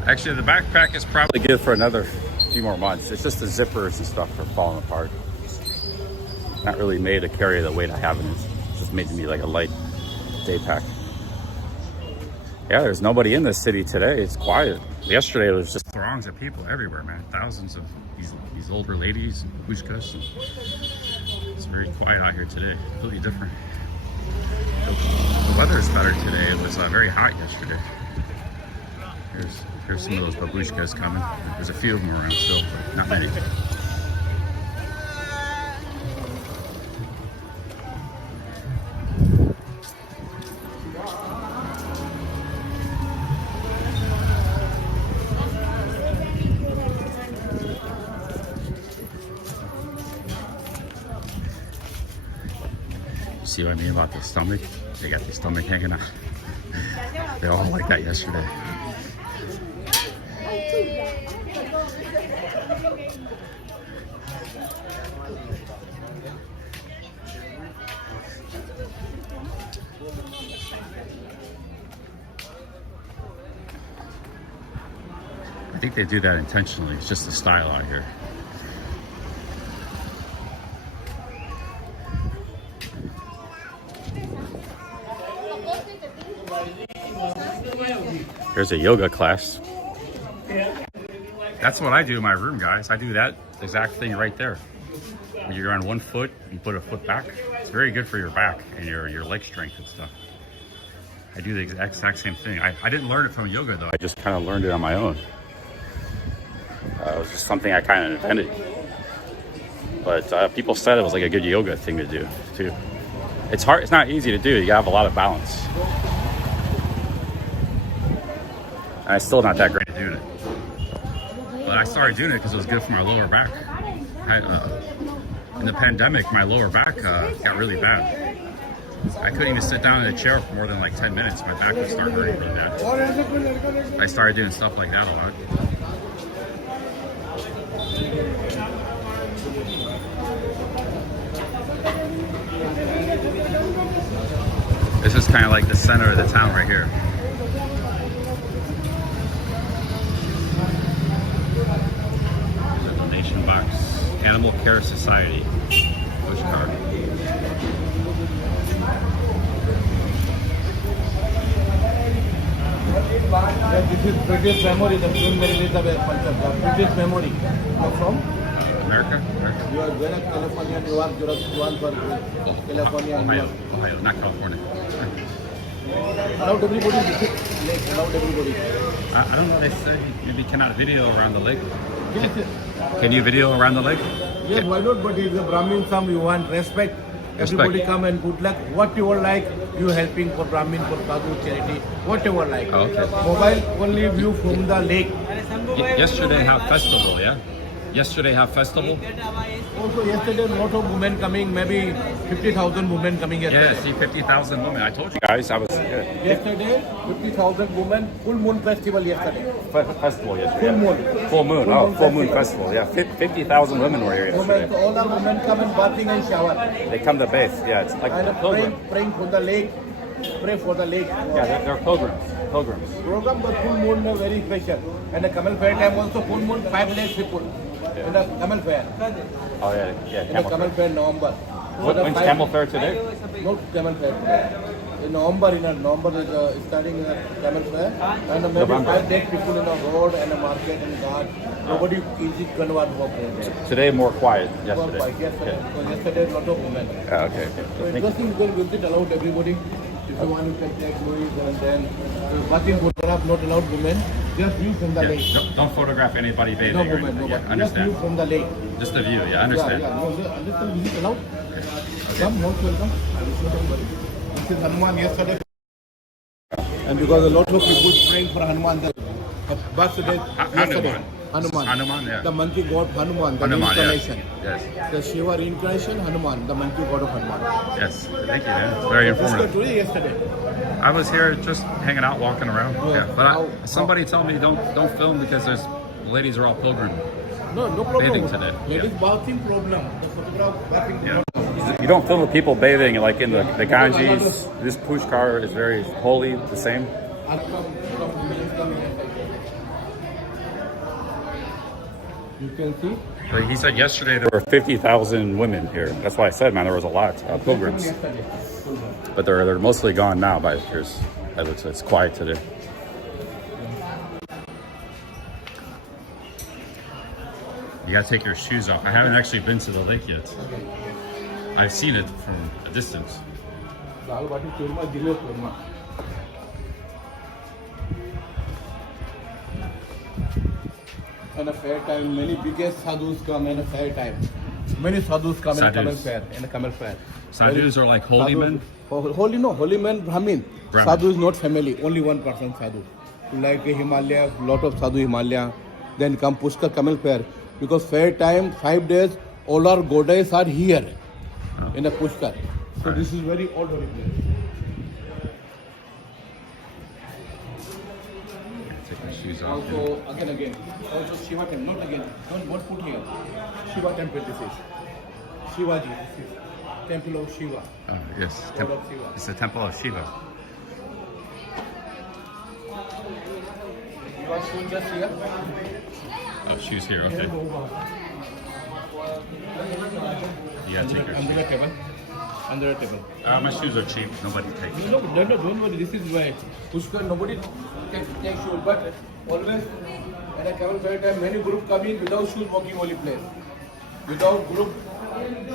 Actually, the backpack is probably good for another few more months. It's just the zippers and stuff are falling apart. Not really made to carry the weight I have in it. It's just made to be like a light day pack. Yeah, there's nobody in this city today. It's quiet. Yesterday, it was just throngs of people everywhere, man. Thousands of these older ladies and pushkas. It's very quiet out here today. Completely different. The weather's better today. It was very hot yesterday. Here's some of those babushkas coming. There's a few of them around still, but not many. See what I mean about the stomach? They got the stomach hanging out. They all like that yesterday. I think they do that intentionally. It's just the style out here. Here's a yoga class. That's what I do in my room, guys. I do that exact thing right there. When you're on one foot, you put a foot back. It's very good for your back and your leg strength and stuff. I do the exact same thing. I didn't learn it from yoga though. I just kind of learned it on my own. It was just something I kind of invented. But people said it was like a good yoga thing to do too. It's hard. It's not easy to do. You gotta have a lot of balance. And I'm still not that great at doing it. But I started doing it because it was good for my lower back. In the pandemic, my lower back got really bad. I couldn't even sit down in a chair for more than like 10 minutes. My back would start hurting really bad. I started doing stuff like that a lot. This is kind of like the center of the town right here. There's a donation box. Animal Care Society. Push card. This is British memory, the film Elizabeth concept. British memory. You're from? America? You are where? California, New York, Johannesburg, California, New York. Ohio, not California. Allowed everybody visit lake. Allowed everybody. I don't know. They said maybe cannot video around the lake. Can you video around the lake? Yes, why not? But it's a Brahmin some you want respect. Everybody come and good luck. Whatever like you helping for Brahmin, for Sadhu charity, whatever like. Oh, okay. Mobile only view from the lake. Yesterday have festival, yeah? Yesterday have festival? Also yesterday a lot of women coming, maybe 50,000 women coming yesterday. Yeah, see 50,000 women. I told you guys I was Yesterday 50,000 women, full moon festival yesterday. festival yesterday. Full moon. Full moon. Full Oh, moon full moon festival. festival. Yeah, 50,000 women were here Women, yesterday. all our women come and bathing and shower. They come to bathe. Yeah, it's like And a pilgrim. praying for the lake. Pray for the lake. Yeah, they're pilgrims. Pilgrims. Program but full moon is very special. And the Camel Fair time also full moon 5 lakhs people. In the Camel Fair. Oh yeah, yeah. In the Camel Fair November. When's Camel Fair today? No Camel Fair. In November is starting Camel Fair. And maybe November. 5 lakh people in the road and the market and guard. Nobody easy convert walk there. Today more quiet. Well, Yesterday. yesterday. So yesterday a lot of women. Yeah, okay. So interesting, you can visit allowed everybody. If you want, you can take movies and then bathing photograph not allowed women. Just view from the Yeah, lake. don't photograph anybody bathing. No or women, anything. no Yeah, women. Just view understand. from the lake. Just the view. Yeah, understand. Yeah, no, understand. Visit allowed. Come, most welcome. This is Hanuman yesterday. And because a lot of people praying for Hanuman, the birthday yesterday. Hanuman. Hanuman, yeah. The monkey god Hanuman, the Hanuman, reincarnation. Yes. The Shiva reincarnation, Hanuman, the monkey god of Hanuman. Yes. Thank you, man. It's very This was informative. today, yesterday. I was here just hanging out, walking around. Yeah. Yeah. But How- somebody told me don't film because there's ladies are all pilgrim. No, no problem. Bathing today. Ladies bathing problem. The photograph bathing Yeah. problem. You don't film with people bathing like in the Ganges. This push car is very holy, the same. You can see. But he said yesterday there were 50,000 women here. That's why I said, man, there was a lot of pilgrims. But they're mostly gone now. But it's quiet today. You gotta take your shoes off. I haven't actually been to the lake yet. I've seen it from a distance. Dal bati churma, dile churma. And a fair time, many biggest sadhus come in a fair time. Many sadhus come in a camel Sadhus. fair. In a camel fair. Sadhus are like holy men? Holy no, holy men Brahmin. Brahmin. Sadhu is not family, only one person sadhu. Like Himalaya, lot of sadhu Himalaya. Then come Pushkar camel fair. Because fair time, 5 days, all our goddess are here in a Pushkar. So this is very old holy place. Take my shoes off. Also, again. Also Shiva temple, not again. Don't put here. Shiva temple this is. Shivaji, this is. Temple of Shiva. Oh, yes. God of Shiva. It's the temple of Shiva. You are shown just here. Oh, shoes here. Okay. You gotta take your Under shoes. the table. Under the table. My shoes are cheap. Nobody takes them. No, don't worry. This is why Pushkar nobody take shoes, but always at a camel fair time many group coming without shoes walking holy place. Without group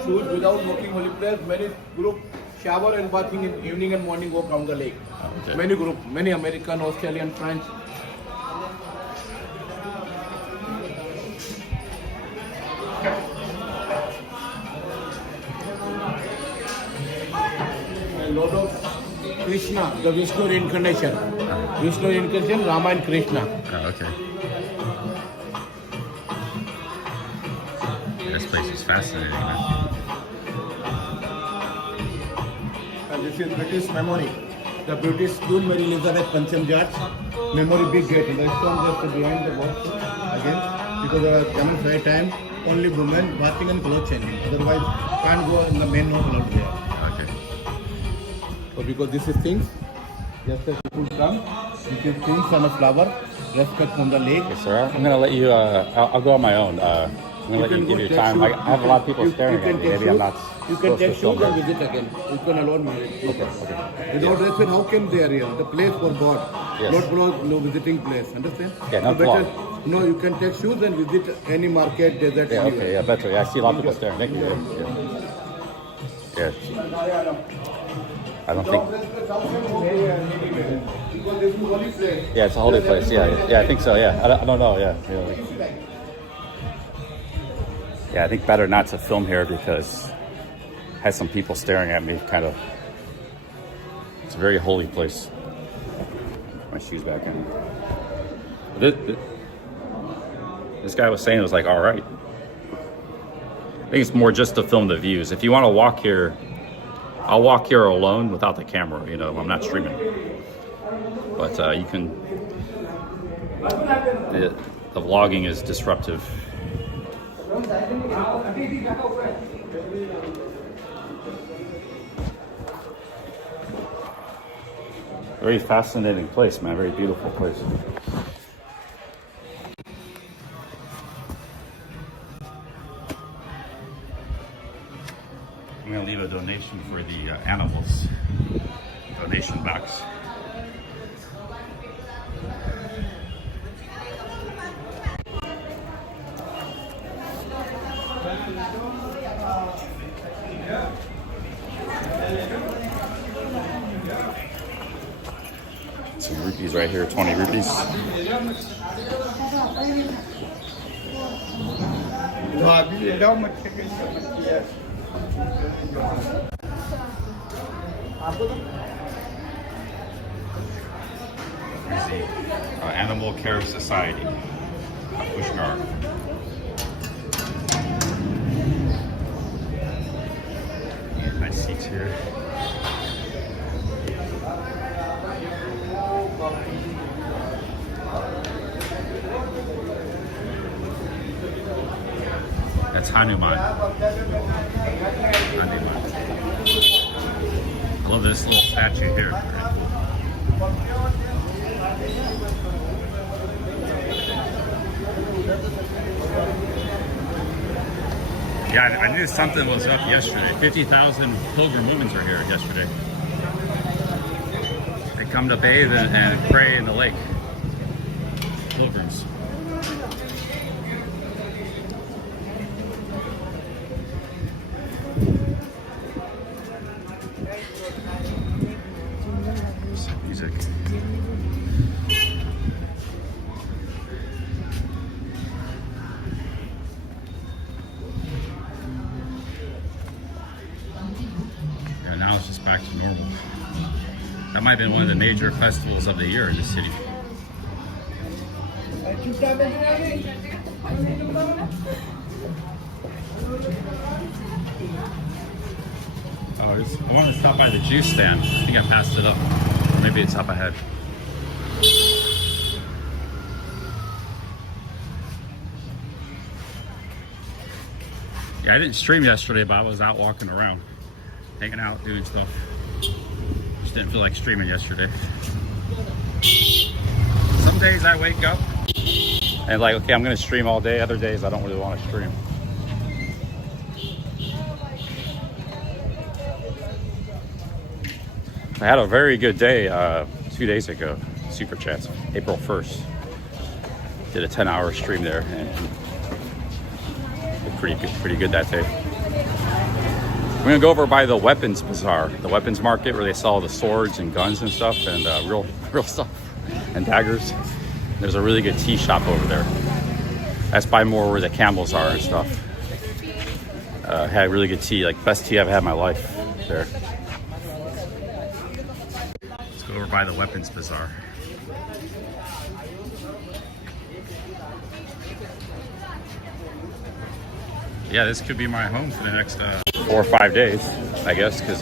shoes, without walking holy place, many group shower and bathing in evening and morning walk around the lake. Okay. Many group, many American, Australian, French. A lot of Krishna, the Vishnu reincarnation. Vishnu reincarnation, Rama and Krishna. Oh, okay. This place is fascinating, man. A This is British memory. The British Queen Mary Elizabeth Pancham Judge memory big gate. The stone just behind the box again because Camel Fair time only women bathing and clothes changing. Otherwise can't go in the main no allowed there. Okay. So because this is things, just as people come, this is things on a flower, just cut from the lake. Okay, sir. I'm gonna let you. I'll go on my own. I'm gonna let you give your time. I have a lot of people staring at me. Maybe I'm not. You can take supposed shoes to and visit again. You can alone visit. Okay. Okay. Without respect, how came they are here? The place for God, Yes. not for no visiting place. Understand? Yeah, not so better, vlog. no, you can take shoes and visit any market, desert. Yeah. anywhere. Okay. Yeah. Better. Yeah. I see a lot of people staring. Thank you. Yeah. I don't think. Because this is holy place. Yeah, it's a holy place. Yeah. Yeah. I think so. Yeah. I don't know. Yeah. Yeah. I think better not to film here because I had some people staring at me. Kind of. It's a very holy place. My shoes back in. This guy was saying it was like all right. I think it's more just to film the views. If you want to walk here, I'll walk here alone without the camera. You know, I'm not streaming. But you can. The vlogging is disruptive. Very fascinating place, man. Very beautiful place. I'm gonna leave a donation for the animals. Donation box. Some rupees right here, 20 rupees. Here's the Animal Care Society, Pushkar. Nice seats here. That's Hanuman. I love this little statue here. Yeah, I knew something was up yesterday. 50,000 pilgrim women were here yesterday. They come to bathe and pray in the lake. Pilgrims. Music. Yeah, now it's just back to normal. That might have been one of the major festivals of the year in the city. Oh, I want to stop by the juice stand. I think I passed it up. Maybe it's up ahead. Yeah, I didn't stream yesterday, but I was out walking around, hanging out, doing stuff. Just didn't feel like streaming yesterday. Some days I wake up and like, okay, I'm gonna stream all day. Other days I don't really want to stream. I had a very good day 2 days ago, Super Chats, April 1st. Did a 10-hour stream there and pretty good that day. We're gonna go over by the weapons bazaar, the weapons market where they sell the swords and guns and stuff and real stuff and daggers. There's a really good tea shop over there. That's by more where the camels are and stuff. Had really good tea, like best tea I've had in my life there. Let's go over by the weapons bazaar. Yeah, this could be my home for the next 4 or 5 days, I guess, because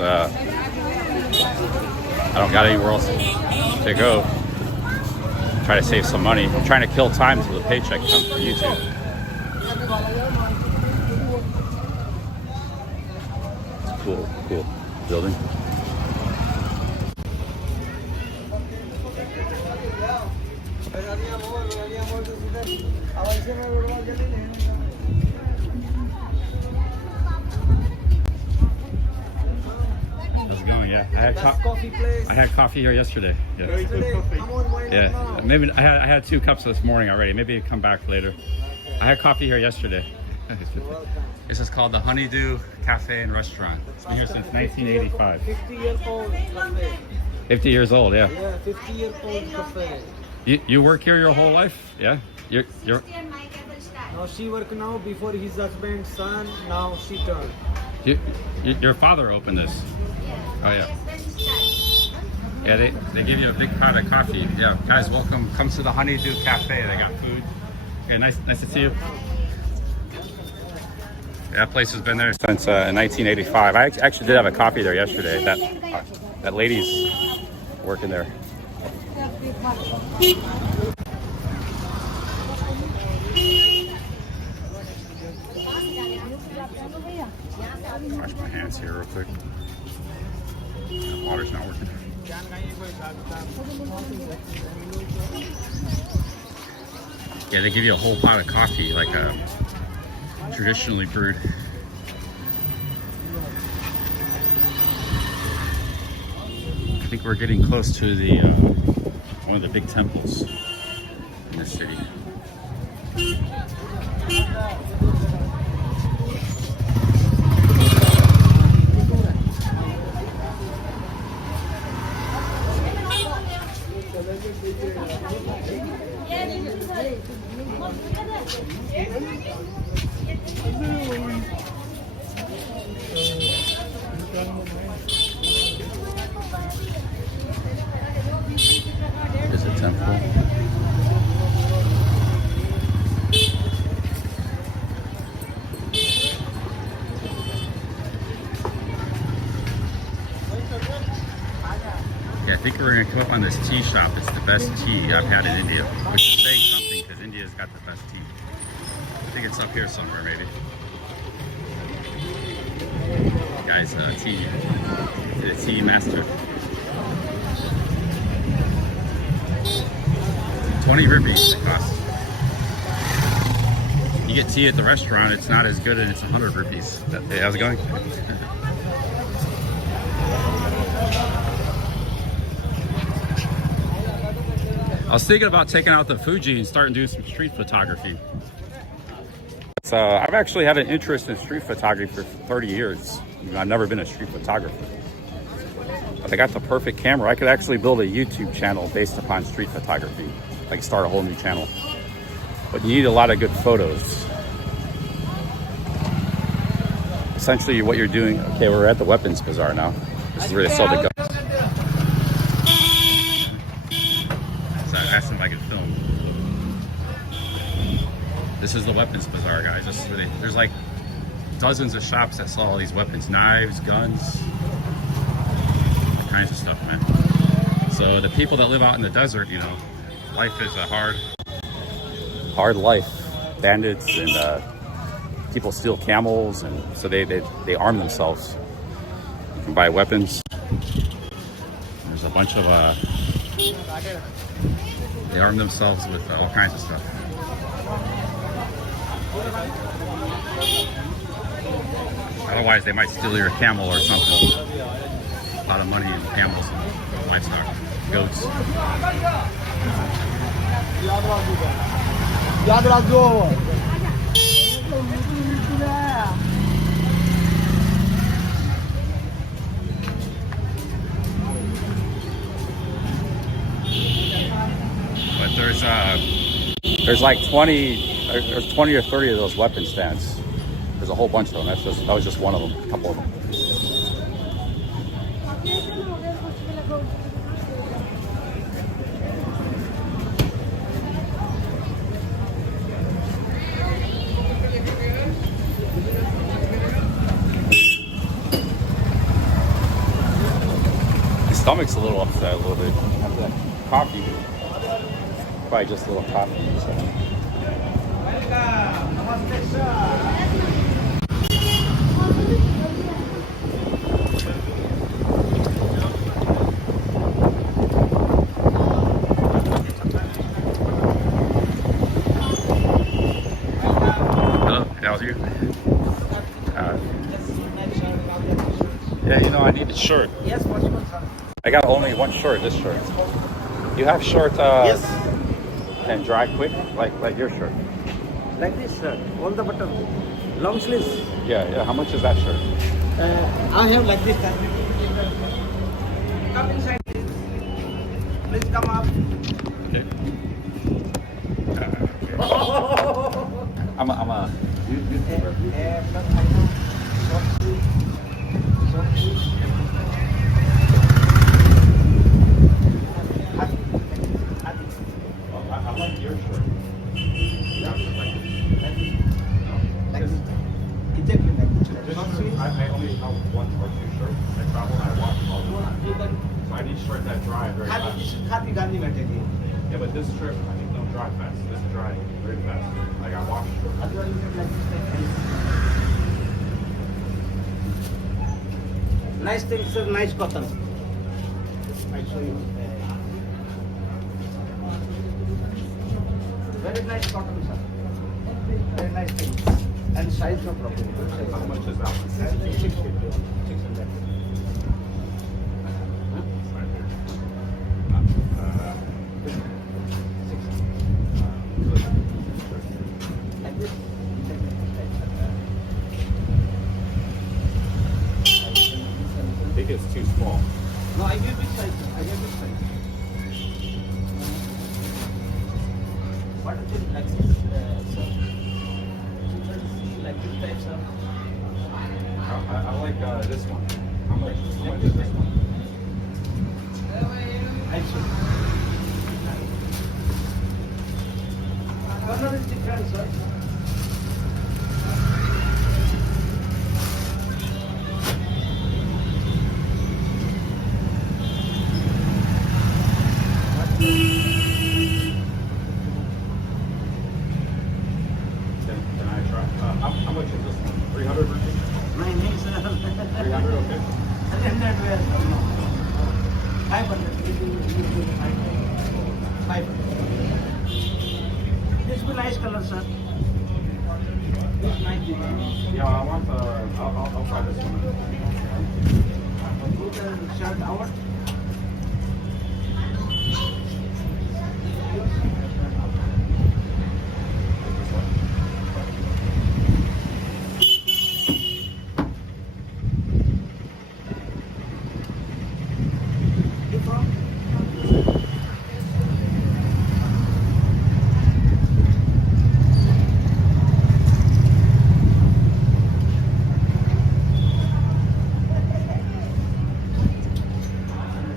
I don't got anywhere else to go. Try to save some money. I'm trying to kill time until the paycheck comes for YouTube. It's a cool building. How's it going? Yeah, I had coffee here yesterday. Yeah. Very good coffee. Yeah, maybe I had 2 cups this morning already. Maybe I'll come back later. I had coffee here yesterday. This is called the Honeydew Cafe and Restaurant. It's been here since 1985. 50-year-old cafe. 50 years old, yeah. Yeah, 50-year-old cafe. You work here your whole life? Yeah. You're Now she work now before his husband's son. Now she turned. your father opened this. Oh yeah. Yeah, they give you a big pot of coffee. Yeah, guys, welcome. Come to the Honeydew Cafe. They got food. Yeah, nice to see you. Yeah, that place has been there since 1985. I actually did have a coffee there yesterday. That lady's working there. Wash my hands here real quick. The water's not working. Yeah, they give you a whole pot of coffee, like traditionally brewed. I think we're getting close to the one of the big temples in the city. There's a temple. Yeah, I think we're gonna come up on this tea shop. It's the best tea I've had in India, which is saying something because India's got the best tea. I think it's up here somewhere, maybe. Guys, tea. The tea master. 20 rupees it costs. You get tea at the restaurant, it's not as good and it's 100 rupees. Hey, how's it going? I was thinking about taking out the Fuji and starting doing some street photography. So I've actually had an interest in street photography for 30 years. I've never been a street photographer. But I got the perfect camera. I could actually build a YouTube channel based upon street photography. Like start a whole new channel. But you need a lot of good photos. Essentially what you're doing, okay, we're at the weapons bazaar now. This is where they sell the guns. So I asked them if I could film. This is the weapons bazaar, guys. This is where there's like dozens of shops that sell all these weapons, knives, guns, all kinds of stuff, man. So the people that live out in the desert, you know, life is a hard life. Bandits and people steal camels, and so they arm themselves. You can buy weapons. There's a bunch of they arm themselves with all kinds of stuff. Otherwise, they might steal your camel or something. A lot of money in camels and livestock, goats. But there's like 20 or 30 of those weapon stands. There's a whole bunch of them. That was just one of them, a couple of them. stomach's a little upset a little bit. After that coffee. Probably just a little coffee. So. Hello, that was you? Yeah, you know, I need a shirt. Yes, possible, sir. I got only one shirt, this shirt. You have shirt Yes. can dry quick, like your shirt. Like this, sir. All the button. Long sleeves. Yeah. How much is that shirt? I have like this, sir. Come inside, please. Please come up. Okay. I'm a YouTuber. I like your shirt. Yeah, just like this. Like this. Exactly like this. This shirt, I only have one or two shirts. I travel and I wash them all the time. So I need shirts that dry very fast. Happy Gandhi material. Yeah, but this shirt, I think don't dry fast. This dry very fast. Like I wash shirts. Otherwise, you have like this. Nice thing, sir. Nice cotton. I show you. Very nice cotton, sir. Very nice thing. And size no problem. How much is that one? 650. 600. Like this. I think it's too small. No, I give this size. I give this size. What is it like this, sir? Like this type, sir. I like this one. How much is this one? I show. Color is different, sir. Can I try? How much is this one? 300 rupees? My name, sir. 300, okay. 300 where, sir? No. 500. 500. This will nice color, sir. This nice design. Yeah, I want I'll try this one. Put the shirt out. You from?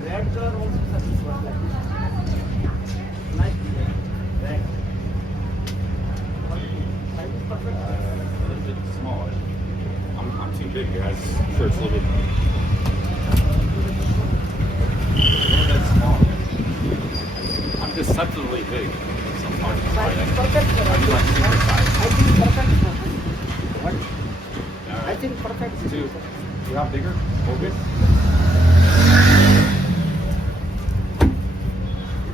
Reds are also successful like this. Nice design. Red. Size is perfect. A little bit small. I'm too big, guys. Sure, it's a little bit small. I'm deceptively big. Sometimes. Size is perfect, sir. I like super size. I think perfect, sir. What? Yeah. I think perfect. Two. You have bigger? Focus.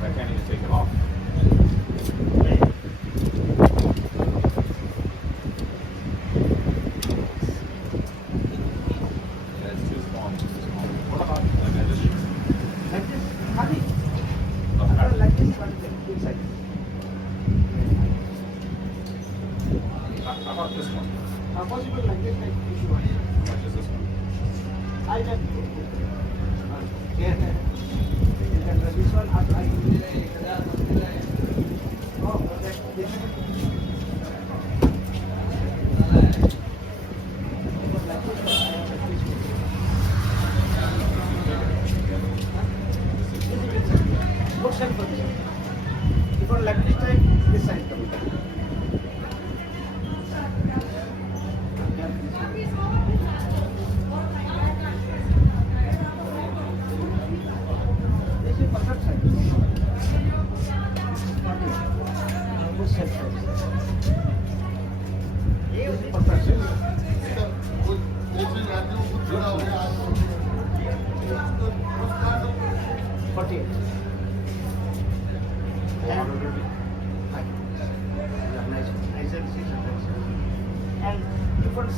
I can't even take it off. Yeah, it's too small. What about like this? Like this, honey. Okay. Like this one, big size. How about this one? Possible like this, like if you want. How much is this one? I can. Yeah. You can do this one or I. Oh, okay. This one. Like this one, like this one. What side for this? If you want like this type, this side come.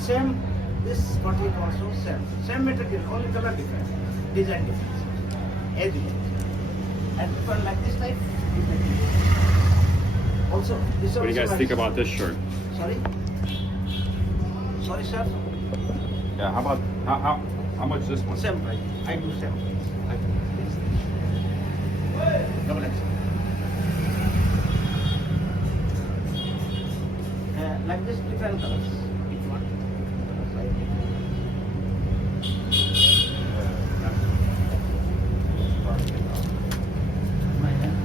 Same, this bottle also same material, only color different, design different, edge different. And for like this type, different. Also, this What do you guys also think has- about this shirt? Sorry? Sorry, sir? Yeah, how much this one? Same price. I do same. I do this. Double X. Like this, different colors. Each one. My hand.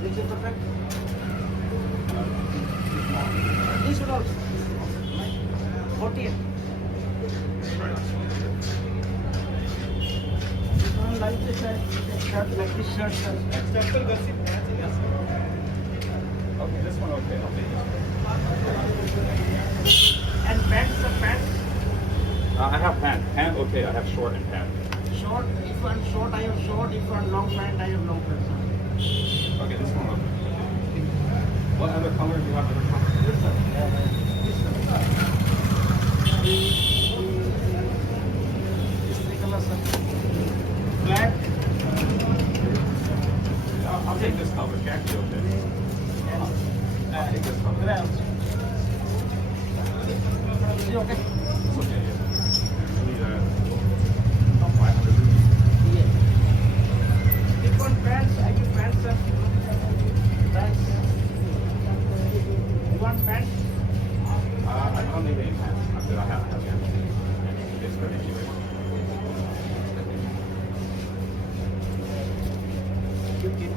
This is perfect. This one also. 48. This one like this shirt, like this shirt. Okay, this one okay. I'll take And pants, the pants. I have pant. Pant okay. I have short and pant. Short, if one short, I have short. If one long pant, I have long pants. Okay, this one okay. What other color do you have? Other color? This one. This one. These three colors, sir. Black. I'll take this color. Khaki okay. I'll take this color. Gray also. Is it okay? It's okay. Yeah. I need 500 rupees. Yeah. Different pants, I give pants, sir. Pants. You want pants? I don't need any pants. I'm good. I have pants. It's good anyway. You keep.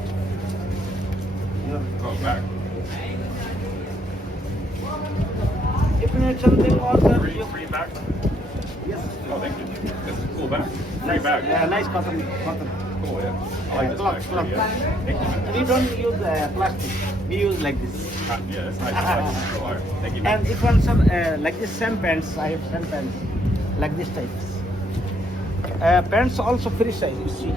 Go back. If you need something more, sir, you. Free back. Yes. Oh, thank you. This is a cool bag. Free bag. Yeah, nice cotton. Cool, yeah. I like this Cloth, bag. cloth. Yeah. Thank you. We don't use plastic. We use like this. Yeah, that's nice. I like this. All right. Thank you. And if one some like this same pants, I have same pants, like this types. Pants also free size. You see,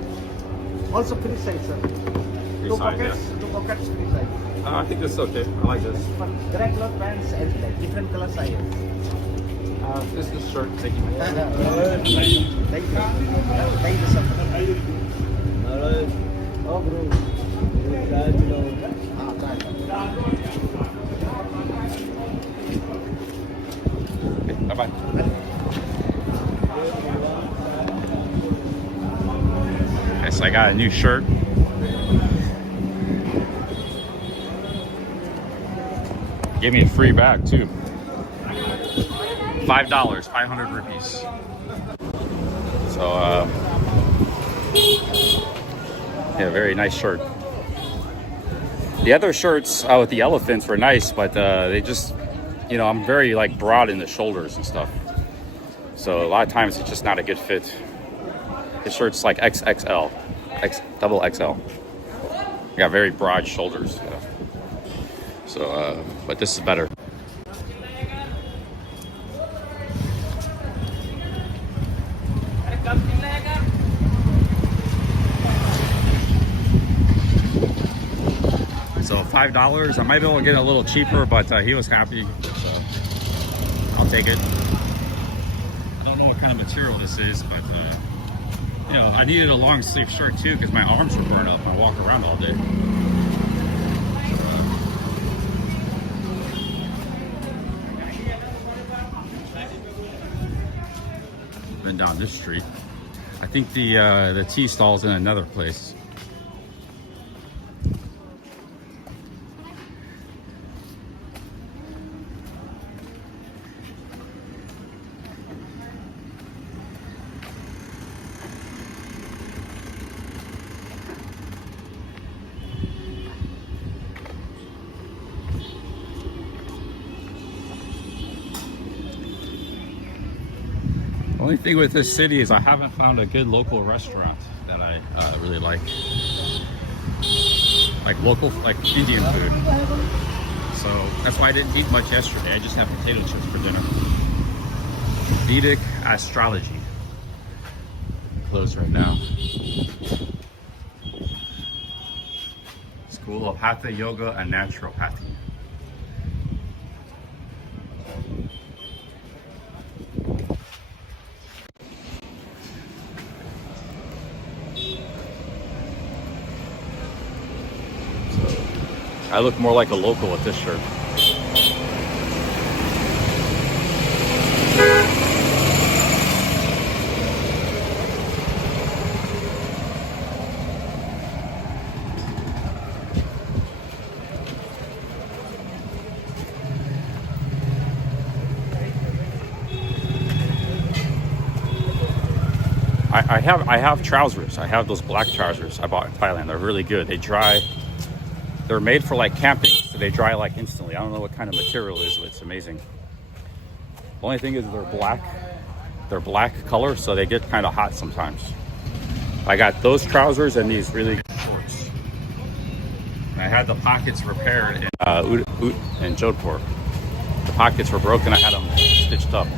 also free size, sir. Free Two size, pockets, yeah. two pockets free size. I think this is okay. I like this. But gray cloth pants and like different colors I have. This is shirt. Thank you. Thank you. Thank you, sir. Oh, bro. Bye bye. Okay, so I got a new shirt. Gave me a free bag too. $5, 500 rupees. So, yeah, very nice shirt. The other shirts with the elephants were nice, but they just, you know, I'm very like broad in the shoulders and stuff. So a lot of times it's just not a good fit. This shirt's like XXL, double XL. I got very broad shoulders. Yeah. So, but this is better. So $5. I might be able to get it a little cheaper, but he was happy. So I'll take it. I don't know what kind of material this is, but you know, I needed a long sleeve shirt too because my arms were burned up. I walk around all day. Been down this street. I think the tea stall's in another place. Only thing with this city is I haven't found a good local restaurant that I really like local, like Indian food. So that's why I didn't eat much yesterday. I just had potato chips for dinner. Vedic astrology. closed right now. School of Hatha Yoga and Naturopathy. I look more like a local with this shirt. I have trousers. I have those black trousers I bought in Thailand. They're really good. They dry. They're made for like camping, so they dry like instantly. I don't know what kind of material it is, but it's amazing. The only thing is they're black. They're black color, so they get kind of hot sometimes. I got those trousers and these really good shorts. I had the pockets repaired in Jodhpur. The pockets were broken. I had them stitched up.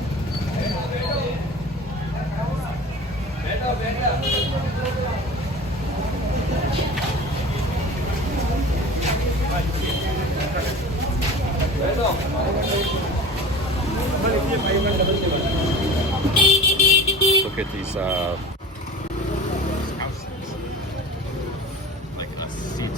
Look at these houses, like a seat.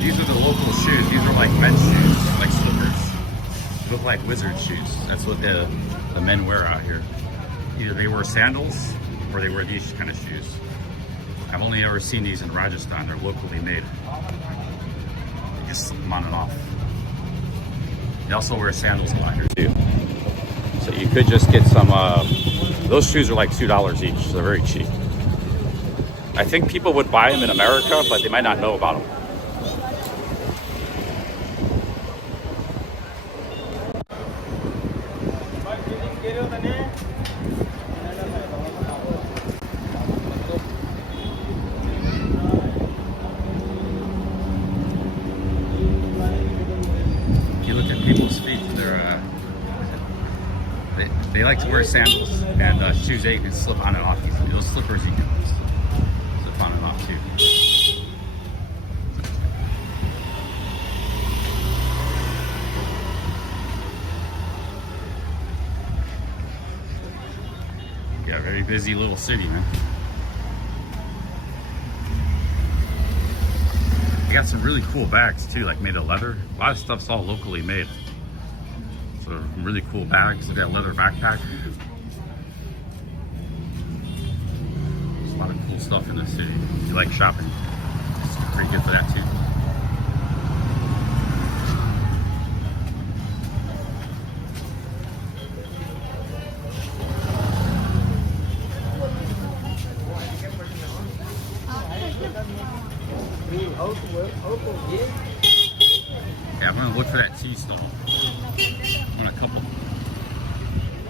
These are the local shoes. These are like men's shoes, like slippers. They look like wizard shoes. That's what the men wear out here. Either they wear sandals or they wear these kind of shoes. I've only ever seen these in Rajasthan. They're locally made. You just slip them on and off. They also wear sandals a lot here too. So you could just get some, those shoes are like $2 each. So they're very cheap. I think people would buy them in America, but they might not know about them. You look at people's feet, they like to wear sandals and shoes that you can slip on and off easily. Those slippers you can slip on and off too. Yeah, very busy little city, man. They got some really cool bags too, like made of leather. A lot of stuff's all locally made. So really cool bags. They got a leather backpack. There's a lot of cool stuff in this city. If you like shopping, it's pretty good for that too. Yeah, I'm gonna look for that tea stall. I'm gonna couple.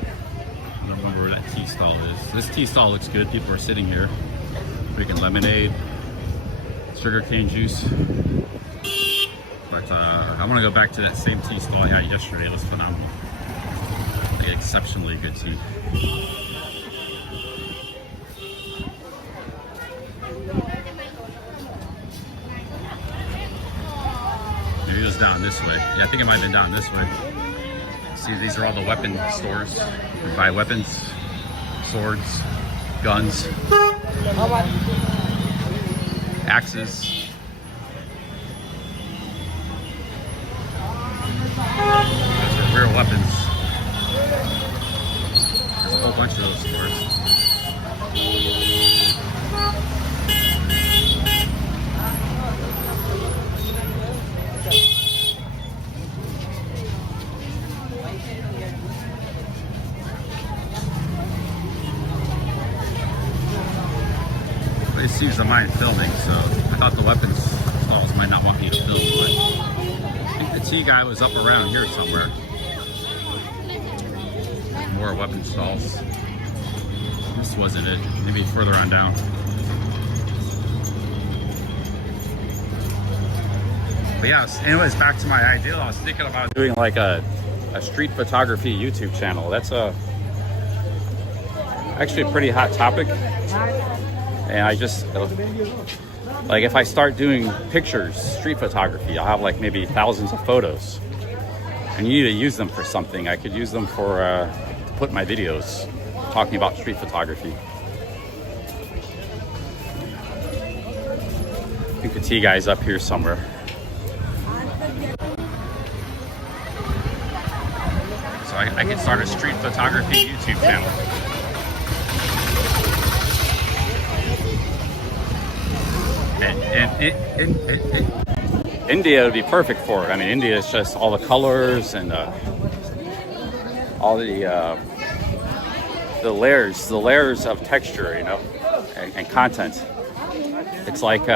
I don't remember where that tea stall is. This tea stall looks good. People are sitting here drinking lemonade, sugarcane juice. But I want to go back to that same tea stall I had yesterday. It was phenomenal. They get exceptionally good tea. Maybe it was down this way. Yeah, I think it might have been down this way. See, these are all the weapon stores. You buy weapons, swords, guns, axes. Those are real weapons. There's a whole bunch of those stores. It seems I mind filming, so I thought the weapons stalls might not want me to film, but I think the tea guy was up around here somewhere. More weapon stalls. This wasn't it. Maybe further on down. But yeah, anyways, back to my ideal. I was thinking about doing like a street photography YouTube channel. That's actually a pretty hot topic. And I just, like if I start doing pictures, street photography, I'll have like maybe thousands of photos. And you need to use them for something. I could use them for, to put in my videos talking about street photography. I think the tea guy's up here somewhere. So I could start a street photography YouTube channel. And India would be perfect for it. I mean, India is just all the colors and all the layers of texture, you know, and content. It's like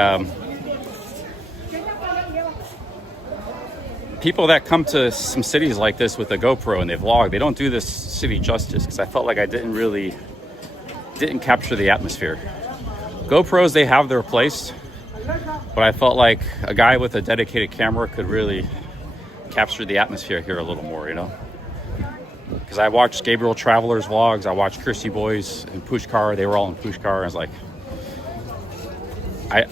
people that come to some cities like this with a GoPro and they vlog, they don't do this city justice, because I felt like I didn't capture the atmosphere. GoPros, they have their place, but I felt like a guy with a dedicated camera could really capture the atmosphere here a little more, you know? Because I watched Gabriel Traveler's vlogs, I watched Chrissy Boys and Pushkar, they were all in Pushkar. I was like, I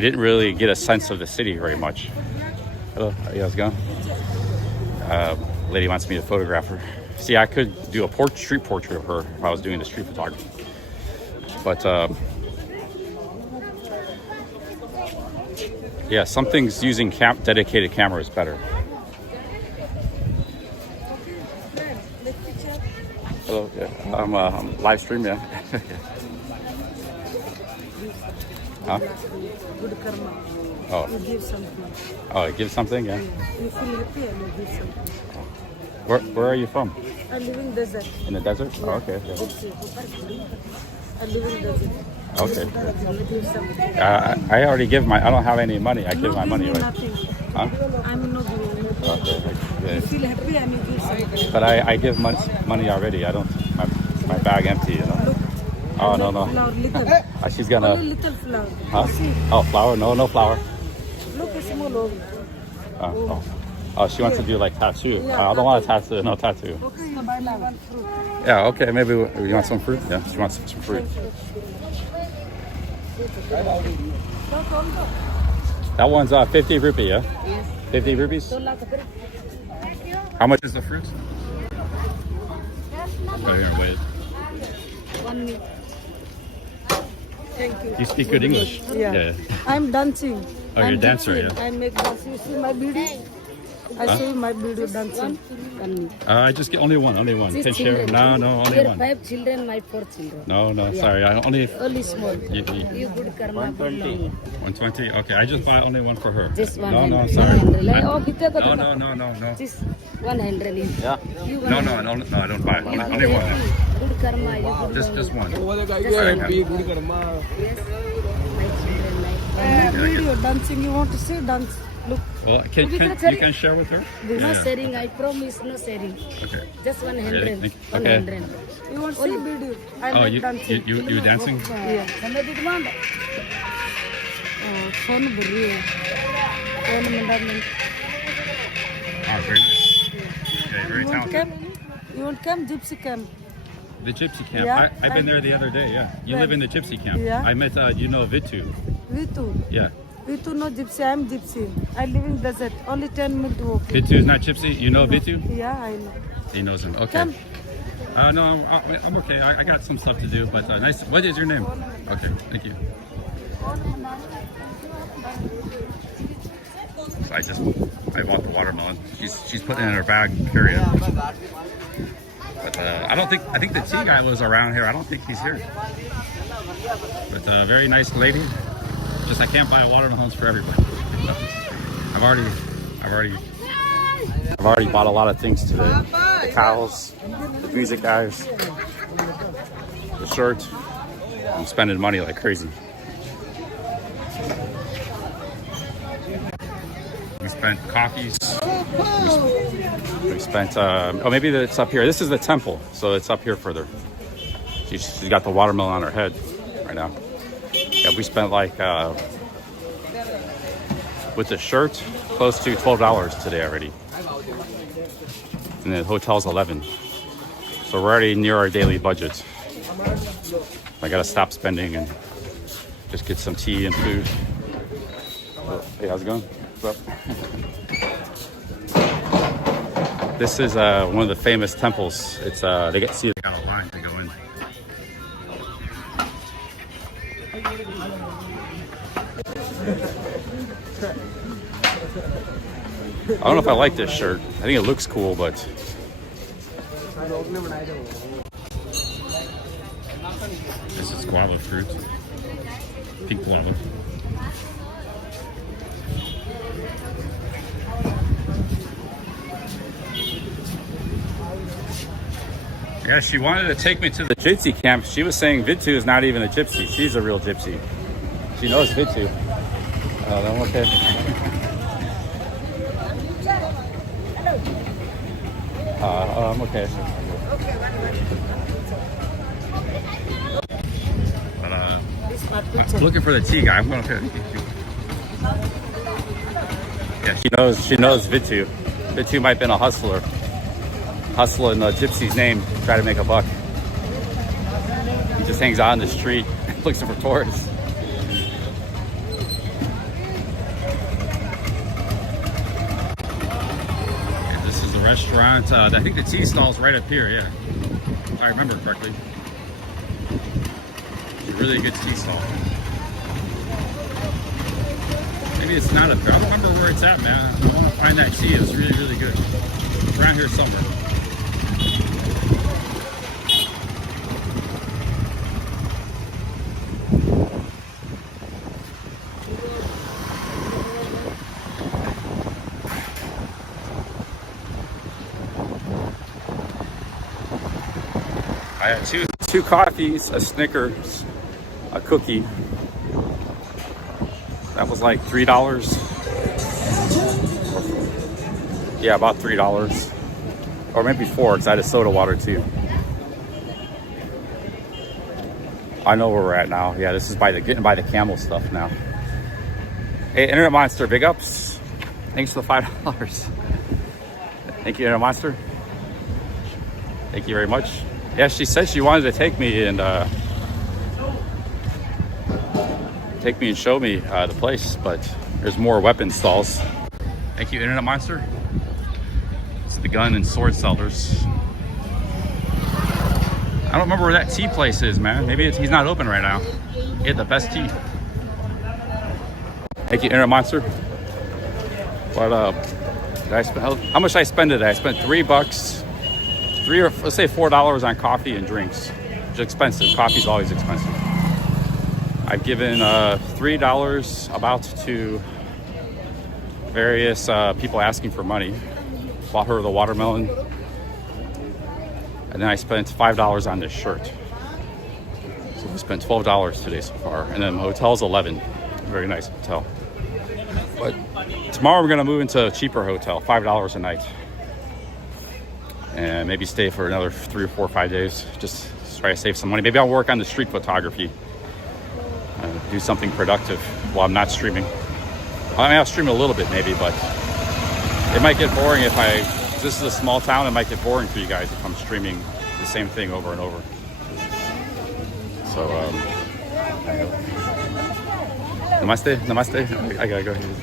didn't really get a sense of the city very much. Hello, how's it going? Lady wants me to photograph her. See, I could do a street portrait of her if I was doing the street photography. But yeah, some things using dedicated camera is better. Hello, yeah, I'm live streaming. Yeah. Huh? Good karma. Oh. You give something. Oh, it gives something, yeah. You feel happy and you give something. Where are you from? I live in desert. In the desert? Oh, okay. Okay. I live in desert. Okay. You give something. I already give I don't have any money. I give my give money me away. nothing. Huh? I'm not giving you. Okay. You feel happy and you give something. But I give money already. I don't. My bag empty. You know. Oh no. Flower, little. She's gonna. Only little flower. Huh? See, Oh, flower? No flower. look a small hole. Oh, she wants to do like tattoo. I don't want a tattoo. No tattoo. Okay, you buy me one fruit. Yeah. Okay. Maybe you want some fruit. Yeah. She wants some fruit. That one's 50 rupee. Yeah. Yes. 50 rupees. How much is the fruit? Right here. Wait. 1 minute. Thank you. You speak good English. Yeah. I'm dancing. Oh, you're a I'm dancer, dancing. yeah. I make dance. You see my video? I show you my video dancing. 1 minute. I just get only one. Can share? No, only There are one. 5 children, my 4 children. No, sorry. I only. Only small. You, You good karma. 120. 120. Okay, I just buy only one for her. Just 100. No, sorry. 100. Oh, kita ko No. Just 100. Yeah. You No, I don't buy. Only one. Good karma. You good Just one. Yes. My children like. Video dancing. You want to see dance? Look. Well, you can share with her? No sharing. I promise no sharing. Okay. Just 100. Really? Okay. 100. You want to see video? I Oh, like dancing. you dancing? Yeah. Phone beri. Phone mendamin. Oh, very nice. Okay, very You want talented. camp? You want camp? Gypsy camp. The gypsy camp. Yeah, I've been there the other day. Yeah. You live in the gypsy camp. Yeah. I met Vitu. Vitu. Yeah. Vitu no gypsy. I'm gypsy. I live in desert. Only 10 minutes walking. Vitu is not gypsy. You know Vitu? Yeah, I know. He knows him. Okay. Come. No, I'm okay. I got some stuff to do, but nice. What is your name? Okay, thank you. So I bought the watermelon. She's putting it in her bag. Period. But I think the tea guy lives around here. I don't think he's here. But a very nice lady. Just I can't buy watermelons for everybody. I've already bought a lot of things today. The cows, the music guys, the shirt. I'm spending money like crazy. We spent coffees. We spent, oh, maybe it's up here. This is the temple, so it's up here further. She's got the watermelon on her head right now. Yeah, we spent like, with the shirt, close to $12 today already. And the hotel's 11. So we're already near our daily budget. I gotta stop spending and just get some tea and food. Hey, how's it going? What's up? This is one of the famous temples. It's they got a line to go in. I don't know if I like this shirt. I think it looks cool, but this is guava fruit, pink guava. Yeah, she wanted to take me to the gypsy camp. She was saying Vitu is not even a gypsy. She's a real gypsy. She knows Vitu. Oh, I'm okay. I'm okay. But, I'm looking for the tea guy. I'm going to. Yeah, she knows Vitu. Vitu might have been a hustler. Hustling a gypsy's name, try to make a buck. He just hangs out on the street, looking for tourists. And this is the restaurant. I think the tea stall's right up here, yeah. If I remember correctly. It's a really good tea stall. Maybe it's not up there. I don't remember where it's at, man. I want to find that tea. It's really, really good. It's around here somewhere. I had two coffees, a Snickers, a cookie. That was like $3. Yeah, about $3. Or maybe $4, because I had a soda water too. I know where we're at now. Yeah, this is getting by the camel stuff now. Hey, Internet Monster, big ups. Thanks for the $5. Thank you, Internet Monster. Thank you very much. Yeah, she said she wanted to take me and show me the place, but there's more weapon stalls. Thank you, Internet Monster. It's the gun and sword sellers. I don't remember where that tea place is, man. Maybe he's not open right now. He had the best tea. Thank you, Internet Monster. But how much did I spend today? I spent $3. Let's say $4 on coffee and drinks, which is expensive. Coffee's always expensive. I've given $3 about to various people asking for money. Bought her the watermelon. And then I spent $5 on this shirt. So we spent $12 today so far. And then the hotel's 11. Very nice hotel. But tomorrow we're gonna move into a cheaper hotel, $5 a night. And maybe stay for another 3 or 4 or 5 days. Just try to save some money. Maybe I'll work on the street photography. Do something productive while I'm not streaming. I mean, I'll stream a little bit maybe, but it might get boring if this is a small town, it might get boring for you guys if I'm streaming the same thing over and over. So, Namaste. I gotta go here.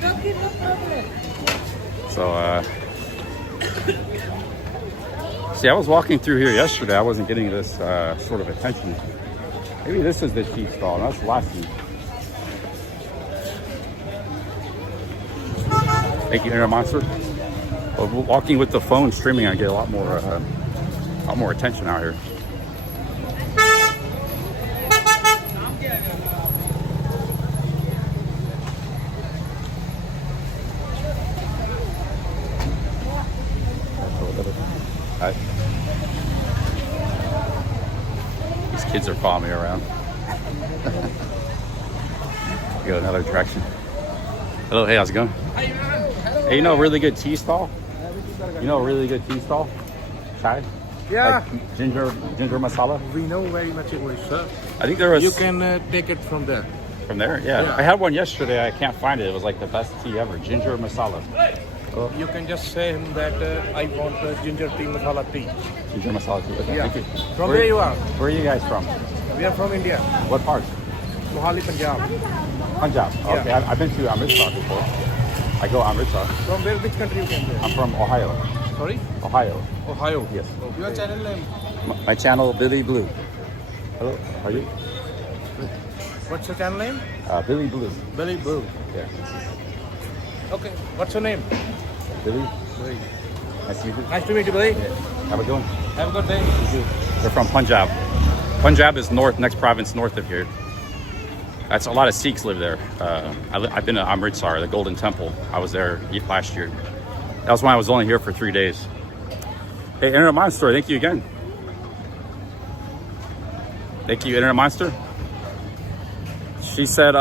So, see, I was walking through here yesterday. I wasn't getting this sort of attention. Maybe this is the tea stall. That's Lassi. Thank you, Internet Monster. Well, walking with the phone streaming, I get a lot more attention out here. Hi. These kids are following me around. Go another direction. Hello, hey, how's it going? Hey, you know a really good tea stall? You know a really good tea stall? Chai? Yeah. Like ginger masala? We know very much English, sir. I think there was... You can take it from there. From there? Yeah. I had one yesterday. I can't find it. It was like the best tea ever. Ginger masala. You can just say him that I want ginger tea masala tea. Ginger masala tea. Okay, Yeah. thank you. From where you are? Where are you guys from? We are from India, What part? Mohali, Punjab. Punjab. Okay, Yeah. I've been to Amritsar before. I go Amritsar. From where? Which country you came from? I'm from Ohio. Sorry? Ohio. Ohio. Yes. Your channel name? My channel, Billy Blue. Hello, are you? What's your channel name? Billy Blue. Billy Blue. Yeah. Okay. What's your name? Billy. Nice to meet you. Nice to meet you, Billy. How we doing? Have a good day. They're from Punjab. Punjab is north, next province north of here. That's a lot of Sikhs live there. I've been to Amritsar, the Golden Temple. I was there last year. That was when I was only here for 3 days. Hey, Internet Monster, thank you again. Thank you, Internet Monster. She said,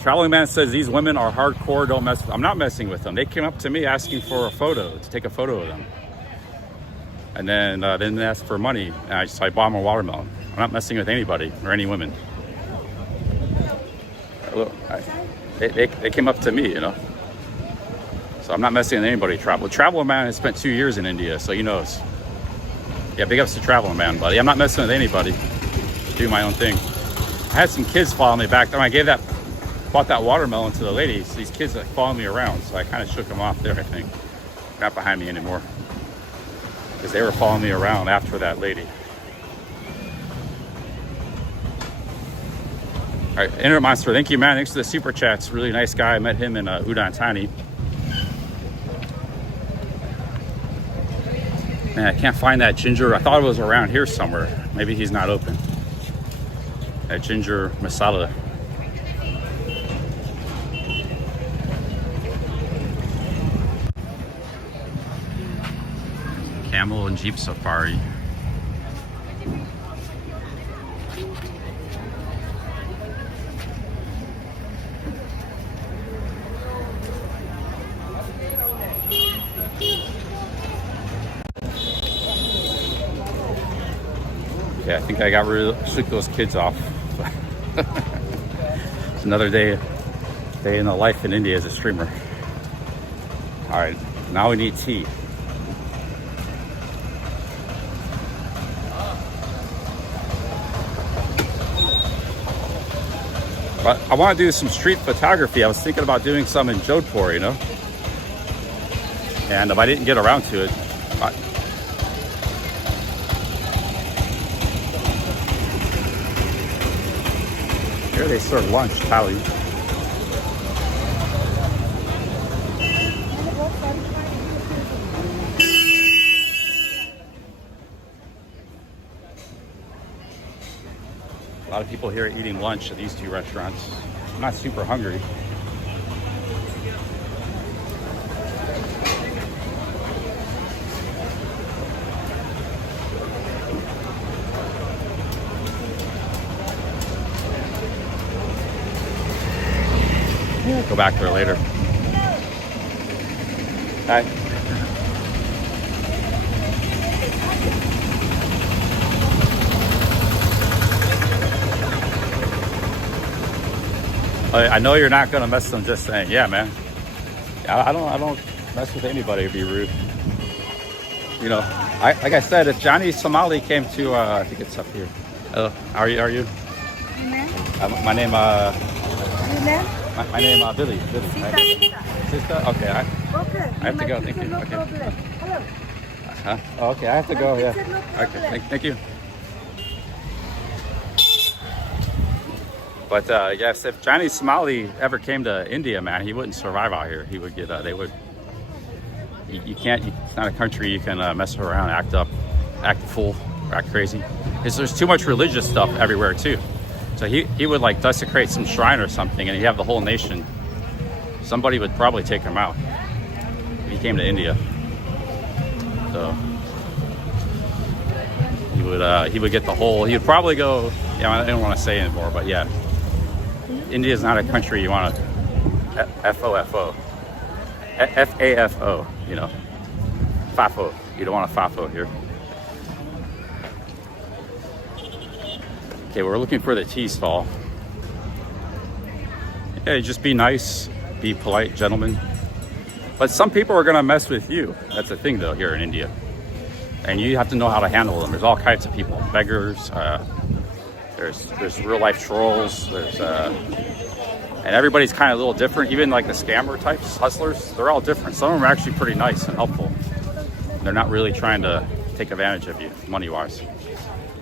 Traveling Man says these women are hardcore, don't mess with them. I'm not messing with them. They came up to me asking for a photo, to take a photo of them. And then they asked for money, and I bought them a watermelon. I'm not messing with anybody or any women. Look, they came up to me, you know. So I'm not messing with anybody. Traveling Man has spent 2 years in India, so he knows. Yeah, big ups to Traveling Man, buddy. I'm not messing with anybody. Just do my own thing. I had some kids follow me back then. I bought that watermelon to the ladies. These kids like follow me around, so I kind of shook them off there, I think. Not behind me anymore. Because they were following me around after that lady. All right, Internet Monster, thank you, man. Thanks for the super chats. Really nice guy. I met him in Udon Thani. Man, I can't find that ginger. I thought it was around here somewhere. Maybe he's not open. That ginger masala. Camel and Jeep Safari. Okay, I think I got shook those kids off. It's another day in the life in India as a streamer. All right, now we need tea. But I want to do some street photography. I was thinking about doing some in Jodhpur, you know. And if I didn't get around to it, here they serve lunch, thali. A lot of people here eating lunch at these two restaurants. I'm not super hungry. Go back there later. Hi. I know you're not gonna mess with them. Just saying, yeah, man. I don't mess with anybody to be rude. You know, like I said, if Johnny Somali came to, I think it's up here. How are you? My name, my name, Billy. Right? Sister. Okay. I have to go. Thank you. Okay. Hello. Huh? Oh, okay. I have to go. Yeah. Okay. Thank you. But yes, if Johnny Somali ever came to India, man, he wouldn't survive out here. He would get, they would, you can't, it's not a country you can mess around, act up, act fool, or act crazy. There's too much religious stuff everywhere too. So he would like desecrate some shrine or something and he'd have the whole nation. Somebody would probably take him out if he came to India. So he would get the whole, he would probably go, I don't want to say anymore, but yeah. India is not a country you want to FOFO. FAFO, you know. FAFO. You don't want a FAFO here. Okay, we're looking for the tea stall. Yeah, just be nice, be polite, gentlemen. But some people are gonna mess with you. That's the thing though here in India. And you have to know how to handle them. There's all kinds of people, beggars, there's real life trolls, and everybody's kind of a little different. Even like the scammer types, hustlers, they're all different. Some of them are actually pretty nice and helpful. They're not really trying to take advantage of you money-wise.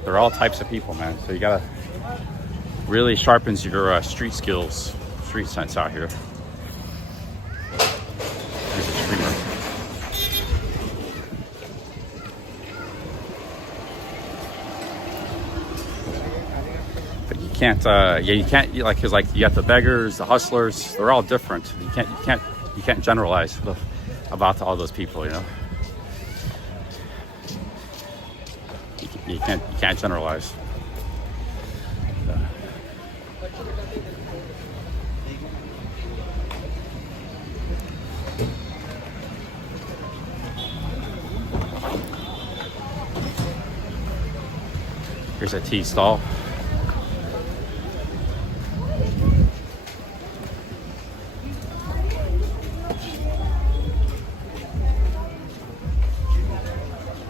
They're all types of people, man. So you gotta really sharpens your street skills, street sense out here. Here's a streamer. But you can't, you can't like, cause like you got the beggars, the hustlers. They're all different. You can't generalize about all those people, you know. You can't generalize. Here's a tea stall.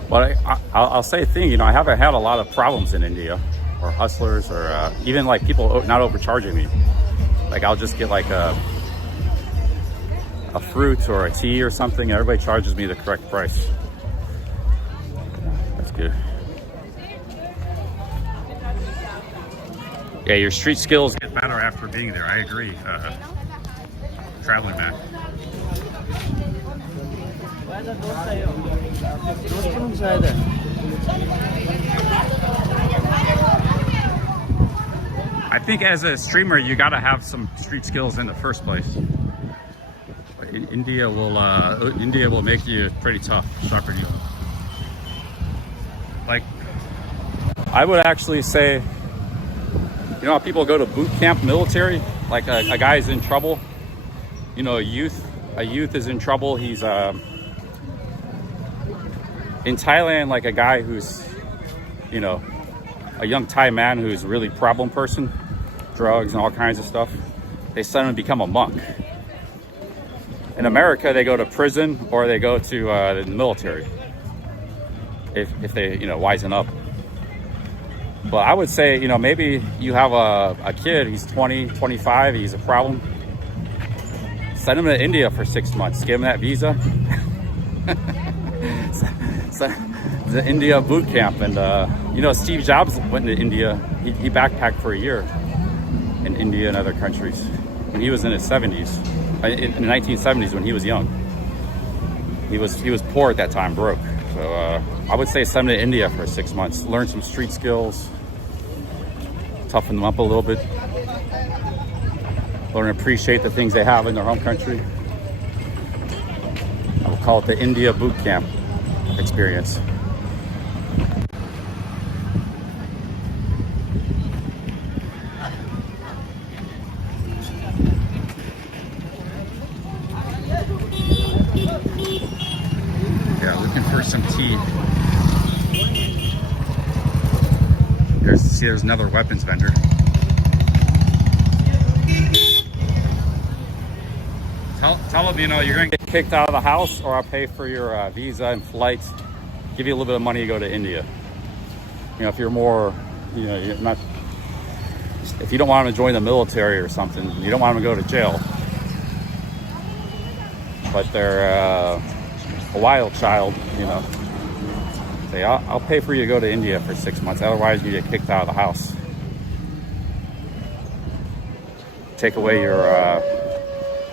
But I'll say a thing, you know, I haven't had a lot of problems in India, or hustlers, or even like people not overcharging me. Like I'll just get like a fruit or a tea or something, and everybody charges me the correct price. That's good. Yeah, your street skills get better after being there. I agree. Traveling man. I think as a streamer, you got to have some street skills in the first place. India will make you pretty tough, sharpen you. Like, I would actually say, you know how people go to boot camp military? Like a guy's in trouble, you know, a youth is in trouble. He's in Thailand, like a guy who's, you know, a young Thai man who's a really problem person, drugs and all kinds of stuff. They send him to become a monk. In America, they go to prison or they go to the military if they, you know, wisen up. But I would say, you know, maybe you have a kid, he's 20, 25, he's a problem. Send him to India for 6 months, give him that visa. The India boot camp. And, you know, Steve Jobs went to India. He backpacked for a year in India and other countries when he was in his 70s, in the 1970s when he was young. He was poor at that time, broke. So I would say send him to India for 6 months, learn some street skills, toughen them up a little bit, learn to appreciate the things they have in their home country. I would call it the India boot camp experience. Yeah, looking for some tea. There's another weapons vendor. Tell them, you know, you're gonna get kicked out of the house, or I'll pay for your visa and flight, give you a little bit of money to go to India. You know, if you're more, you know, you're not, if you don't want to join the military or something, you don't want them to go to jail, but they're a wild child, you know, say, I'll pay for you to go to India for 6 months, otherwise you get kicked out of the house. Take away your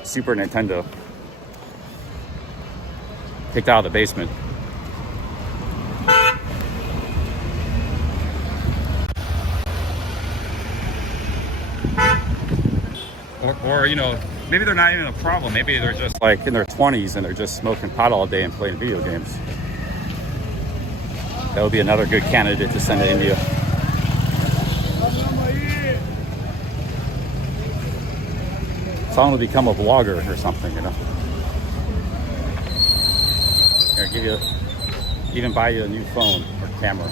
Super Nintendo. Kicked out of the basement. Or, you know, maybe they're not even a problem. Maybe they're just like in their 20s and they're just smoking pot all day and playing video games. That would be another good candidate to send to India. Tell them to become a vlogger or something, you know. Here, give you, even buy you a new phone or camera,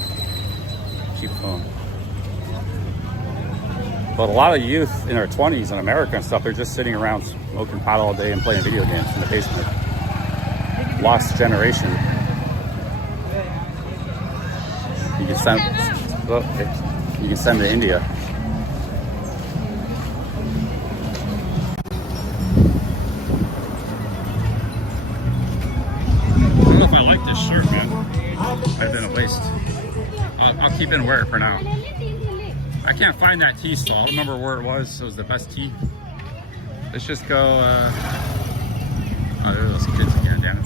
cheap phone. But a lot of youth in their 20s in America and stuff, they're just sitting around smoking pot all day and playing video games in the basement. Lost generation. You can send to India. I don't know if I like this shirt, man. Might have been a waste. I'll keep it and wear it for now. I can't find that tea stall. I don't remember where it was. It was the best tea. Let's just go. Oh, there are those kids again, damn it.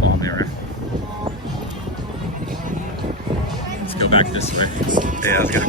Follow me around. Let's go back this way. Yeah, let's go.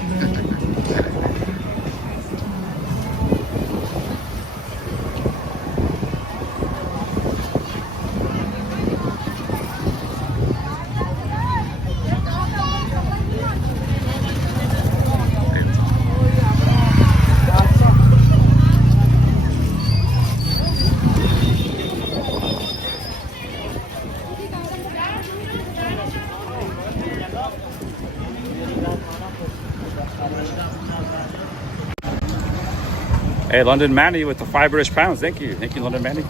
Hey, London Manny with the 5 British pounds. Thank you. Thank you, London Manny.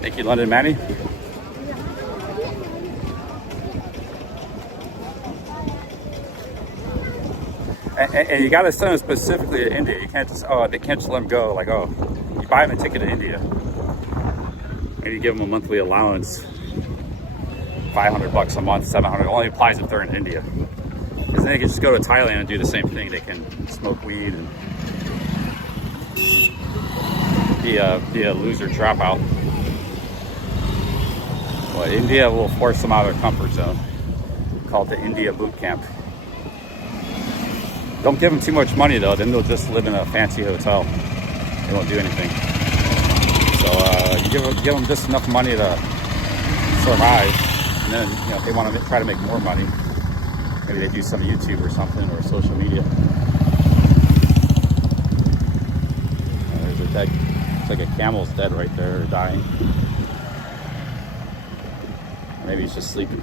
Thank you, London Manny. And you got to send them specifically to India. You can't just, they can't just let them go. Like, oh, you buy them a ticket to India. And you give them a monthly allowance, $500 a month, $700. It only applies if they're in India. Because then they can just go to Thailand and do the same thing. They can smoke weed and be a loser dropout. But India will force them out of their comfort zone. Called the India boot camp. Don't give them too much money though, then they'll just live in a fancy hotel. They won't do anything. So you give them just enough money to survive, and then if they want to try to make more money, maybe they do some YouTube or something, or social media. There's a dead, it's like a camel's dead right there, or dying. Or maybe he's just sleeping.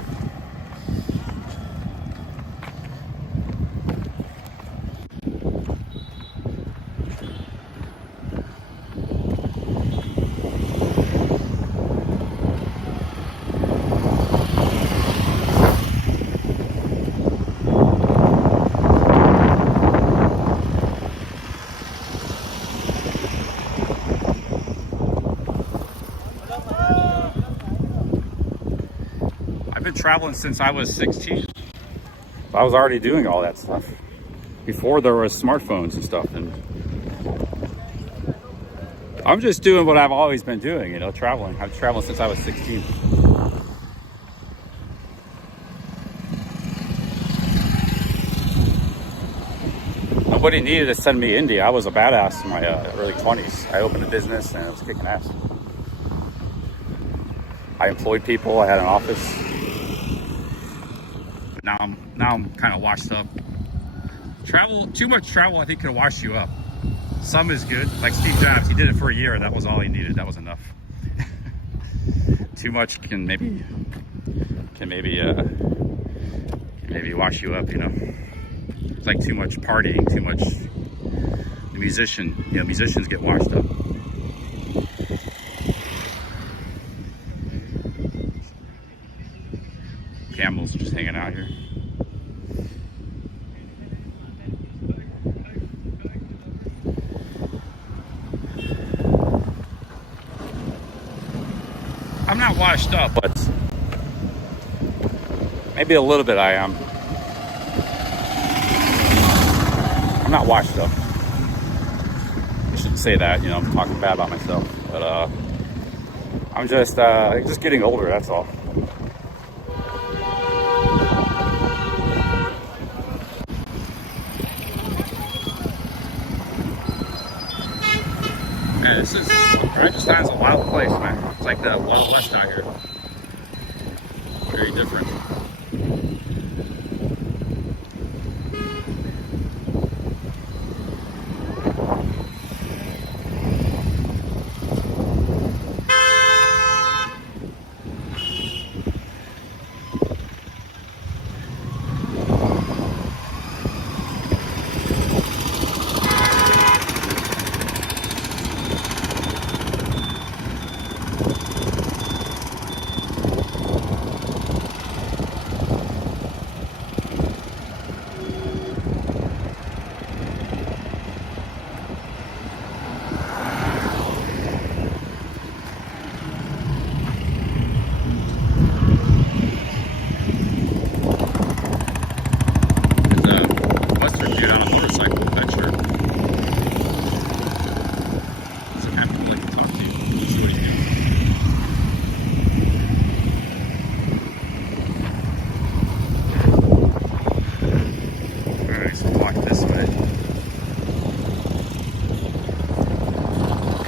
Traveling since I was 16. I was already doing all that stuff before there was smartphones and stuff, and I'm just doing what I've always been doing, traveling. I've traveled since I was 16. Nobody needed to send me to India. I was a badass in my early 20s. I opened a business and I was kicking ass. I employed people. I had an office. Now I'm kind of washed up. Too much travel I think can wash you up. Some is good, like Steve Jobs. He did it for a year. That was all he needed. That was enough. Too much can maybe wash you up. It's like too much partying, too much. The musicians get washed up. Camels just hanging out here. I'm not washed up, but maybe a little bit I am. I'm not washed up. I shouldn't say that, I'm talking bad about myself. But I'm just getting older, that's all. Rajastan's a wild place, man. It's like the Wild West out here. Very different.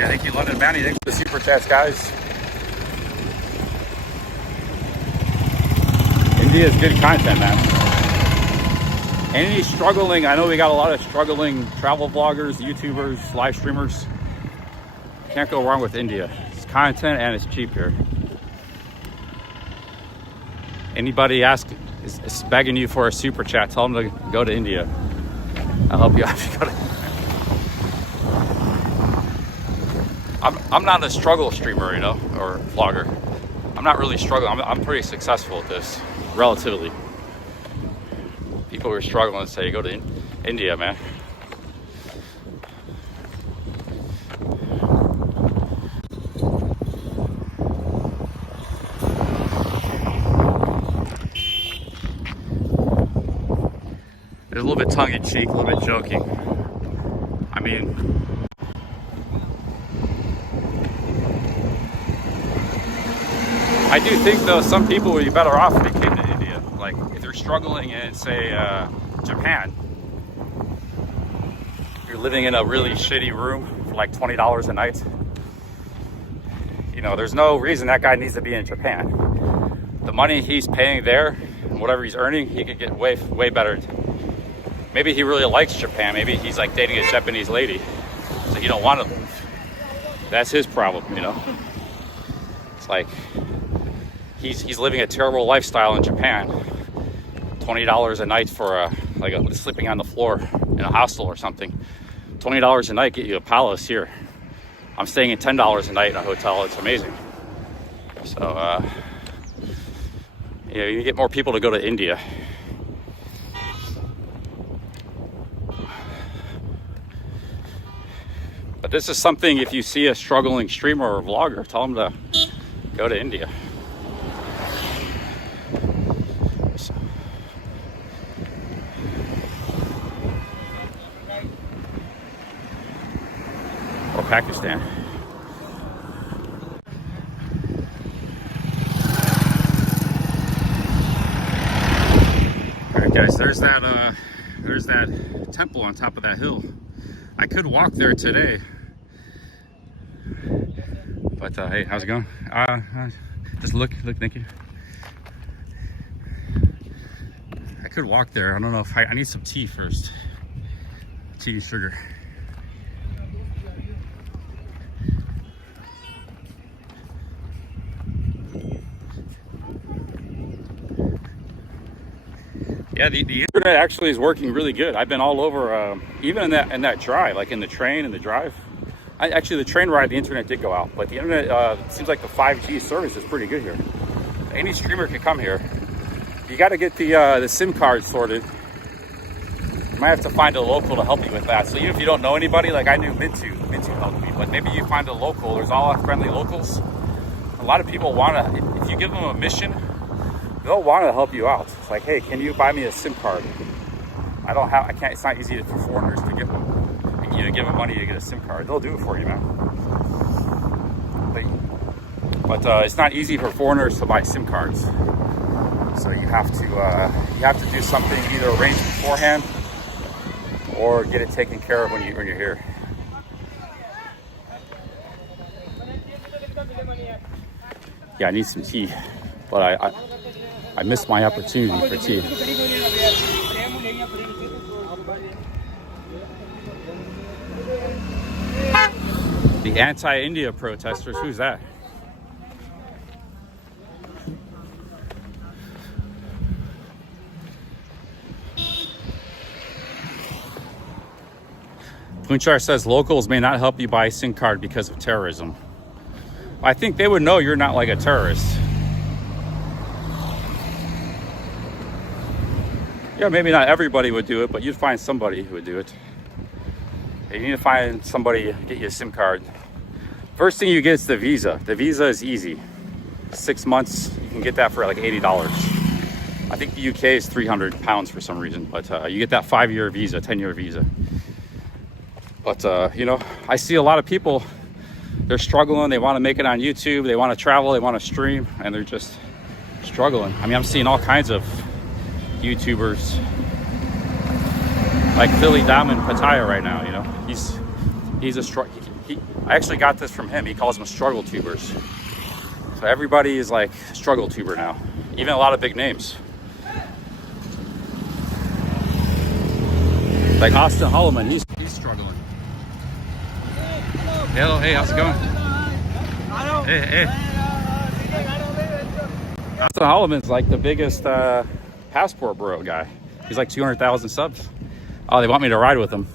Thank you, London Manny. Thanks for the super chats, guys. India's good content, man. Any struggling, I know we got a lot of struggling travel vloggers, YouTubers, live streamers. Can't go wrong with India. It's content and it's cheap here. Anybody is begging you for a super chat, tell them to go to India. I'll help you out if you go to I'm not a struggle streamer, you know, or vlogger. I'm not really struggling. I'm pretty successful at this, relatively. People who are struggling say, go to India, man. It's a little bit tongue-in-cheek, a little bit joking. I mean, I do think, though, some people would be better off if they came to India. Like, if you're struggling in, say, Japan, you're living in a really shitty room for like $20 a night. You know, there's no reason that guy needs to be in Japan. The money he's paying there, whatever he's earning, he could get way better. Maybe he really likes Japan. Maybe he's like dating a Japanese lady, so he don't want to leave. That's his problem, you know. It's like he's living a terrible lifestyle in Japan. $20 a night for sleeping on the floor in a hostel or something. $20 a night get you a palace here. I'm staying at $10 a night in a hotel. It's amazing. So you get more people to go to India. But this is something, if you see a struggling streamer or vlogger, tell them to go to India. So. Or Pakistan. All right, guys, there's that temple on top of that hill. I could walk there today, but hey, how's it going? Just look, thank you. I could walk there. I don't know if I need some tea first. Tea and sugar. Yeah, the internet actually is working really good. I've been all over, even in that drive, like in the train and the drive. Actually, the train ride, the internet did go out, but the internet seems like the 5G service is pretty good here. Any streamer can come here. You got to get the SIM card sorted. You might have to find a local to help you with that. So even if you don't know anybody, like I knew Mintu helped me, but maybe you find a local. There's all friendly locals. A lot of people want to, if you give them a mission, they'll want to help you out. It's like, hey, can you buy me a SIM card? I can't, it's not easy for foreigners to give them money to get a SIM card. They'll do it for you, man. But it's not easy for foreigners to buy SIM cards. So you have to do something, either arrange beforehand or get it taken care of when you're here. Yeah, I need some tea, but I missed my opportunity for tea. The anti-India protesters, who's that? Punchar says locals may not help you buy a SIM card because of terrorism. I think they would know you're not like a terrorist. Yeah, maybe not everybody would do it, but you'd find somebody who would do it. You need to find somebody to get you a SIM card. First thing you get is the visa. The visa is easy. 6 months, you can get that for like $80. I think the UK is £300 for some reason, but you get that 5-year visa, 10-year visa. But, you know, I see a lot of people, they're struggling. They want to make it on YouTube. They want to travel. They want to stream, and they're just struggling. I mean, I'm seeing all kinds of YouTubers like Philly Diamond Pattaya right now. You know, I actually got this from him. He calls them struggle tubers. So everybody is like struggle tuber now. Even a lot of big names. Like Austin Holloman, he's struggling. Hello, hey, how's it going? Hey. Austin Holloman's like the biggest passport bro guy. He's like 200,000 subs. Oh, they want me to ride with him.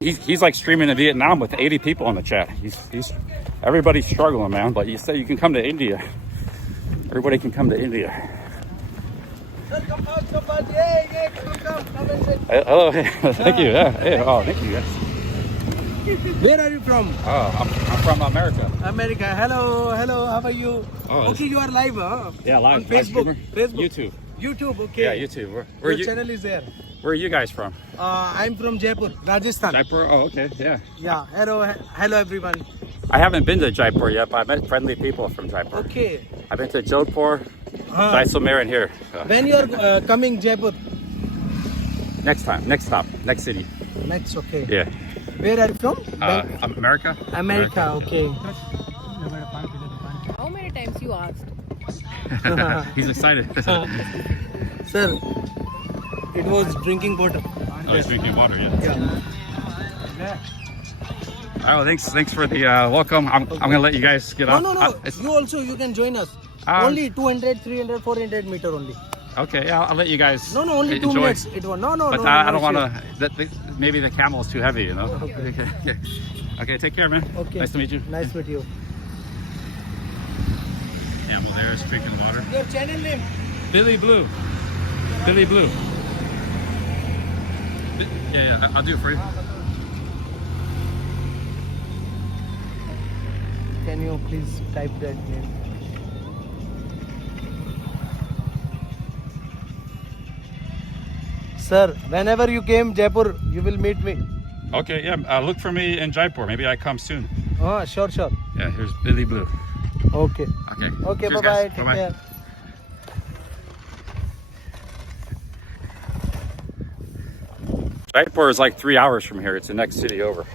He's like streaming in Vietnam with 80 people on the chat. Everybody's struggling, man. But you say you can come to India. Everybody can come to India. Hello, thank you. Yeah, hey, oh, thank you guys. Where are you from? Oh, I'm from America. America. Hello, how are you? Oh, okay, you are live, huh? Yeah, live. On Facebook. YouTube. YouTube, okay. Yeah, YouTube. Where Your you? channel is there. Where are you guys from? I'm from Jaipur, Rajasthan. Jaipur. Oh, okay. Yeah. Yeah. Hello, everyone. I haven't been to Jaipur yet, but I met friendly people from Jaipur. Okay. I've been to Jodhpur, Jaisalmer, and here. When you are coming Jaipur? Next time, next stop, next city. Next, okay. Yeah. Where are you from? America. America, okay. How many times you asked? He's excited. Sir, it was drinking water. Oh, he's drinking water, yeah. All right, well, thanks for the welcome. I'm gonna let you guys get off. No. You can join us. Only 200, 300, 400 meter only. Okay, yeah, I'll let you guys. No, only enjoy. 2 minutes. But I don't want to. Maybe the camel is too heavy, you know. Okay, take care, man. Okay. Nice to meet you. Nice to meet you. Camel there is drinking water. Your channel name? Billy Blue. Billy Blue. Yeah, I'll do it for you. Can you please type that name? Sir, whenever you came Jaipur, you will meet me. Okay, yeah. Look for me in Jaipur. Maybe I come soon. Oh, sure. Yeah, here's Billy Blue. Okay. Okay. Cheers, bye-bye. guys. Take Bye-bye. care. Jaipur is like 3 hours from here. It's the next city over.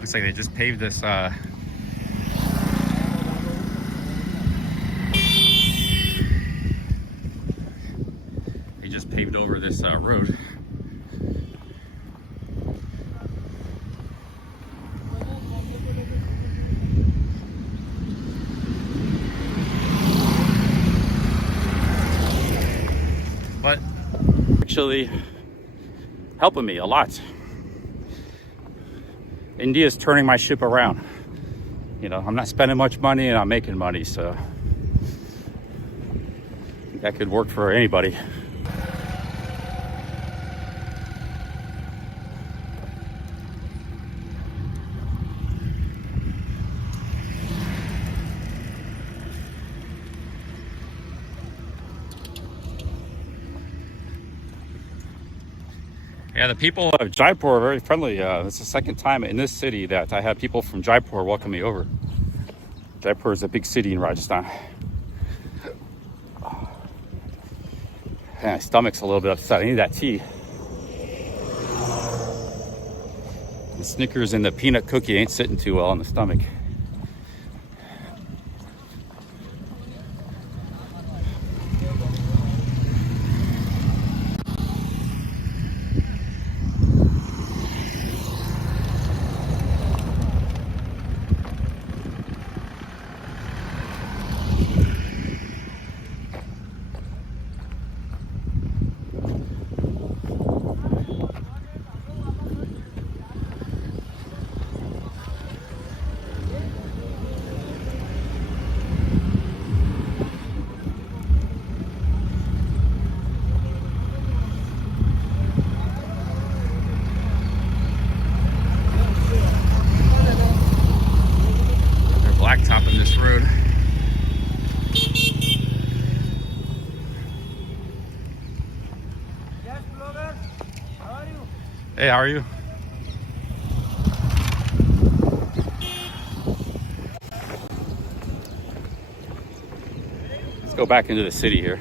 Looks like they just paved this they just paved over this road. But actually helping me a lot. India's turning my ship around. You know, I'm not spending much money and I'm making money, so that could work for anybody. Yeah, the people of Jaipur are very friendly. It's the second time in this city that I have people from Jaipur welcome me over. Jaipur is a big city in Rajasthan. My stomach's a little bit upset. I need that tea. The Snickers and the peanut cookie ain't sitting too well in the stomach. Hey, how are you? Let's go back into the city here.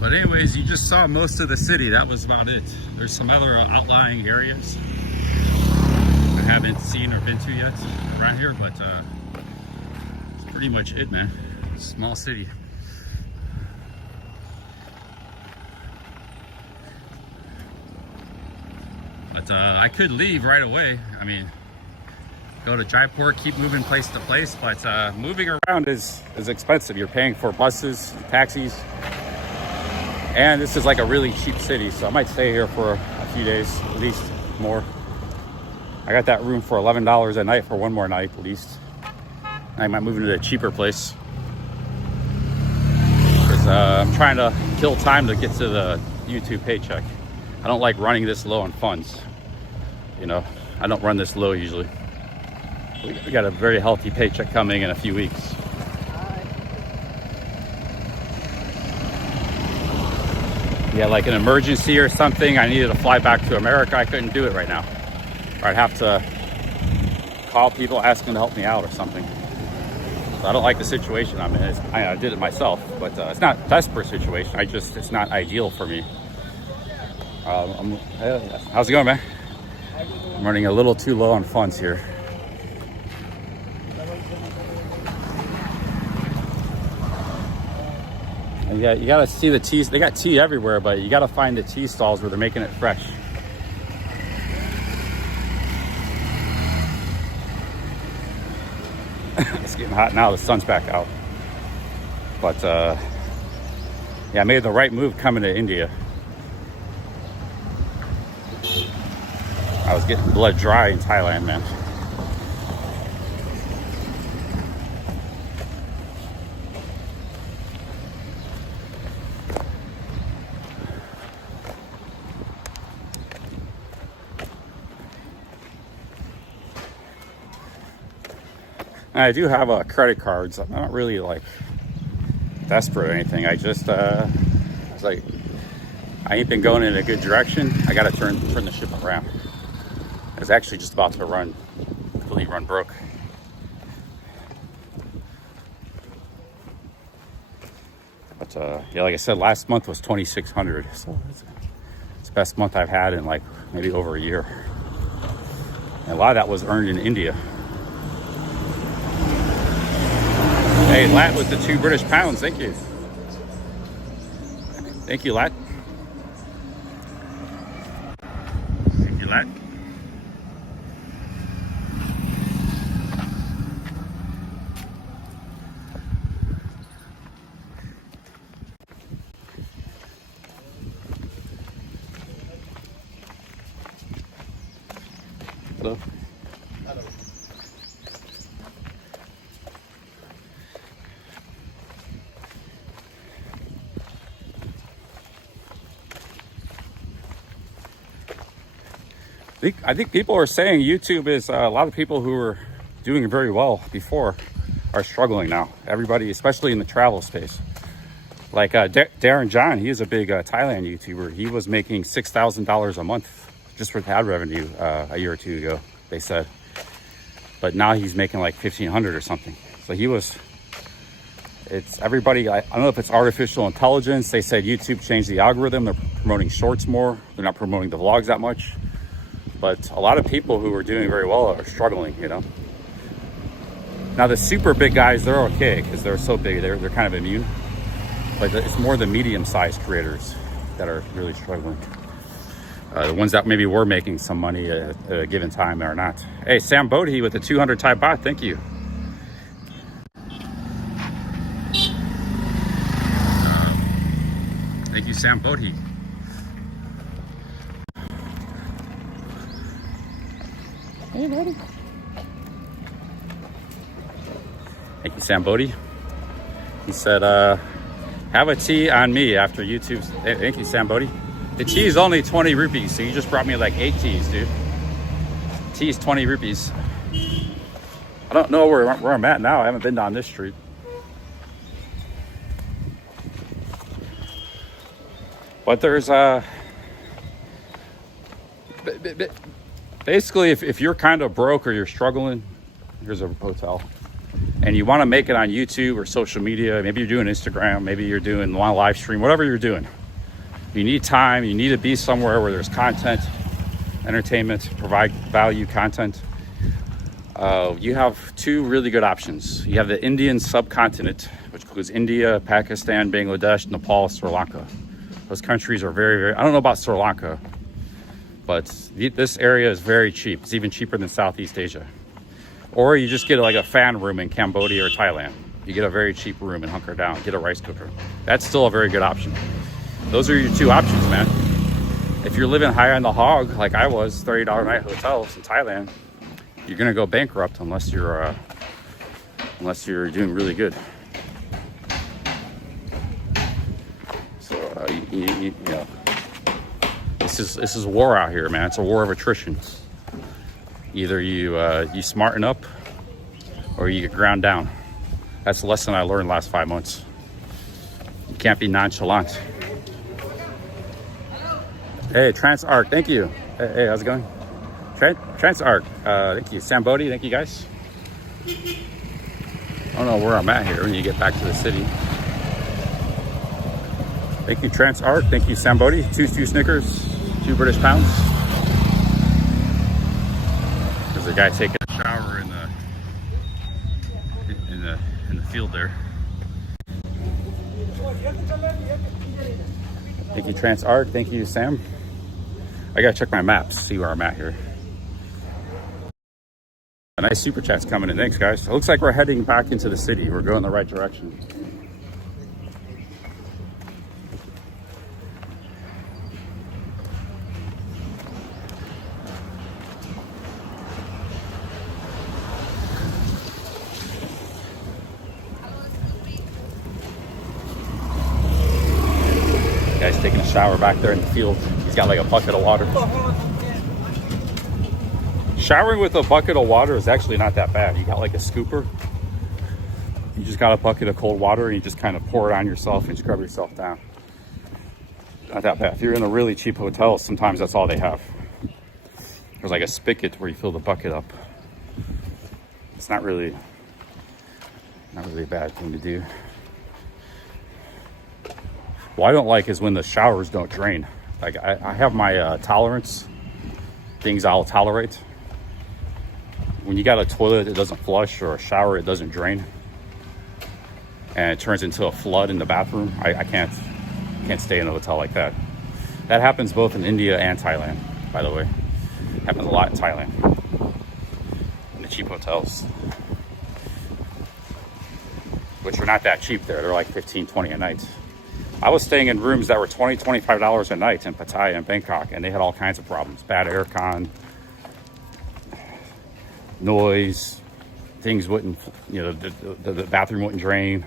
But anyways, you just saw most of the city. That was about it. There's some other outlying areas I haven't seen or been to yet around here, but it's pretty much it, man. Small city. But I could leave right away. I mean, go to Jaipur, keep moving place to place, but moving around is expensive. You're paying for buses, taxis. And this is like a really cheap city, so I might stay here for a few days, at least more. I got that room for $11 a night for one more night, at least. I might move into a cheaper place. Because I'm trying to kill time to get to the YouTube paycheck. I don't like running this low on funds. You know, I don't run this low usually. We got a very healthy paycheck coming in a few weeks. Yeah, like an emergency or something, I needed to fly back to America, I couldn't do it right now. Or I'd have to call people, ask them to help me out or something. So I don't like the situation I'm in. I did it myself, but it's not a desperate situation. It's not ideal for me. How's it going, man? I'm running a little too low on funds here. Yeah, you gotta see the tea. They got tea everywhere, but you gotta find the tea stalls where they're making it fresh. It's getting hot now. The sun's back out. But yeah, I made the right move coming to India. I was getting blood dry in Thailand, man. I do have credit cards. I'm not really like desperate or anything. I just it's like I ain't been going in a good direction. I gotta turn the ship around. I was actually just about to completely run broke. But yeah, like I said, last month was $2,600, so it's the best month I've had in like maybe over a year. And a lot of that was earned in India. Hey, Lat with the 2 British pounds. Thank you. Thank you, Lat. Thank you, Lat. Hello. I think people are saying YouTube is a lot of people who were doing very well before are struggling now. Everybody, especially in the travel space. Like Darren John, he is a big Thailand YouTuber. He was making $6,000 a month just for ad revenue a year or two ago, they said. But now he's making like $1,500 or something. So it's everybody, I don't know if it's artificial intelligence. They said YouTube changed the algorithm. They're promoting shorts more. They're not promoting the vlogs that much. But a lot of people who are doing very well are struggling, you know. Now the super big guys, they're okay because they're so big, they're kind of immune. But it's more the medium-sized creators that are really struggling. The ones that maybe were making some money at a given time or not. Hey, Sam Bodhi with the 200 Thai baht. Thank you. Thank you, Sam Bodhi. Hey, buddy. Thank you, Sam Bodhi. He said, have a tea on me after YouTube's. Hey, thank you, Sam Bodhi. The tea is only 20 rupees, so you just brought me like 8 teas, dude. Tea is 20 rupees. I don't know where I'm at now. I haven't been down this street. But there's basically, if you're kind of broke or you're struggling, here's a hotel. And you want to make it on YouTube or social media, maybe you're doing Instagram, maybe you're doing live stream, whatever you're doing. You need time, you need to be somewhere where there's content, entertainment, provide value content. You have 2 really good options. You have the Indian subcontinent, which includes India, Pakistan, Bangladesh, Nepal, Sri Lanka. Those countries are very, very, I don't know about Sri Lanka, but this area is very cheap. It's even cheaper than Southeast Asia. Or you just get like a fan room in Cambodia or Thailand. You get a very cheap room and hunker down, get a rice cooker. That's still a very good option. Those are your 2 options, man. If you're living high on the hog, like I was, $30 a night hotels in Thailand, you're gonna go bankrupt unless you're doing really good. So you know, this is war out here, man. It's a war of attrition. Either you smarten up or you get ground down. That's the lesson I learned last 5 months. You can't be nonchalant. Hey, TransArc, thank you. Hey, how's it going? TransArc, thank you. Sam Bodhi, thank you guys. I don't know where I'm at here when you get back to the city. Thank you, TransArc. Thank you, Sam Bodhi. 2 Snickers, 2 British pounds. There's a guy taking a shower in the field there. Thank you, TransArc. Thank you, Sam. I gotta check my maps, see where I'm at here. A nice super chat's coming in. Thanks, guys. It looks like we're heading back into the city. We're going the right direction. Guy's taking a shower back there in the field. He's got like a bucket of water. Showering with a bucket of water is actually not that bad. You got like a scooper. You just got a bucket of cold water and you just kind of pour it on yourself and scrub yourself down. Not that bad. If you're in a really cheap hotel, sometimes that's all they have. There's like a spigot where you fill the bucket up. It's not really a bad thing to do. What I don't like is when the showers don't drain. Like I have my tolerance, things I'll tolerate. When you got a toilet that doesn't flush or a shower that doesn't drain, and it turns into a flood in the bathroom, I can't stay in a hotel like that. That happens both in India and Thailand, by the way. It happens a lot in Thailand, in the cheap hotels, which are not that cheap there. They're like $15, $20 a night. I was staying in rooms that were $20, $25 a night in Pattaya and Bangkok, and they had all kinds of problems. Bad aircon, noise, things wouldn't, you know, the bathroom wouldn't drain.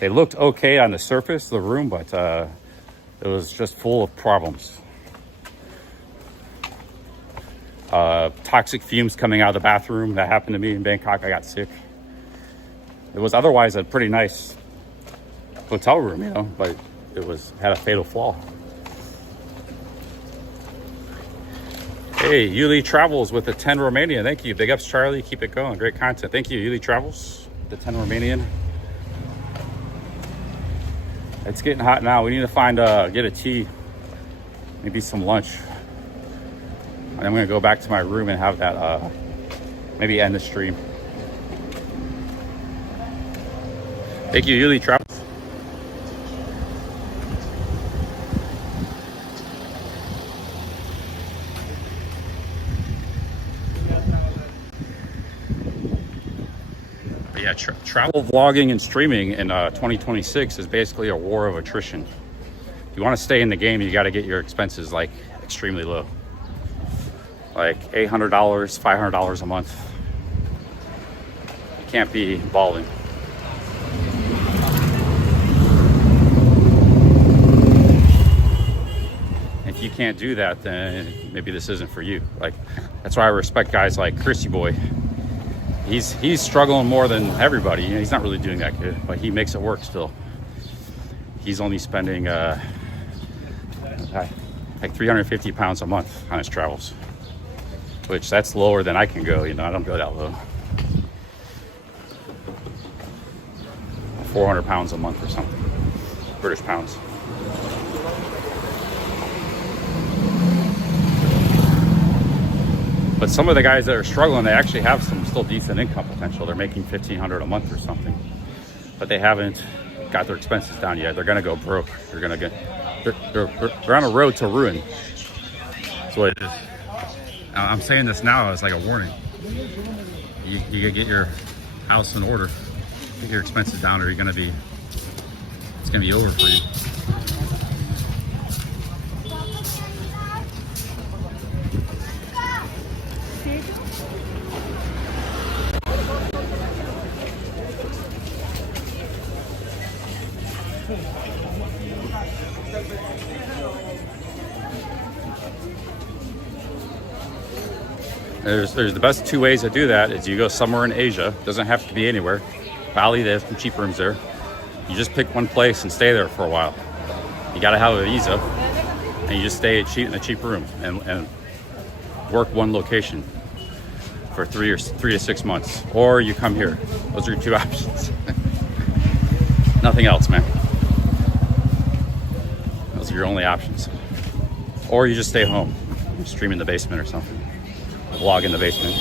They looked okay on the surface of the room, but it was just full of problems. Toxic fumes coming out of the bathroom. That happened to me in Bangkok. I got sick. It was otherwise a pretty nice hotel room, you know, but it had a fatal flaw. Hey, Yuli Travels with the 10 Romanian. Thank you. Big ups, Charlie. Keep it going. Great content. Thank you, Yuli Travels, the 10 Romanian. It's getting hot now. We need to get a tea, maybe some lunch. And I'm going to go back to my room and have that, maybe end the stream. Thank you, Yuli Travels. Yeah, travel vlogging and streaming in 2026 is basically a war of attrition. If you want to stay in the game, you got to get your expenses like extremely low, like $800, $500 a month. You can't be balling. If you can't do that, then maybe this isn't for you. Like, that's why I respect guys like Chrissy Boy. He's struggling more than everybody. You know, he's not really doing that good, but he makes it work still. He's only spending like 350 pounds a month on his travels, which that's lower than I can go. You know, I don't go that low. 400 pounds a month or something, British pounds. But some of the guys that are struggling, they actually have some still decent income potential. They're making $1,500 a month or something, but they haven't got their expenses down yet. They're gonna go broke. They're on a road to ruin. That's what it is. I'm saying this now as like a warning. You gotta get your house in order, get your expenses down, or it's gonna be over for you. There's the best two ways to do that is you go somewhere in Asia. Doesn't have to be anywhere. Bali, they have some cheap rooms there. You just pick one place and stay there for a while. You got to have a visa, and you just stay in a cheap room and work one location for 3 to 6 months, or you come here. Those are your two options. Nothing else, man. Those are your only options. Or you just stay home, stream in the basement or something. Vlog in the basement.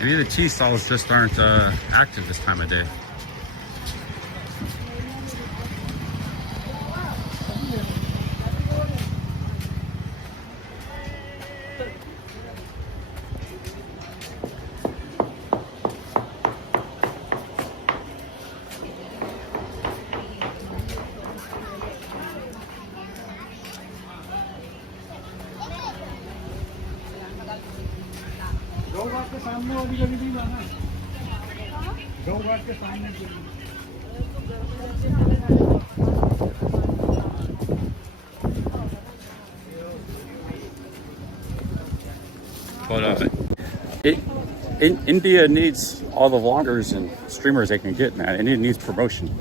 Maybe the tea stalls just aren't active this time of day. But India needs all the vloggers and streamers they can get, man. India needs promotion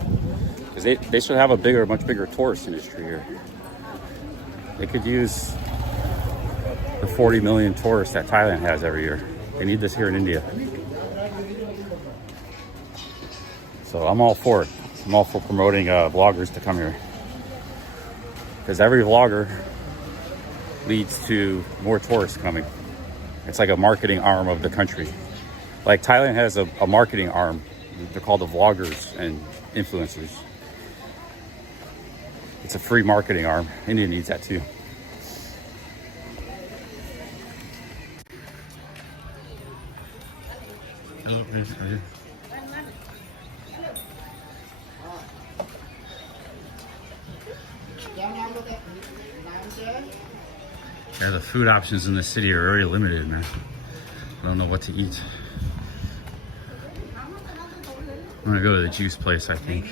because they should have a much bigger tourist industry here. They could use the 40 million tourists that Thailand has every year. They need this here in India. So I'm all for it. I'm all for promoting vloggers to come here, because every vlogger leads to more tourists coming. It's like a marketing arm of the country. Like Thailand has a marketing arm. They're called the vloggers and influencers. It's a free marketing arm. India needs that too. Yeah, the food options in the city are very limited, man. I don't know what to eat. I'm gonna go to the juice place, I think.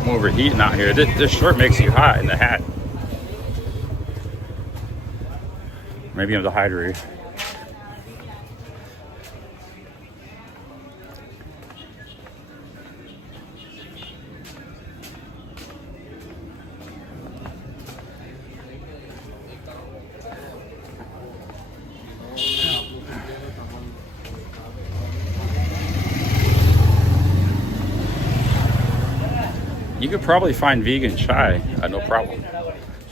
I'm overheating out here. This shirt makes you hot in the hat. Maybe I'm dehydrated. You could probably find vegan chai, no problem.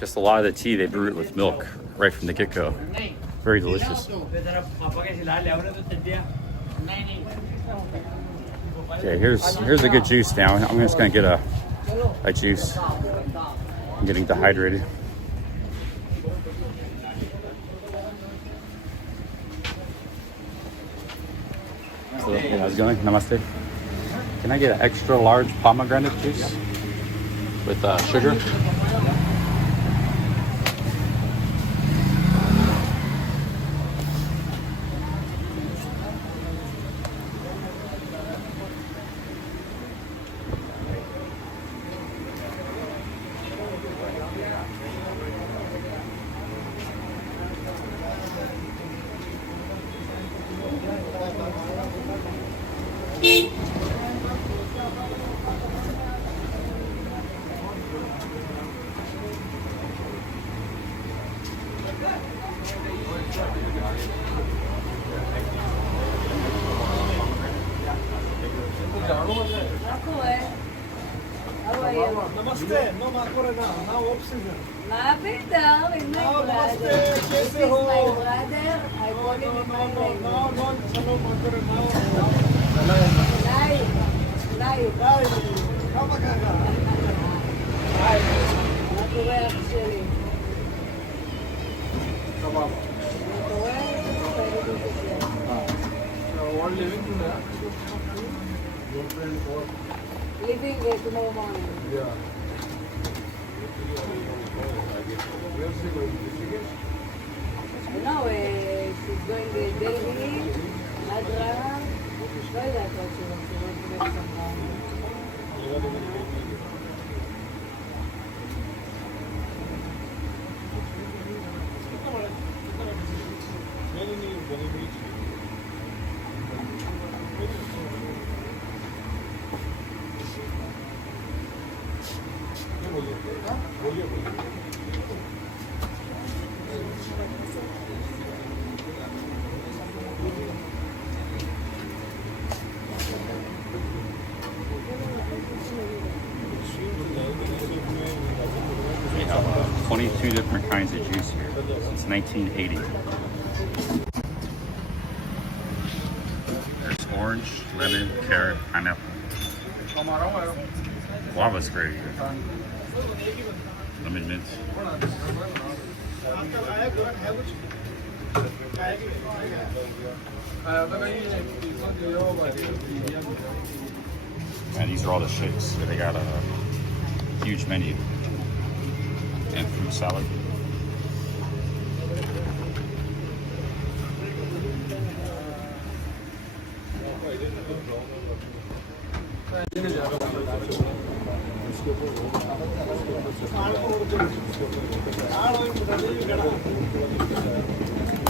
Just a lot of the tea, they brew it with milk right from the get-go. Very delicious. Okay, here's a good juice now. I'm just gonna get a juice. I'm getting dehydrated. So, hey, how's it going? Namaste. Can I get an extra large pomegranate juice with sugar? Namaste. No makore na. Now off season. Pardon, in my brother. This is my brother. I call him in my name. No, chalo makore now. Live. Kama kaka. Not the way actually. Kebab. Not the way. So what living today? Leaving tomorrow morning. Yeah. No, she's going to Delhi, Agra. Why that what she wants to make some money. They have 22 different kinds of juice here since 1980. There's orange, lemon, carrot, pineapple. Guava's great here. Lemon mint. And these are all the shakes. They got a huge menu. And fruit salad.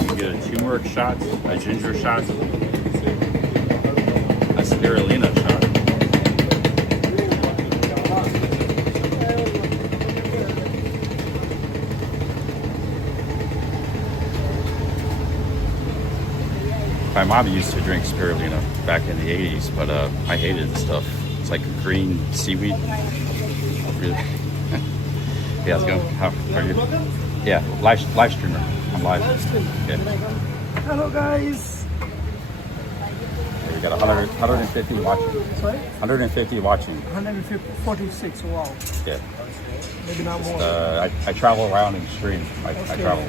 You get a turmeric shot, a ginger shot, a spirulina shot. My mom used to drink spirulina back in the 80s, but I hated the stuff. It's like green seaweed. Really? Yeah, how's it going? How are you? Yeah, live streamer. I'm live. Yeah. Hello guys. We got 150 watching. Sorry? 150 watching. 146. Wow. Yeah. Maybe not more. I travel around and stream. I travel.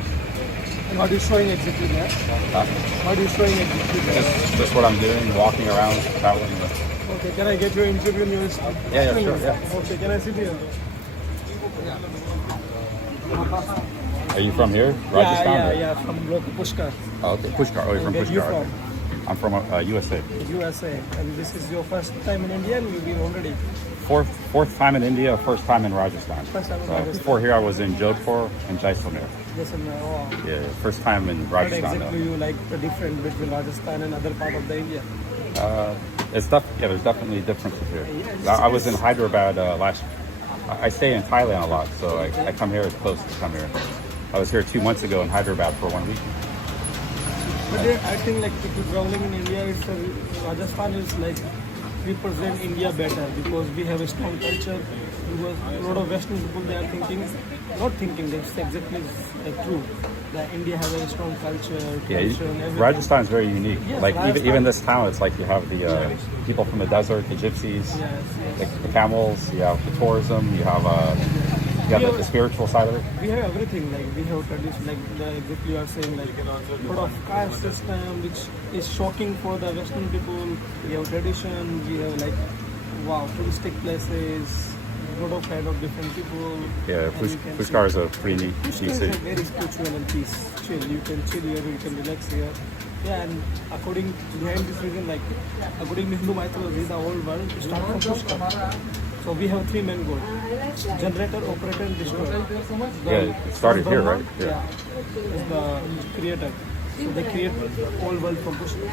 And what are you showing exactly there? What are you showing exactly there? Just what I'm doing, walking around, traveling. Okay, can I get your interview in your Yeah, sure. Yeah. Okay, can I sit here? Are you from here, Rajasthan? Yeah, from local Pushkar, Oh, okay. Pushkar. Oh, you're from Where you Pushkar. from? Okay. I'm from USA. USA. And this is your first time in India, and you've been already Fourth time in India, first time in Rajasthan. First time in Rajasthan. Before here, I was in Jodhpur and Jaisalmer. just in Yeah, first time in What Rajasthan. exactly you like the difference between Rajasthan and other part of the India? There's definitely differences here. I was in Hyderabad I stay in Thailand a lot, so I come here. It's close to come here. I was here 2 months ago in Hyderabad for 1 week. But I think like if you're traveling in India, Rajasthan is like represent India better because we have a strong culture. Because a lot of Western people they are not thinking. That's exactly true. That India has a strong culture. And everything. Rajasthan is very unique. Yes, like Rajasthan. even this town, it's like you have the people from the desert, the gypsies, the camels. You have the tourism. You have the spiritual side of it. We have everything. Like we have tradition. Like exactly you are saying. Like a lot of caste system, which is shocking for the Western people. We have tradition. We have like touristic places. A lot of kind of different people. Yeah, Pushkar is a pretty neat Pushkar is city. very spiritual and peace. Chill. You can chill here. You can relax here. Yeah, and behind this reason, like according to Hindu mythology, the whole world starts from Pushkar. So we have three main goals: generator, operator, and destroyer. Yeah, it started here, right? Yeah, is the creator. So they create whole world from Pushkar.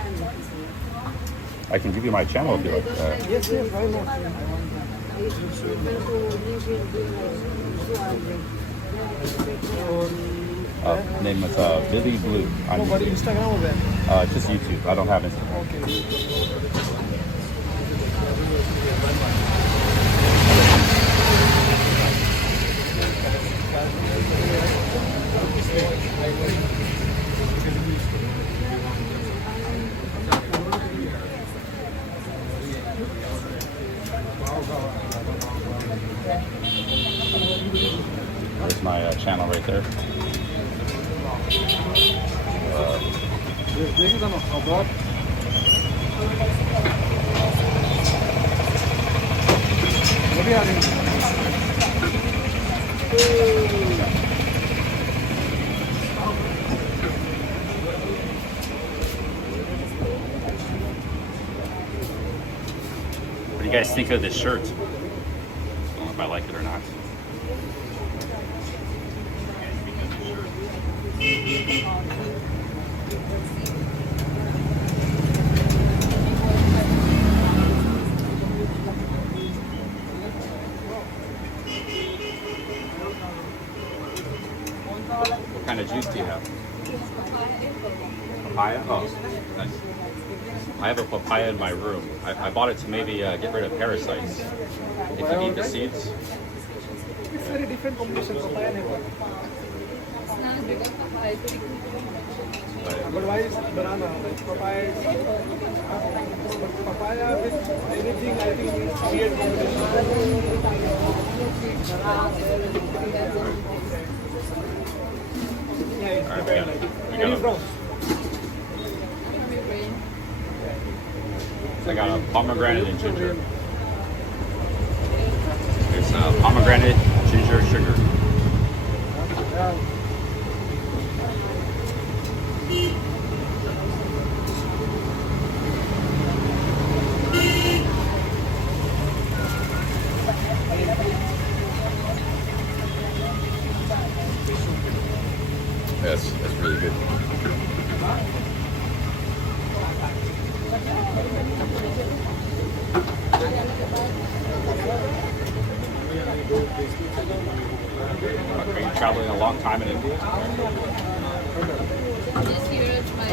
I can give you my channel if you like. Yes, why not? Name is Billy Blue. No, but Instagram or where? Just YouTube. I don't have Instagram. Okay. There's my channel right there. What do you guys think of this shirt? I don't know if I like it or not. What kind of juice do you have? Papaya? Oh, nice. I have a papaya in my room. I bought it to maybe get rid of parasites. If you eat the seeds. It's very different combination papaya and apple. But why is banana? Like papaya with anything, I think is weird Alright, we got it. Where are you from? I got a pomegranate and ginger. There's pomegranate, ginger, sugar. Yes, that's really good. Are you traveling a long time in India? This year is my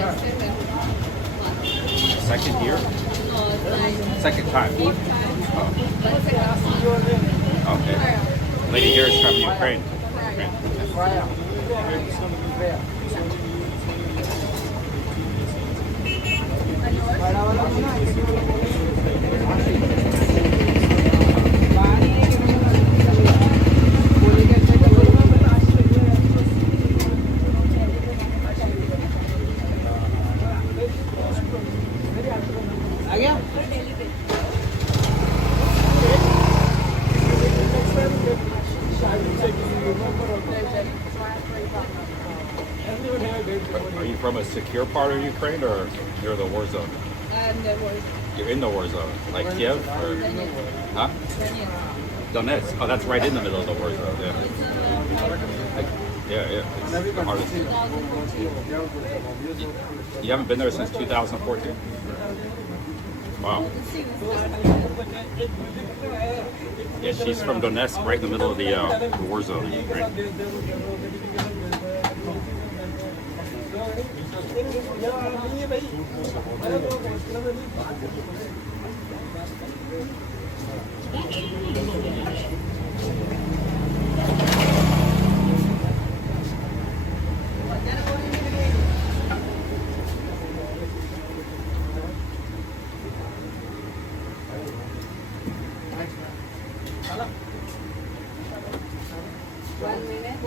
Second year? Second time. Okay. Lady here is from Ukraine. from a secure part of Ukraine or near the war zone? And there was You're in the war zone, like Kiev or huh? Donetsk. Oh, that's right in the middle of the war zone. Yeah. Like, yeah. It's the hardest. You haven't been there since 2014. Wow. Yeah, she's from Donetsk, right in the middle of the war zone in Ukraine. one minute.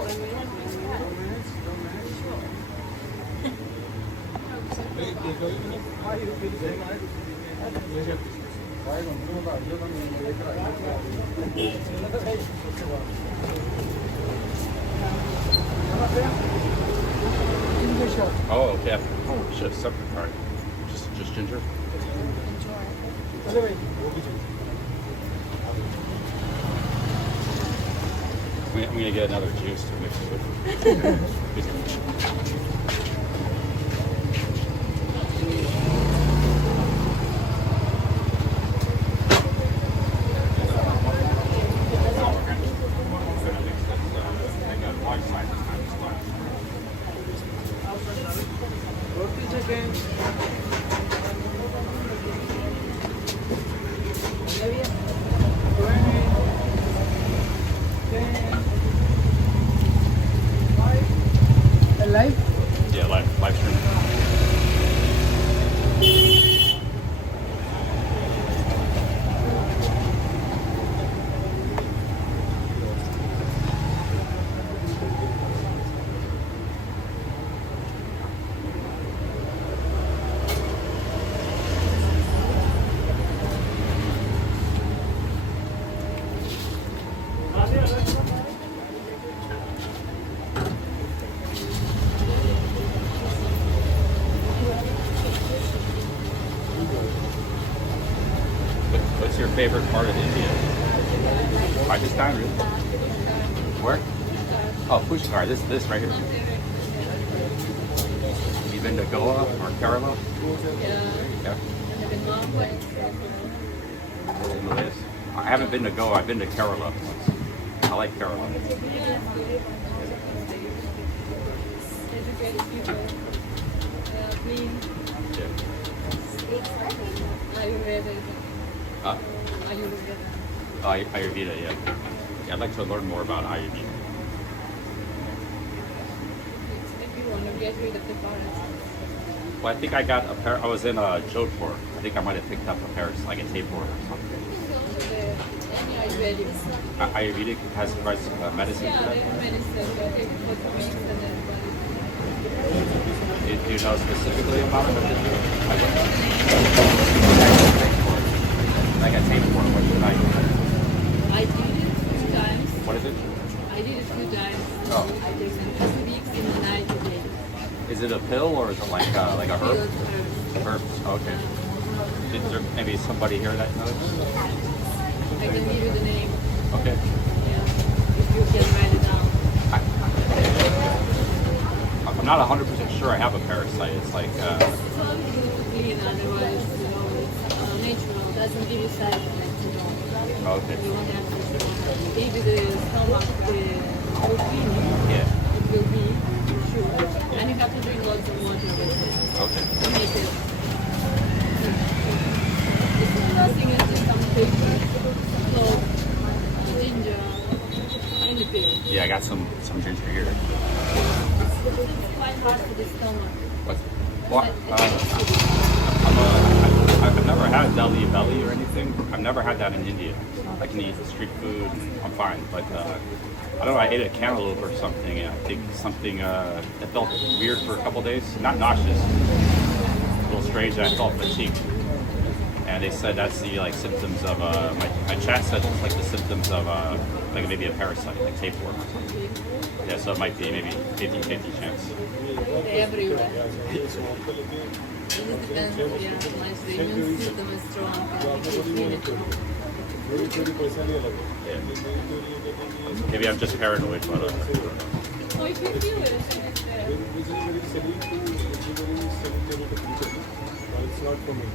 Oh, okay. Oh, shit, separate card. Just ginger. I'm gonna get another juice to mix with. Live? Yeah, live stream. What's your favorite part of India? Pakistan, really? Where? Oh, Pushkar. This right here. You been to Goa or Kerala? Yeah. Himalayas. I haven't been to Goa. I've been to Kerala. I like Kerala. Educated people, clean, Yeah. Ayurveda. Huh? Ayurveda. Oh, Ayurveda, yeah. Yeah, I'd like to learn more about Ayurveda. If you want to get rid of the virus. Well, I think I got a pair. I was in Jodhpur. I think I might have picked up a pair, like a tapeworm or something. Any Ayurvedic. Ayurvedic has medicine Yeah, for that? they medicine, they take it for 2 weeks and then. Do you know specifically about it? Like a tapeworm, what should I do? I did it 2 times. What is it? I did it 2 times. Oh. I take them 2 weeks in the night a day. Is it a pill or is it like a herb? Herbs. Herbs, okay. Is there maybe somebody here that knows? I can give you the name. Okay. Yeah. If you can write it down. I'm not 100% sure I have a parasite. It's like, Some you clean, otherwise, it's natural. Doesn't give you side effects, okay. You won't have to. Maybe the stomach will clean. Yeah. It will be sure. And you have to drink lots of water with it Okay. to make it. It's nothing, it's just some paper, salt, ginger, and the pill. Yeah, I got some ginger here. It's quite hard for the stomach. What? I've never had Delhi belly or anything. I've never had that in India. I can eat street food and I'm fine. But I don't know, I ate a cantaloupe or something. And I think something, it felt weird for a couple days. Not nauseous, a little strange. I felt fatigued. and they said that's the like symptoms of my chat said it's like the symptoms of like maybe a parasite, like tapeworm. Yeah, so it might be maybe 50-50 chance. Everywhere. It depends, yeah, my immune system is strong and it is immunity. Yeah. Maybe I'm just paranoid, but So if you feel it, it's there. It's not for me.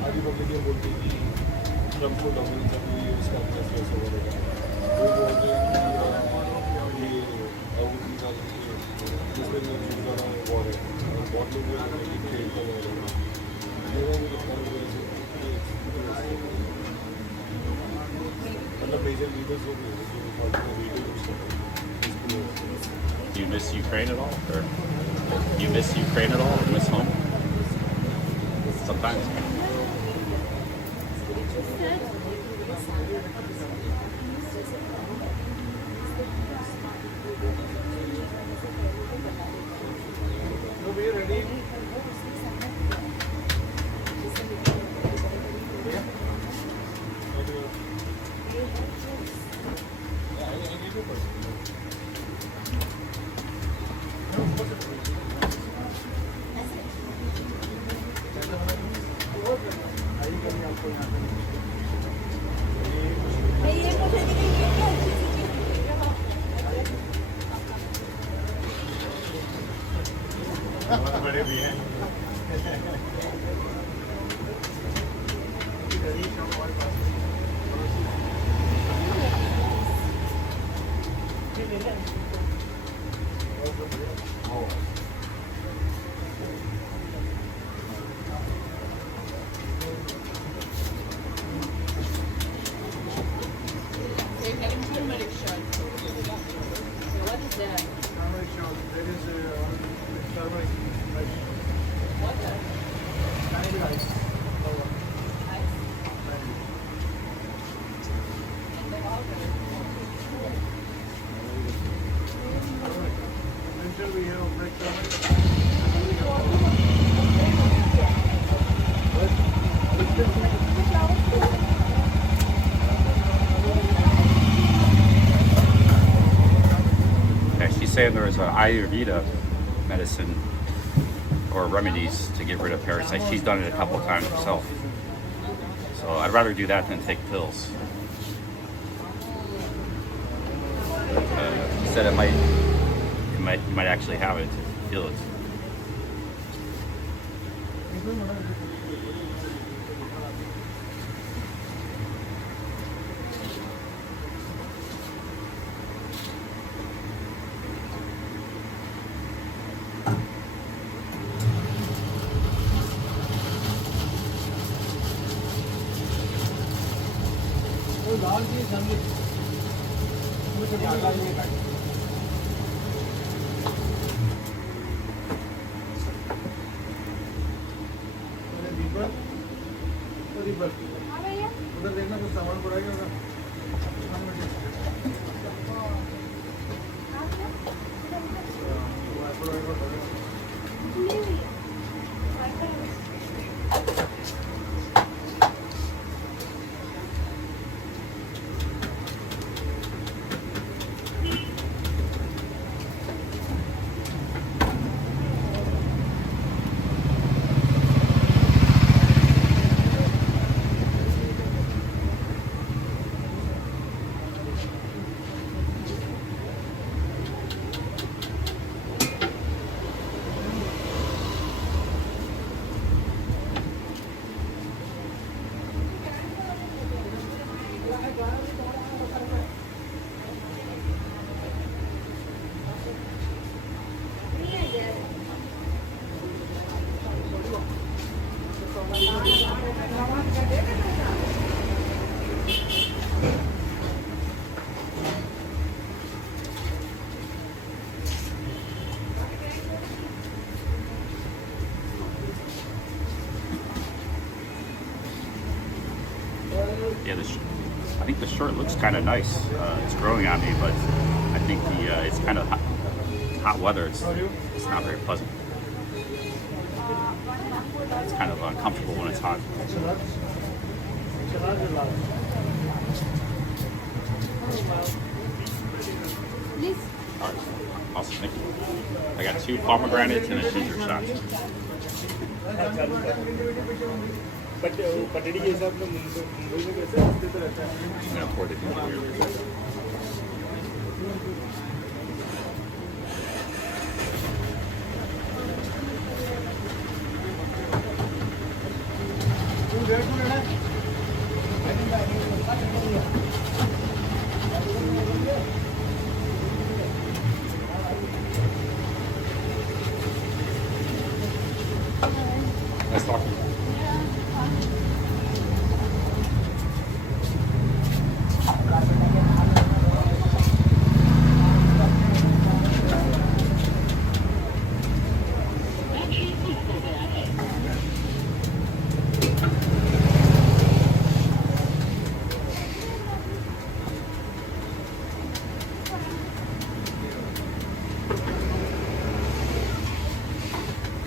आधी public ये बोलती थी Trump को documents अभी उसका press हो रहेगा वो बोलते हैं कि ये अवधि का जिसमें वॉर है वॉर में भी खेल का वॉर है मतलब मेजर लीडर्स हो गए do you miss Ukraine at all, or do you miss Ukraine at all, or miss home? Sometimes. बड़े भी हैं They're having turmeric shot. So what is that? Water. Ice. And the water. Yeah, she's saying there is an Ayurveda medicine or remedies to get rid of parasites. She's done it a couple of times herself. So I'd rather do that than take pills. She said you might actually have it if you feel it. उधर देखना कुछ सामान पड़ा गया Yeah, I think the shirt looks kind of nice. It's growing on me, but I think it's kind of hot weather. It's not very pleasant. It's kind of uncomfortable when it's hot. All right, awesome. Thank you. I got 2 pomegranates and a ginger shot. पटड़ी के हिसाब से मुंबई में कैसे रास्ते पे रहता है I'm gonna pour the ginger here. Nice talking to you.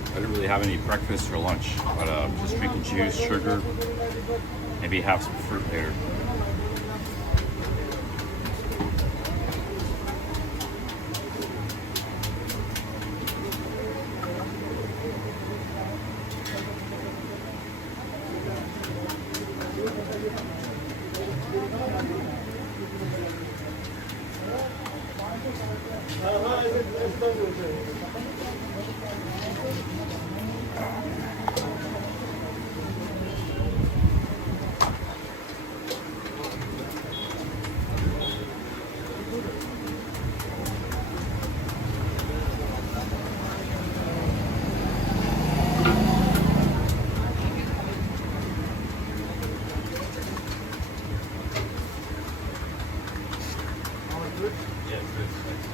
I didn't really have any breakfast or lunch, but just drinking juice, sugar, maybe have some fruit later.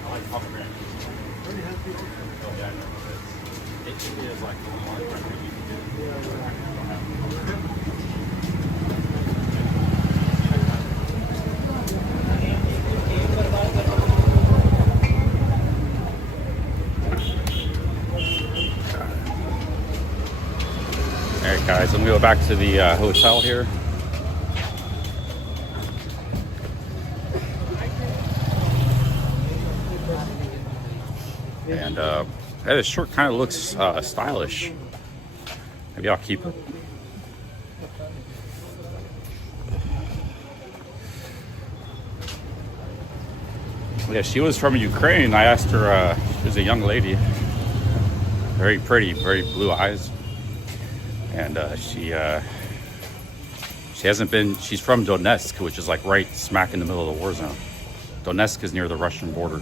I like pomegranate. Very healthy. Oh yeah, I know. It is like the one breakfast you can do. All right, guys, I'm gonna go back to the hotel here. And this shirt kind of looks stylish. Maybe I'll keep it. Yeah, she was from Ukraine. I asked her, she was a young lady, very pretty, very blue eyes. And she hasn't been, she's from Donetsk, which is like right smack in the middle of the war zone. Donetsk is near the Russian border.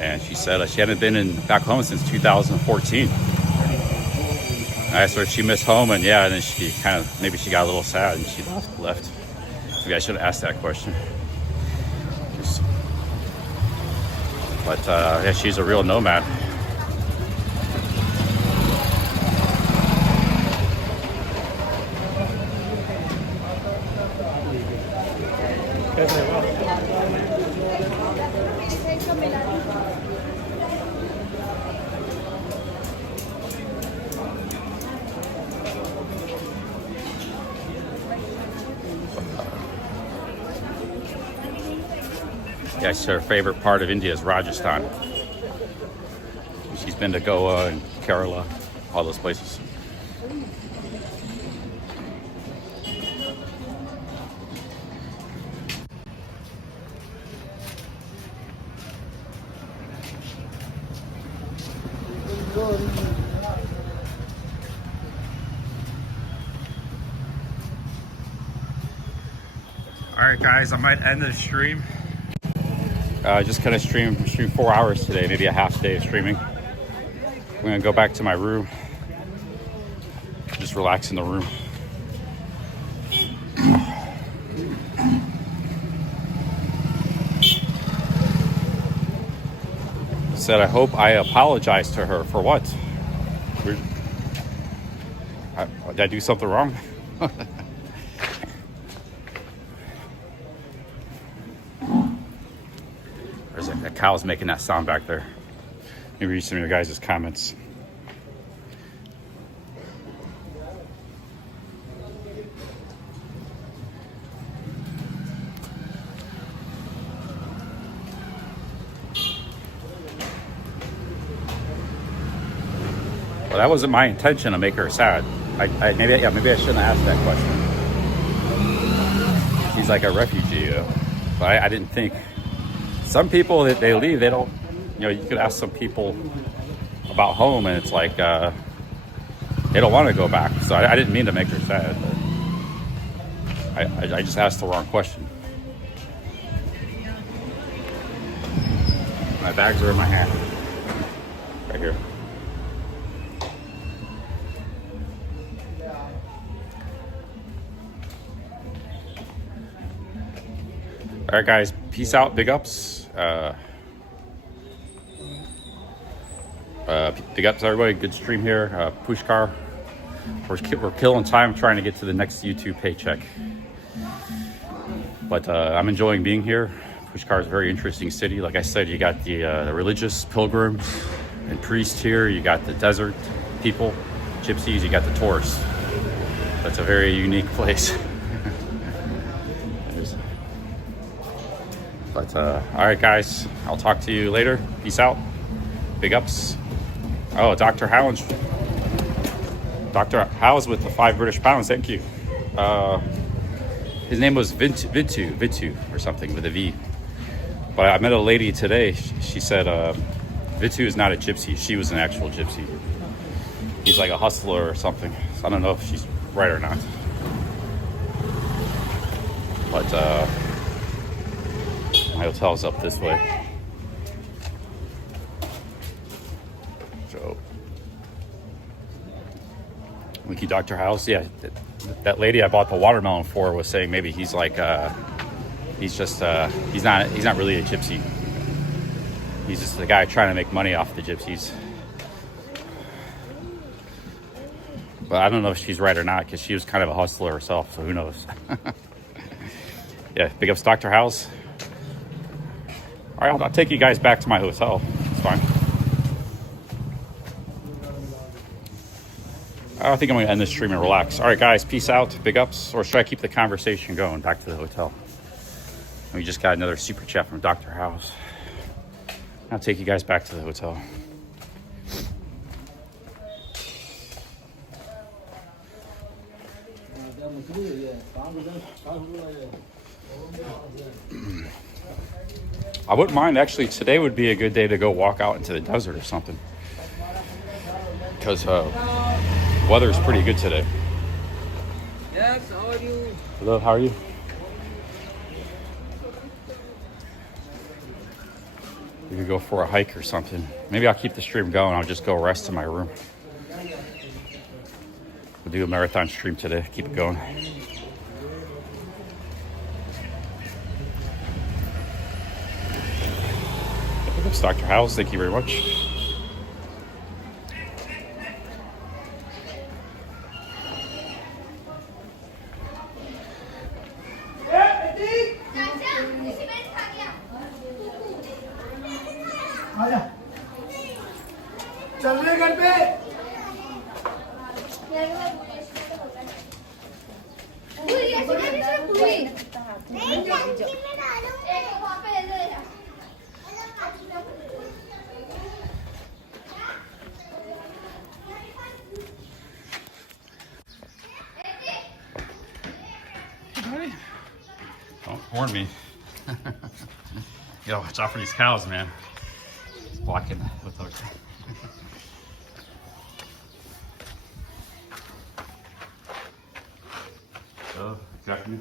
And she said she hadn't been back home since 2014. I asked her if she missed home, and yeah, and then she kind of, maybe she got a little sad and she left. Maybe I should have asked that question. But yeah, she's a real nomad. Yes, her favorite part of India is Rajasthan. She's been to Goa and Kerala, all those places. All right, guys, I might end the stream. Just gonna stream 4 hours today, maybe a half day of streaming. I'm gonna go back to my room, just relax in the room. Said I hope I apologize to her for what? Did I do something wrong? That cow's making that sound back there. Let me read some of your guys' comments. Well, that wasn't my intention to make her sad. Maybe I shouldn't have asked that question. She's like a refugee, but I didn't think. Some people that they leave, they don't. You could ask some people about home, and it's like they don't want to go back. So I didn't mean to make her sad. But I just asked the wrong question. My bags are in my hand, right here. All right, guys. Peace out. Big ups. Big ups, everybody. Good stream here. Pushkar. We're killing time trying to get to the next YouTube paycheck. But I'm enjoying being here. Pushkar is a very interesting city. Like I said, you got the religious pilgrims and priests here. You got the desert people, gypsies. You got the tourists. That's a very unique place. But all right, guys, I'll talk to you later. Peace out. Big ups. Oh, Dr. Howland. Dr. Howes with the 5 British pounds. Thank you. His name was Vitu or something with a V. But I met a lady today. She said Vitu is not a gypsy. She was an actual gypsy. He's like a hustler or something. So I don't know if she's right or not. But my hotel's up this way. So, Wiki Dr. House, yeah, that lady I bought the watermelon for was saying maybe he's like, he's not really a gypsy. He's just the guy trying to make money off the gypsies. But I don't know if she's right or not because she was kind of a hustler herself, so who knows. Yeah, big ups Dr. House. All right, I'll take you guys back to my hotel. It's fine. I think I'm going to end this stream and relax. All right, guys, peace out. Big ups. Or should I keep the conversation going back to the hotel? We just got another super chat from Dr. House. I'll take you guys back to the hotel. I wouldn't mind, actually, today would be a good day to go walk out into the desert or something. Because weather's pretty good today. Yes, how are you? Hello, how are you? We could go for a hike or something. Maybe I'll keep the stream going. I'll just go rest in my room. We'll do a marathon stream today. Keep it going. Thanks, Dr. House. Thank you very much. चल रहे घर पे Don't warn me. You gotta watch out for these cows, man. Just blocking with those. So, exactly.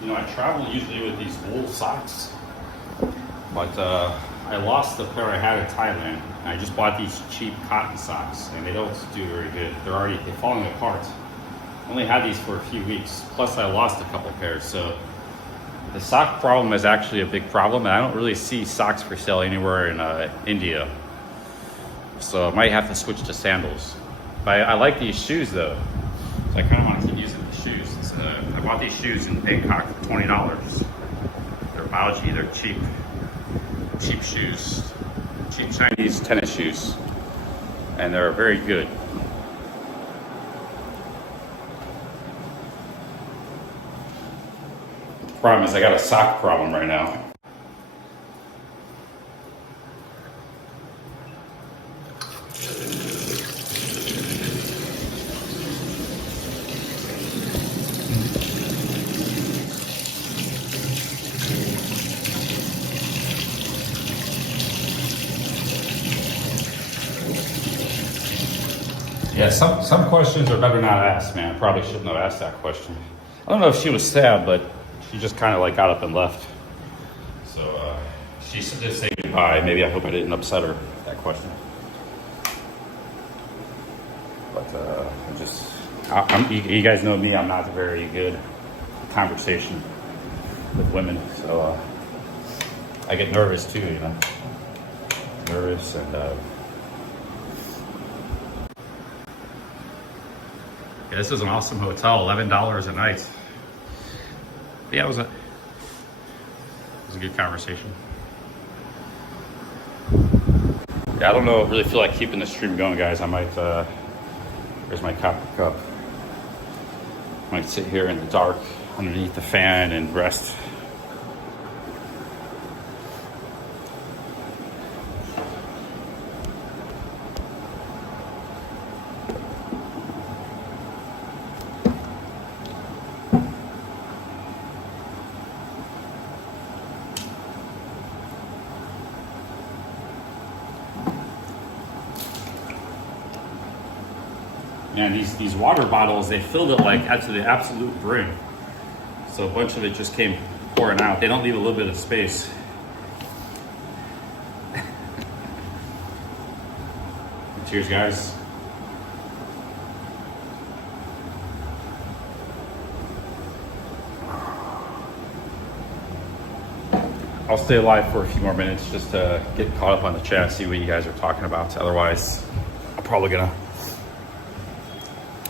You know, I travel usually with these wool socks, but I lost the pair I had in Thailand. And I just bought these cheap cotton socks, and they don't do very good. They're falling apart. I only had these for a few weeks. Plus, I lost a couple pairs. So the sock problem is actually a big problem, and I don't really see socks for sale anywhere in India. So I might have to switch to sandals. But I like these shoes though, so I kind of want to keep using the shoes. I bought these shoes in Bangkok for $20. They're Baoji, they're cheap shoes, cheap Chinese tennis shoes, and they're very good. The problem is I got a sock problem right now. Yeah, some questions are better not asked, man. I probably shouldn't have asked that question. I don't know if she was sad, but she just kind of like got up and left. So she said to say goodbye. Maybe I hope I didn't upset her with that question. But you guys know me. I'm not very good at conversation with women, so I get nervous too. You know, nervous and. Yeah, this is an awesome hotel, $11 a night. But yeah, it was a good conversation. Yeah, I don't know, really feel like keeping the stream going, guys. I might, here's my copper cup. Might sit here in the dark underneath the fan and rest. And these water bottles, they filled it like to the absolute brim. So a bunch of it just came pouring out. They don't leave a little bit of space. Cheers, guys. I'll stay alive for a few more minutes just to get caught up on the chat, see what you guys are talking about. Otherwise, I'm probably gonna.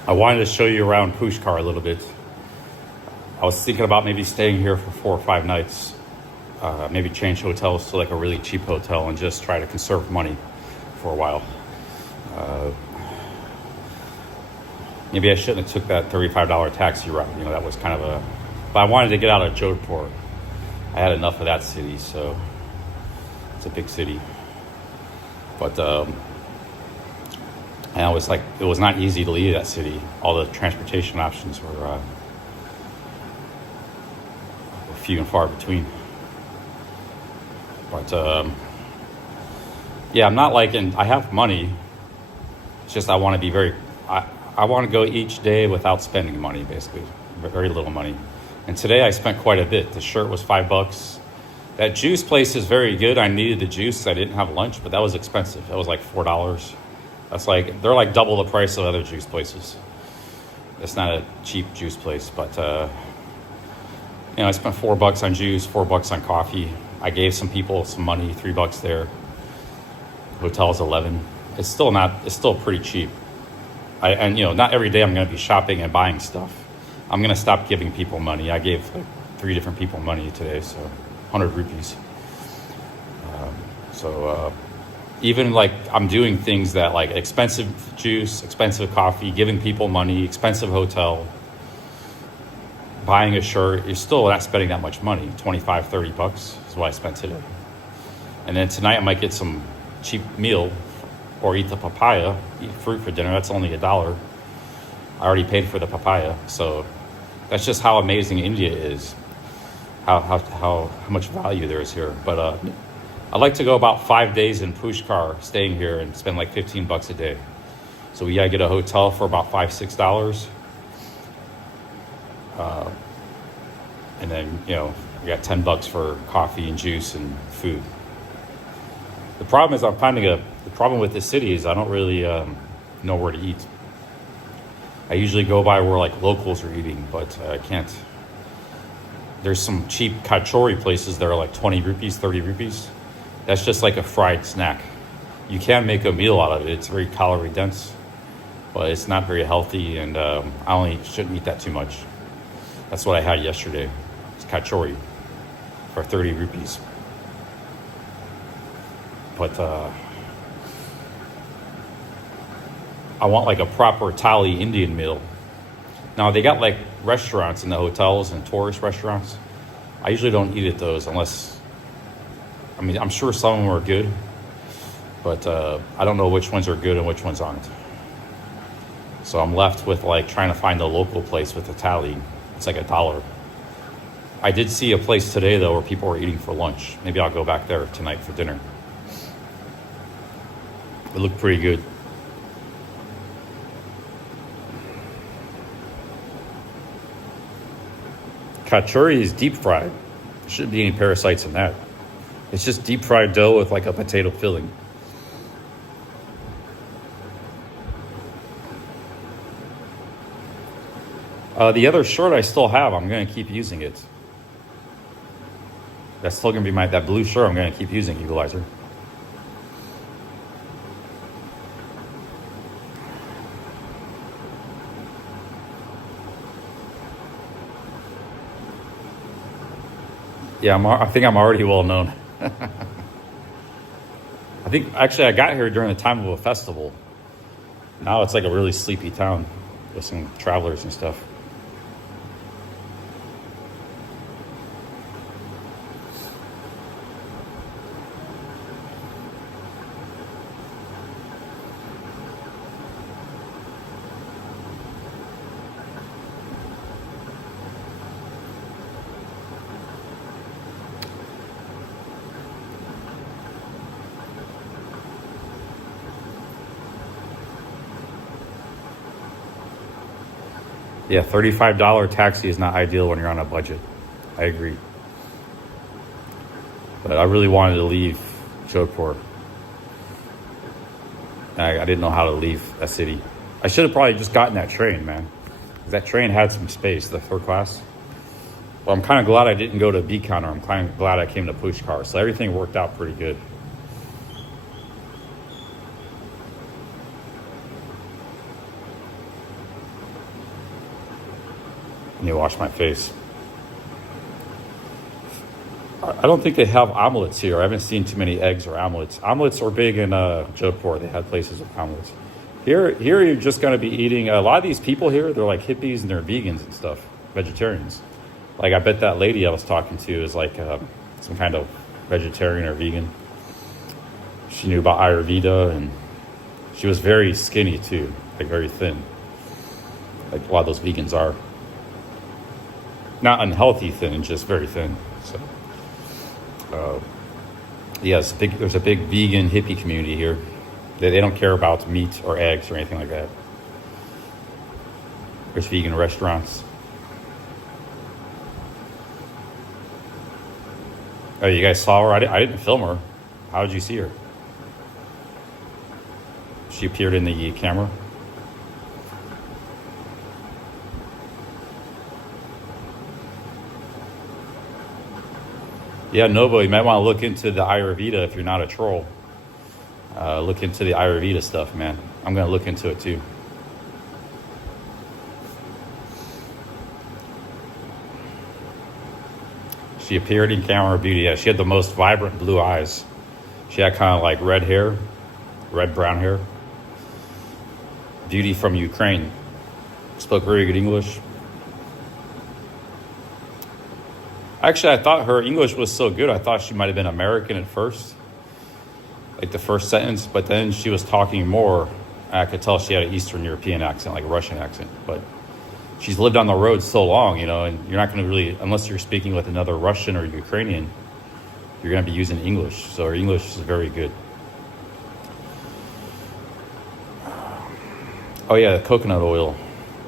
I wanted to show you around Pushkar a little bit. I was thinking about maybe staying here for 4 or 5 nights. Maybe change hotels to like a really cheap hotel and just try to conserve money for a while. Maybe I shouldn't have took that $35 taxi ride. You know, that was kind of a... But I wanted to get out of Jodhpur. I had enough of that city, so... It's a big city. But, and I was like, it was not easy to leave that city. All the transportation options were few and far between. But, yeah, I'm not like... I have money. It's just I want to be very... I want to go each day without spending money, basically. Very little money. And today I spent quite a bit. The shirt was $5. That juice place is very good. I needed the juice. I didn't have lunch, but that was expensive. That was like $4. That's like... They're like double the price of other juice places. It's not a cheap juice place, but, you know, I spent $4 on juice, $4 on coffee. I gave some people some money, $3 there. Hotel's 11. It's still pretty cheap. And you know, not every day I'm going to be shopping and buying stuff. I'm going to stop giving people money. I gave like 3 different people money today, so 100 rupees. Even like I'm doing things that like expensive juice, expensive coffee, giving people money, expensive hotel, buying a shirt, you're still not spending that much money. $25-30 is what I spent today. And then tonight I might get some cheap meal or eat the papaya, eat fruit for dinner. That's only $1. I already paid for the papaya. So that's just how amazing India is, how much value there is here. But I like to go about 5 days in Pushkar, staying here, and spend like $15 a day. So we gotta get a hotel for about $5-6. And then, you know, we got $10 for coffee and juice and food. The problem is the problem with this city is I don't really know where to eat. I usually go by where like locals are eating, but I can't. There's some cheap kachori places that are like 20 rupees, 30 rupees. That's just like a fried snack. You can make a meal out of it. It's very calorie dense, but it's not very healthy, and I only shouldn't eat that too much. That's what I had yesterday. It's kachori for 30 rupees. But I want like a proper Thai Indian meal. Now they got like restaurants in the hotels and tourist restaurants. I usually don't eat at those unless, I mean, I'm sure some of them are good, but I don't know which ones are good and which ones aren't. So I'm left with like trying to find a local place with a thali. It's like $1. I did see a place today though where people were eating for lunch. Maybe I'll go back there tonight for dinner. It looked pretty good. Kachori is deep fried. There shouldn't be any parasites in that. It's just deep fried dough with like a potato filling. The other shirt I still have, I'm going to keep using it. That's still going to be that blue shirt I'm going to keep using, Equalizer. Yeah, I think I'm already well known. I think actually I got here during the time of a festival. Now it's like a really sleepy town with some travelers and stuff. Yeah, $35 taxi is not ideal when you're on a budget. I agree. But I really wanted to leave Jodhpur. I didn't know how to leave that city. I should have probably just gotten that train, man. That train had some space, the third class. Well, I'm kind of glad I didn't go to Bikaner. I'm kind of glad I came to Pushkar. So everything worked out pretty good. Let me wash my face. I don't think they have omelets here. I haven't seen too many eggs or omelets. Omelets are big in Jodhpur. They had places with omelets. Here you're just going to be eating. A lot of these people here, they're like hippies and they're vegans and stuff, vegetarians. Like I bet that lady I was talking to is like some kind of vegetarian or vegan. She knew about Ayurveda, and she was very skinny too, like very thin. Like a lot of those vegans are. Not unhealthy thin, just very thin. So, yes, there's a big vegan hippie community here. They don't care about meat or eggs or anything like that. There's vegan restaurants. Oh, you guys saw her? I didn't film her. How did you see her? She appeared in the camera. Yeah, Novo, you might want to look into the Ayurveda if you're not a troll. Look into the Ayurveda stuff, man. I'm going to look into it too. She appeared in Camera Beauty. Yeah, she had the most vibrant blue eyes. She had kind of like red hair, red-brown hair. Beauty from Ukraine. Spoke very good English. Actually, I thought her English was so good, I thought she might have been American at first. Like the first sentence, but then she was talking more. I could tell she had an Eastern European accent, like a Russian accent. But she's lived on the road so long, you know, and you're not going to really, unless you're speaking with another Russian or Ukrainian, you're going to be using English. So her English is very good. Oh yeah, the coconut oil.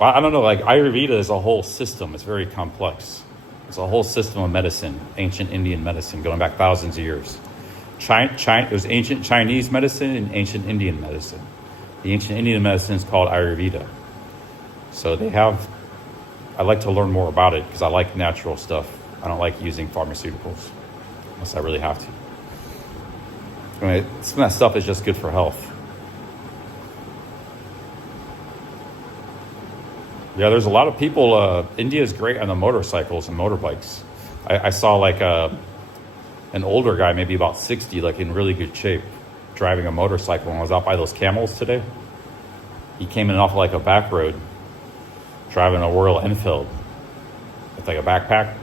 Well, I don't know, like Ayurveda is a whole system. It's very complex. It's a whole system of medicine, ancient Indian medicine, going back thousands of years. There's ancient Chinese medicine and ancient Indian medicine. The ancient Indian medicine is called Ayurveda. So I like to learn more about it because I like natural stuff. I don't like using pharmaceuticals unless I really have to. I mean, some of that stuff is just good for health. Yeah, there's a lot of people. India is great on the motorcycles and motorbikes. I saw like an older guy, maybe about 60, like in really good shape, driving a motorcycle. And I was out by those camels today. He came in off like a back road, driving a Royal Enfield with like a backpack.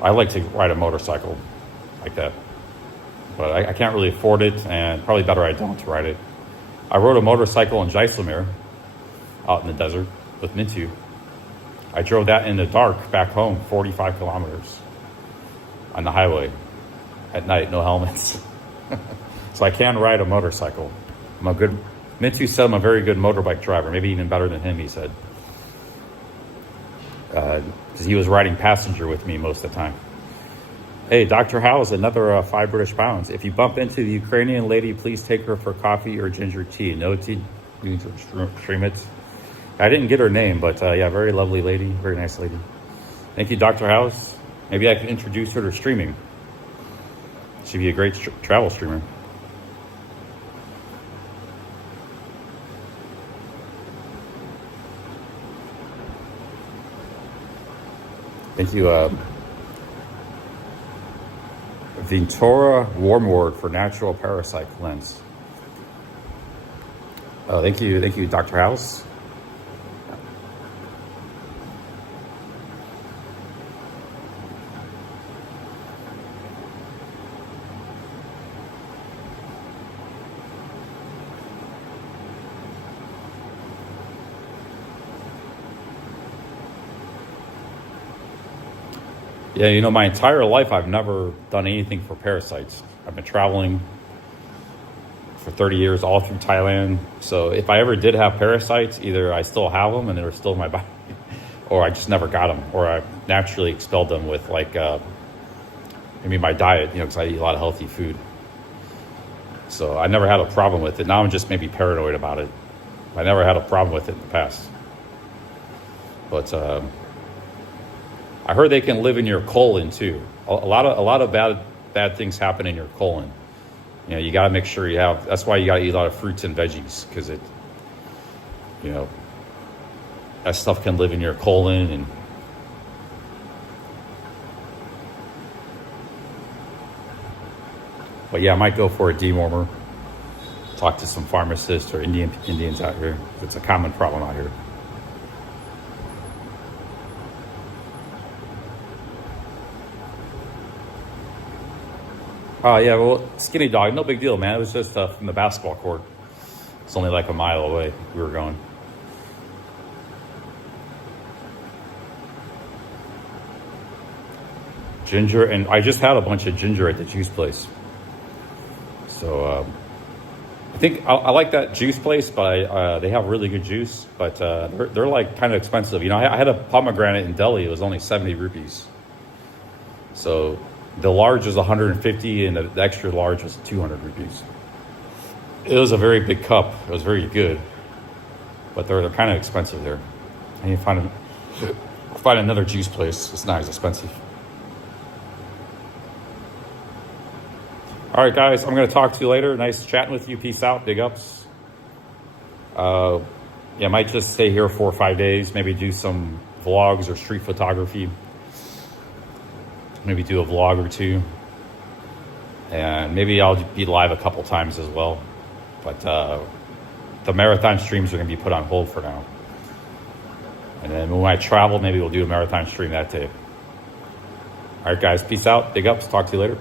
I like to ride a motorcycle like that, but I can't really afford it, and probably better I don't ride it. I rode a motorcycle in Jaisalmer, out in the desert with Mintu. I drove that in the dark back home, 45 kilometers on the highway at night, no helmets. So I can ride a motorcycle. Mintu said I'm a very good motorbike driver, maybe even better than him, he said. Because he was riding passenger with me most of the time. Hey, Dr. House, another 5 British pounds. If you bump into the Ukrainian lady, please take her for coffee or ginger tea. No tea, you can stream it. I didn't get her name, but yeah, very lovely lady, very nice lady. Thank you, Dr. House. Maybe I can introduce her to streaming. She'd be a great travel streamer. Thank you, Ventura Warmward for natural parasite cleanse. Thank you, Dr. House. Yeah, you know, my entire life, I've never done anything for parasites. I've been traveling for 30 years, all through Thailand. So if I ever did have parasites, either I still have them and they're still in my body, or I just never got them, or I naturally expelled them with like, maybe my diet, you know, because I eat a lot of healthy food. So I never had a problem with it. Now I'm just maybe paranoid about it. I never had a problem with it in the past. But, I heard they can live in your colon too. A lot of bad things happen in your colon. You know, you got to make sure you have. That's why you got to eat a lot of fruits and veggies, because it, you know, that stuff can live in your colon. And but yeah, I might go for a dewormer talk to some pharmacists or Indians out here. It's a common problem out here. Oh, yeah, well, skinny dog, no big deal, man. It was just from the basketball court. It's only like a mile away we were going. Ginger, and I just had a bunch of ginger at the juice place. So I think I like that juice place, but they have really good juice, but they're like kind of expensive. You know, I had a pomegranate in Delhi. It was only 70 rupees. So the large was 150 and the extra large was 200 rupees. It was a very big cup. It was very good, but they're kind of expensive there. I need to find another juice place. It's not as expensive. All right, guys, I'm going to talk to you later. Nice chatting with you. Peace out. Big ups. Yeah, I might just stay here 4 or 5 days, maybe do some vlogs or street photography. Maybe do a vlog or two. And maybe I'll be live a couple times as well. But the marathon streams are going to be put on hold for now. And then when I travel, maybe we'll do a marathon stream that day. All right, guys, peace out. Big ups. Talk to you later.